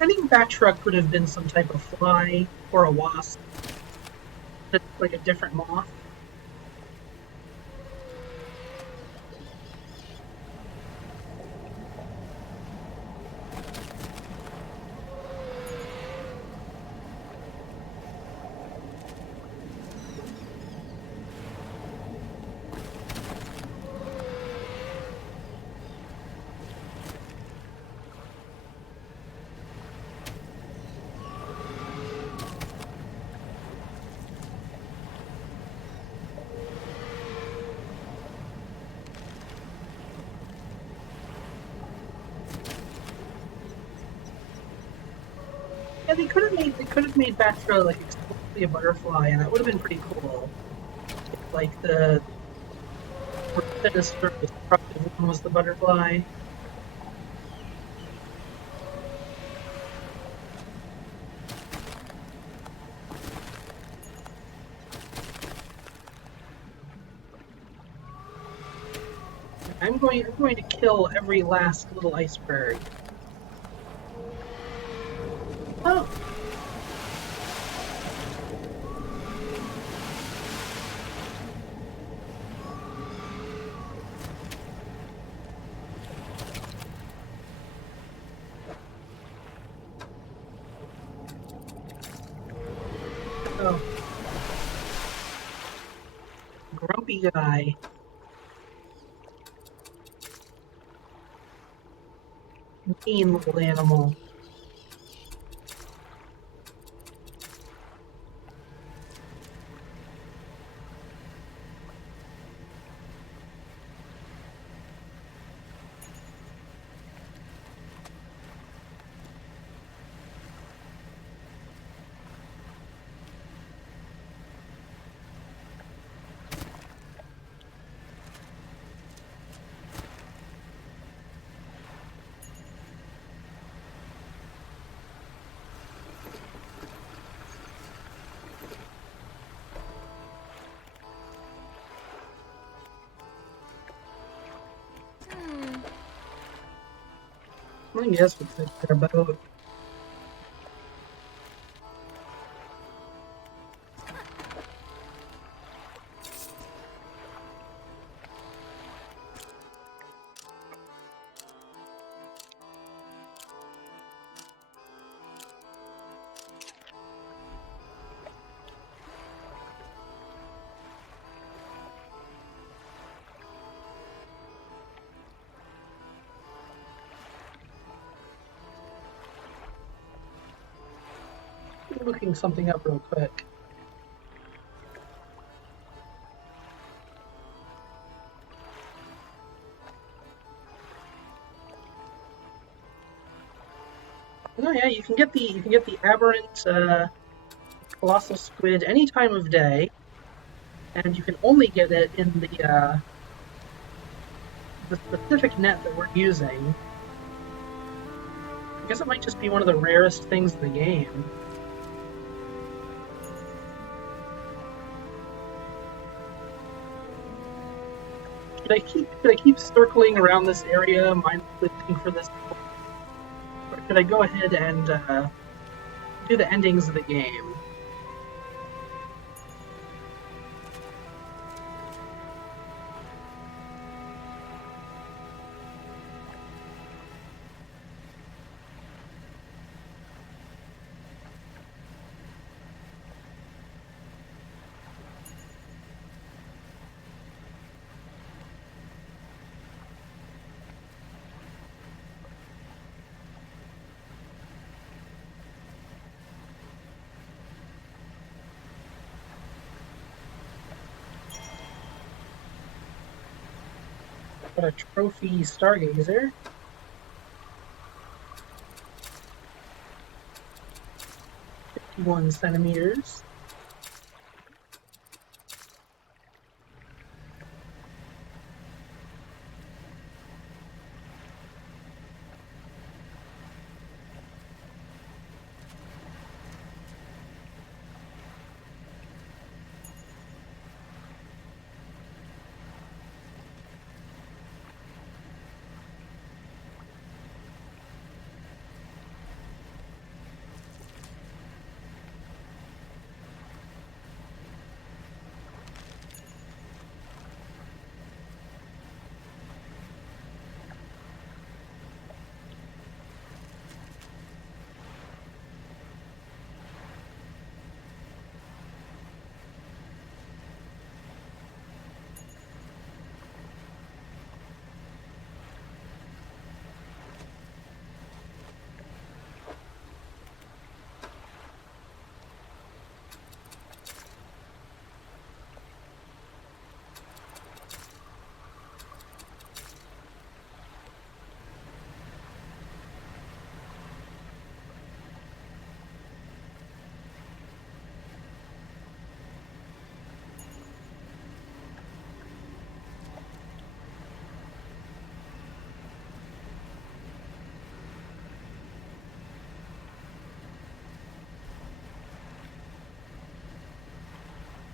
I think Backtruck could have been some type of fly or a wasp. That's like a different moth. Yeah, they could have made Backtruck like explicitly a butterfly, and that would have been pretty cool. Like the sort of destructive one was the butterfly. I'm going to kill every last little iceberg. Oh. Oh. Grumpy guy. Mean little animal. I guess we could their boat. I'm looking something up real quick. Oh yeah, you can get the aberrant colossal squid any time of day, and you can only get it in the specific net that we're using. I guess it might just be one of the rarest things in the game. Should I keep circling around this area, mindlessly looking for this, or should I go ahead and do the endings of the game? Got a trophy stargazer. One centimeters.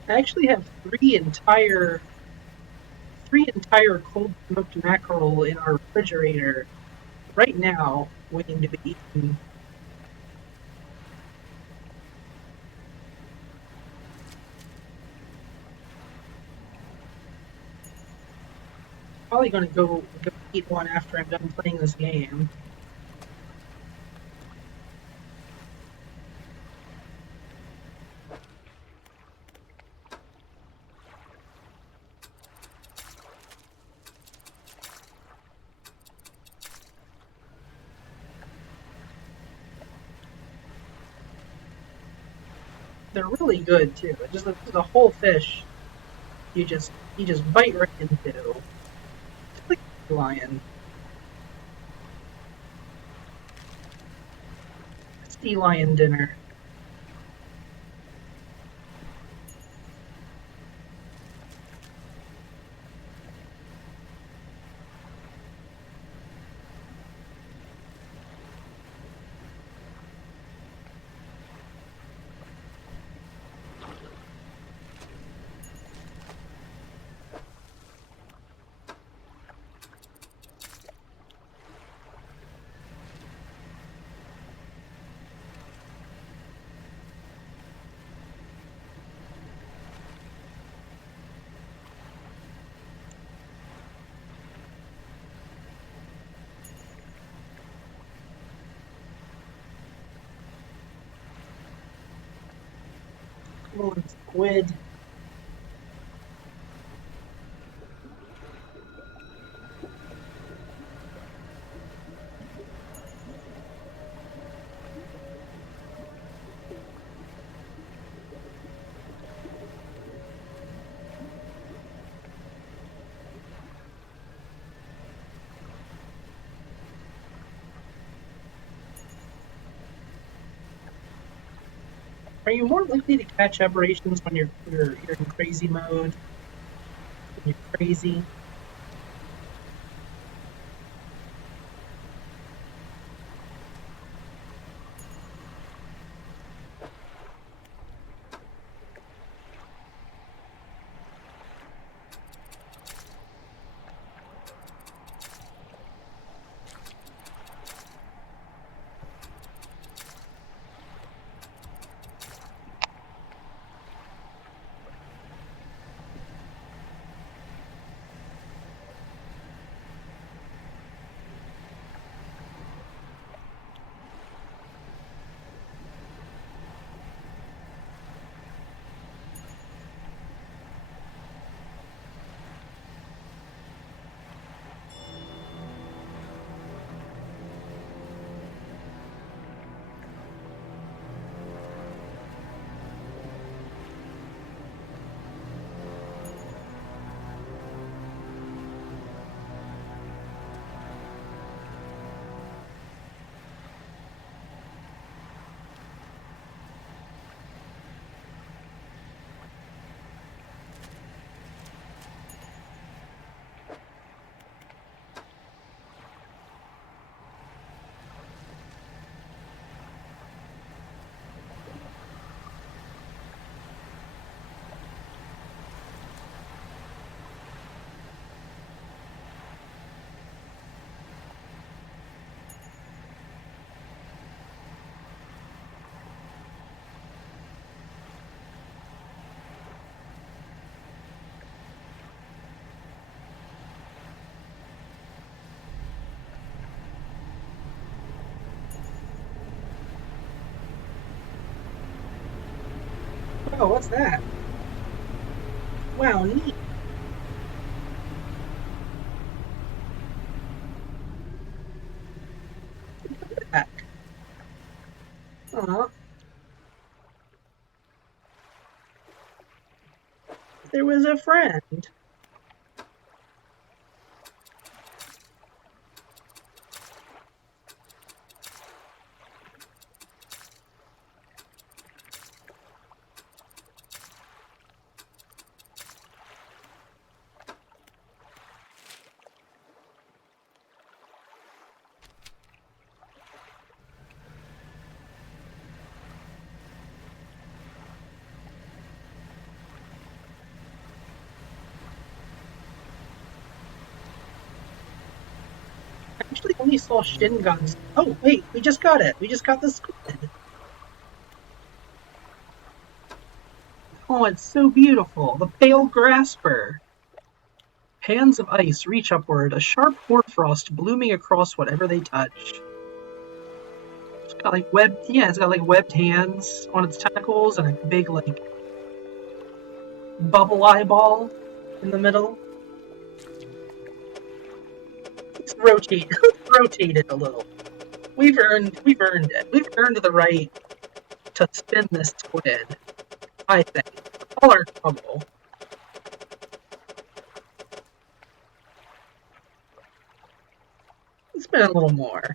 I actually have three entire cold smoked mackerel in our refrigerator right now, waiting to be eaten. Probably gonna go eat one after I'm done playing this game. They're really good too. It's just a whole fish. You just bite right into. It's like a lion. Sea lion dinner. Come on, squid. Are you more likely to catch aberrations when you're in crazy mode? When you're crazy? Oh, what's that? Wow, neat. Back. Aw, there was a friend. I actually only saw Shin God's. Oh, wait, we just got it. We just got the squid. Oh, it's so beautiful. The pale grasper. Hands of ice reach upward, a sharp hoarfrost blooming across whatever they touch. It's got like webbed hands on its tentacles and a big like bubble eyeball in the middle. Let's rotate it a little. We've earned it. We've earned the right to spin this squid. I think. All our trouble. Spin a little more.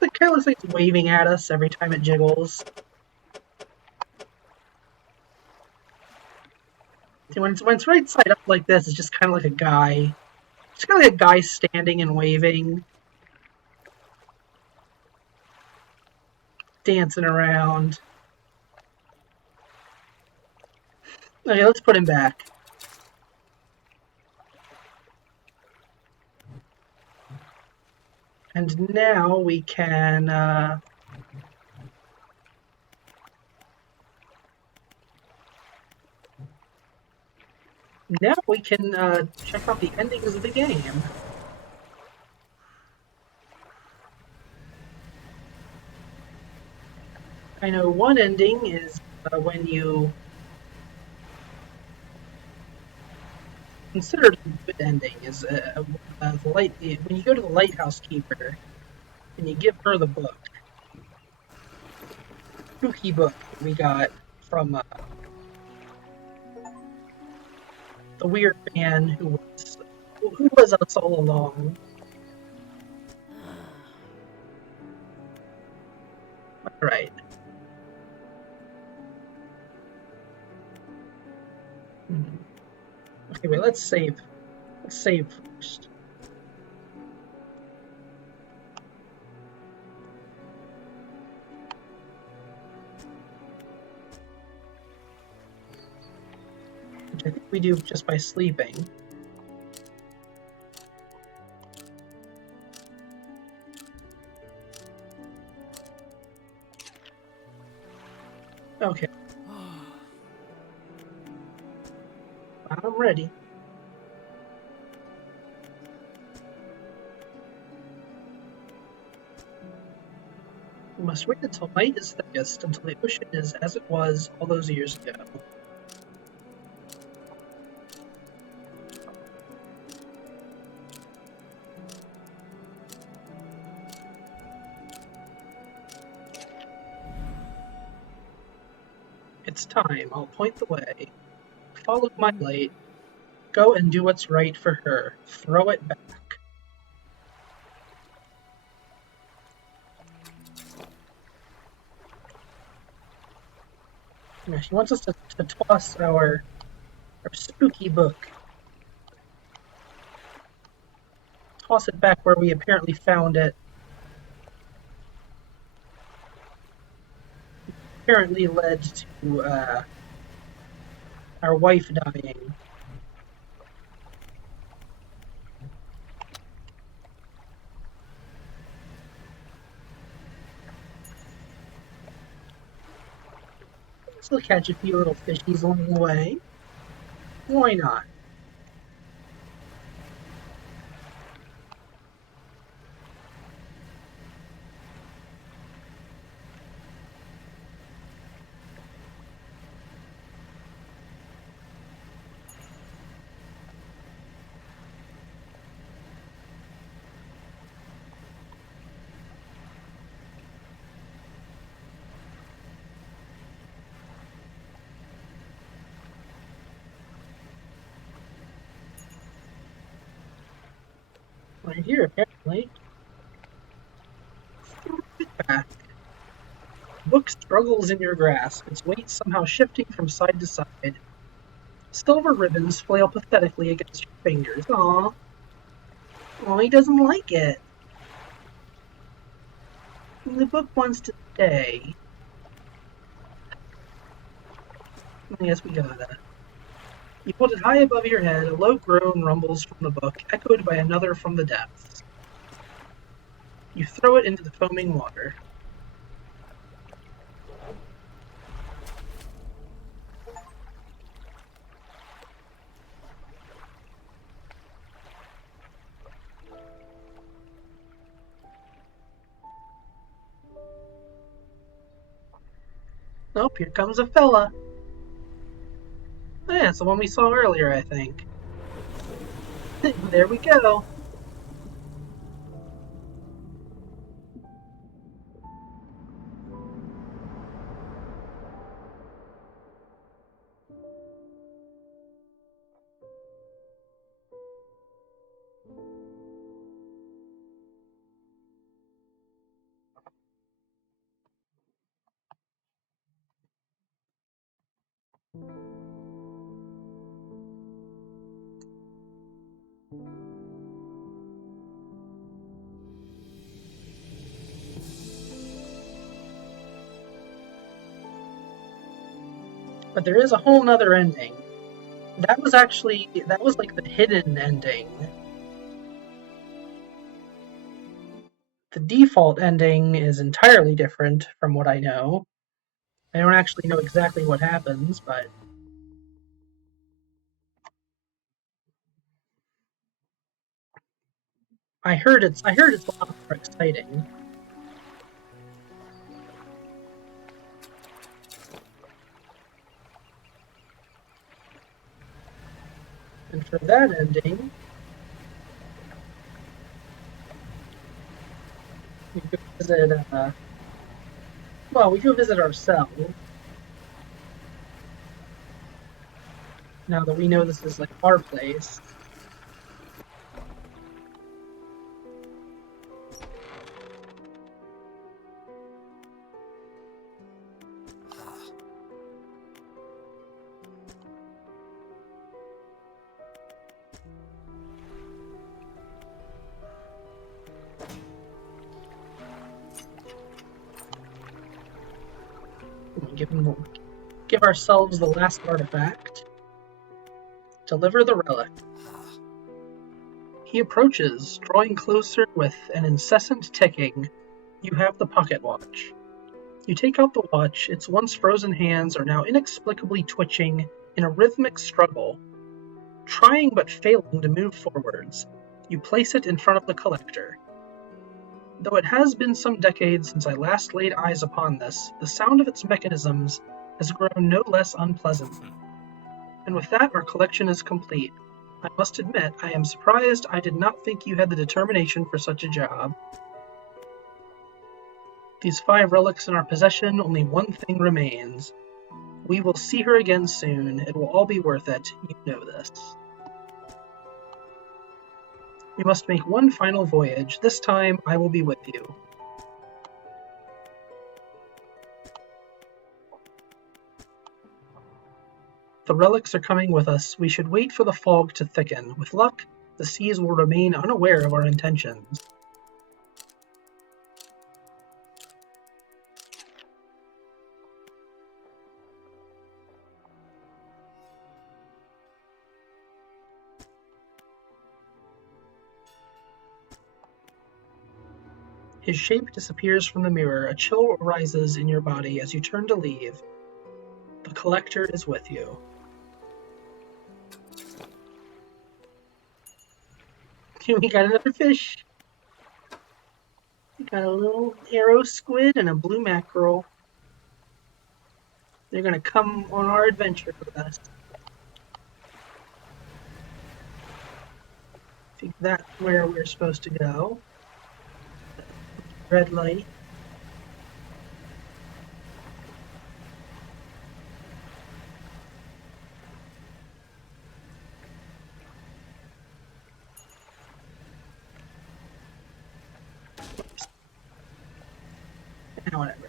It kind of looks like it's waving at us every time it jiggles. See, when it's right side up like this, it's just kind of like a guy. It's kind of like a guy standing and waving, dancing around. Okay, let's put him back. And now we can check out the endings of the game. I know one ending is when you considered a good ending is when you go to the lighthouse keeper and you give her the book, spooky book we got from the weird man who was us all along. All right. Okay, wait. Let's save. Let's save first. Which I think we do just by sleeping. Okay. I'm ready. We must wait until night is thickest, until the ocean is as it was all those years ago. It's time. I'll point the way. Follow my light. Go and do what's right for her. Throw it back. Yeah, she wants us to toss our spooky book. Toss it back where we apparently found it. Apparently led to our wife dying. Still catch a few little fishies along the way. Why not? Right here, apparently. Throw it back. Book struggles in your grasp, its weight somehow shifting from side to side. Silver ribbons flail pathetically against your fingers. Aw. Aw, he doesn't like it. The book wants to stay. I guess we gotta. You hold it high above your head, a low groan rumbles from the book, echoed by another from the depths. You throw it into the foaming water. Oh, here comes a fella. Oh, yeah, it's the one we saw earlier, I think. There we go. But there is a whole nother ending. That was like the hidden ending. The default ending is entirely different from what I know. I don't actually know exactly what happens, but I heard it's a lot more exciting. And for that ending, we go visit. We go visit ourselves. Now that we know this is like our place. Give ourselves the last artifact. Deliver the relic. He approaches, drawing closer with an incessant ticking. You have the pocket watch. You take out the watch, its once frozen hands are now inexplicably twitching in a rhythmic struggle. Trying but failing to move forwards, you place it in front of the collector. Though it has been some decades since I last laid eyes upon this, the sound of its mechanisms has grown no less unpleasant. And with that, our collection is complete. I must admit, I am surprised I did not think you had the determination for such a job. These 5 relics in our possession, only one thing remains. We will see her again soon. It will all be worth it. You know this. We must make one final voyage. This time, I will be with you. The relics are coming with us. We should wait for the fog to thicken. With luck, the seas will remain unaware of our intentions. His shape disappears from the mirror. A chill arises in your body as you turn to leave. The collector is with you. We got another fish. We got a little arrow squid and a blue mackerel. They're going to come on our adventure with us. I think that's where we're supposed to go. Red light. Whatever.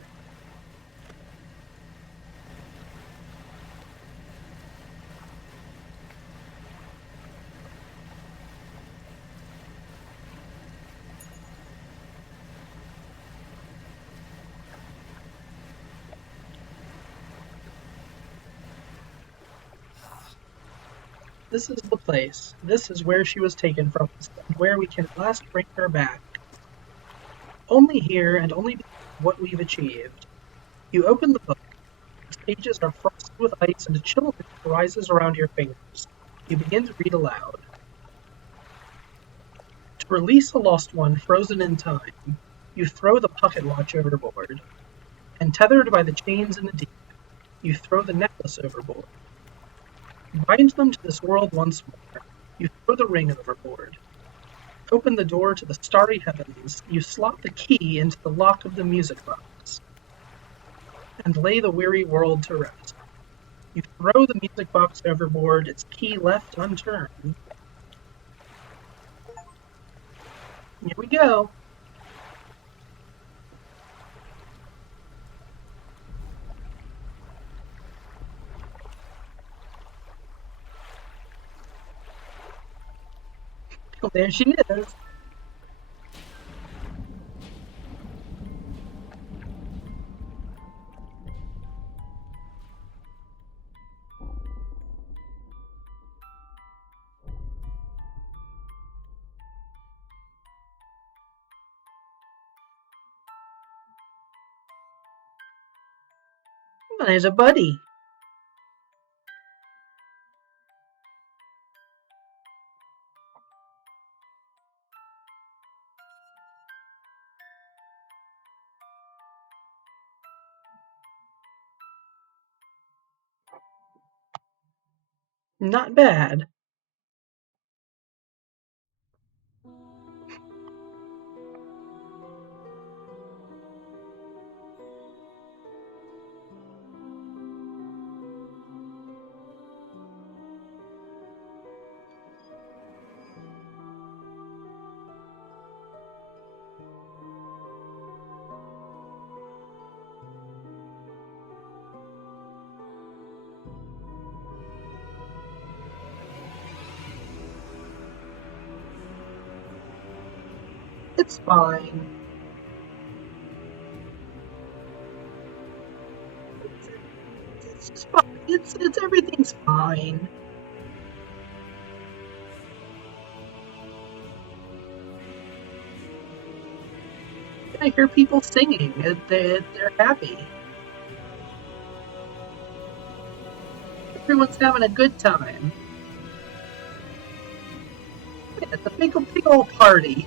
This is the place. This is where she was taken from us, and where we can at last bring her back. Only here, and only because of what we've achieved. You open the book. Its pages are frosted with ice, and a chill rises around your fingers. You begin to read aloud. To release a lost one frozen in time, you throw the pocket watch overboard. And tethered by the chains in the deep, you throw the necklace overboard. You bind them to this world once more. You throw the ring overboard. Open the door to the starry heavens. You slot the key into the lock of the music box. And lay the weary world to rest. You throw the music box overboard, its key left unturned. Here we go. Oh, there she is. There's a buddy. Not bad. It's fine. It's just fine. It's everything's fine. I hear people singing. They're happy. Everyone's having a good time. It's a big old party.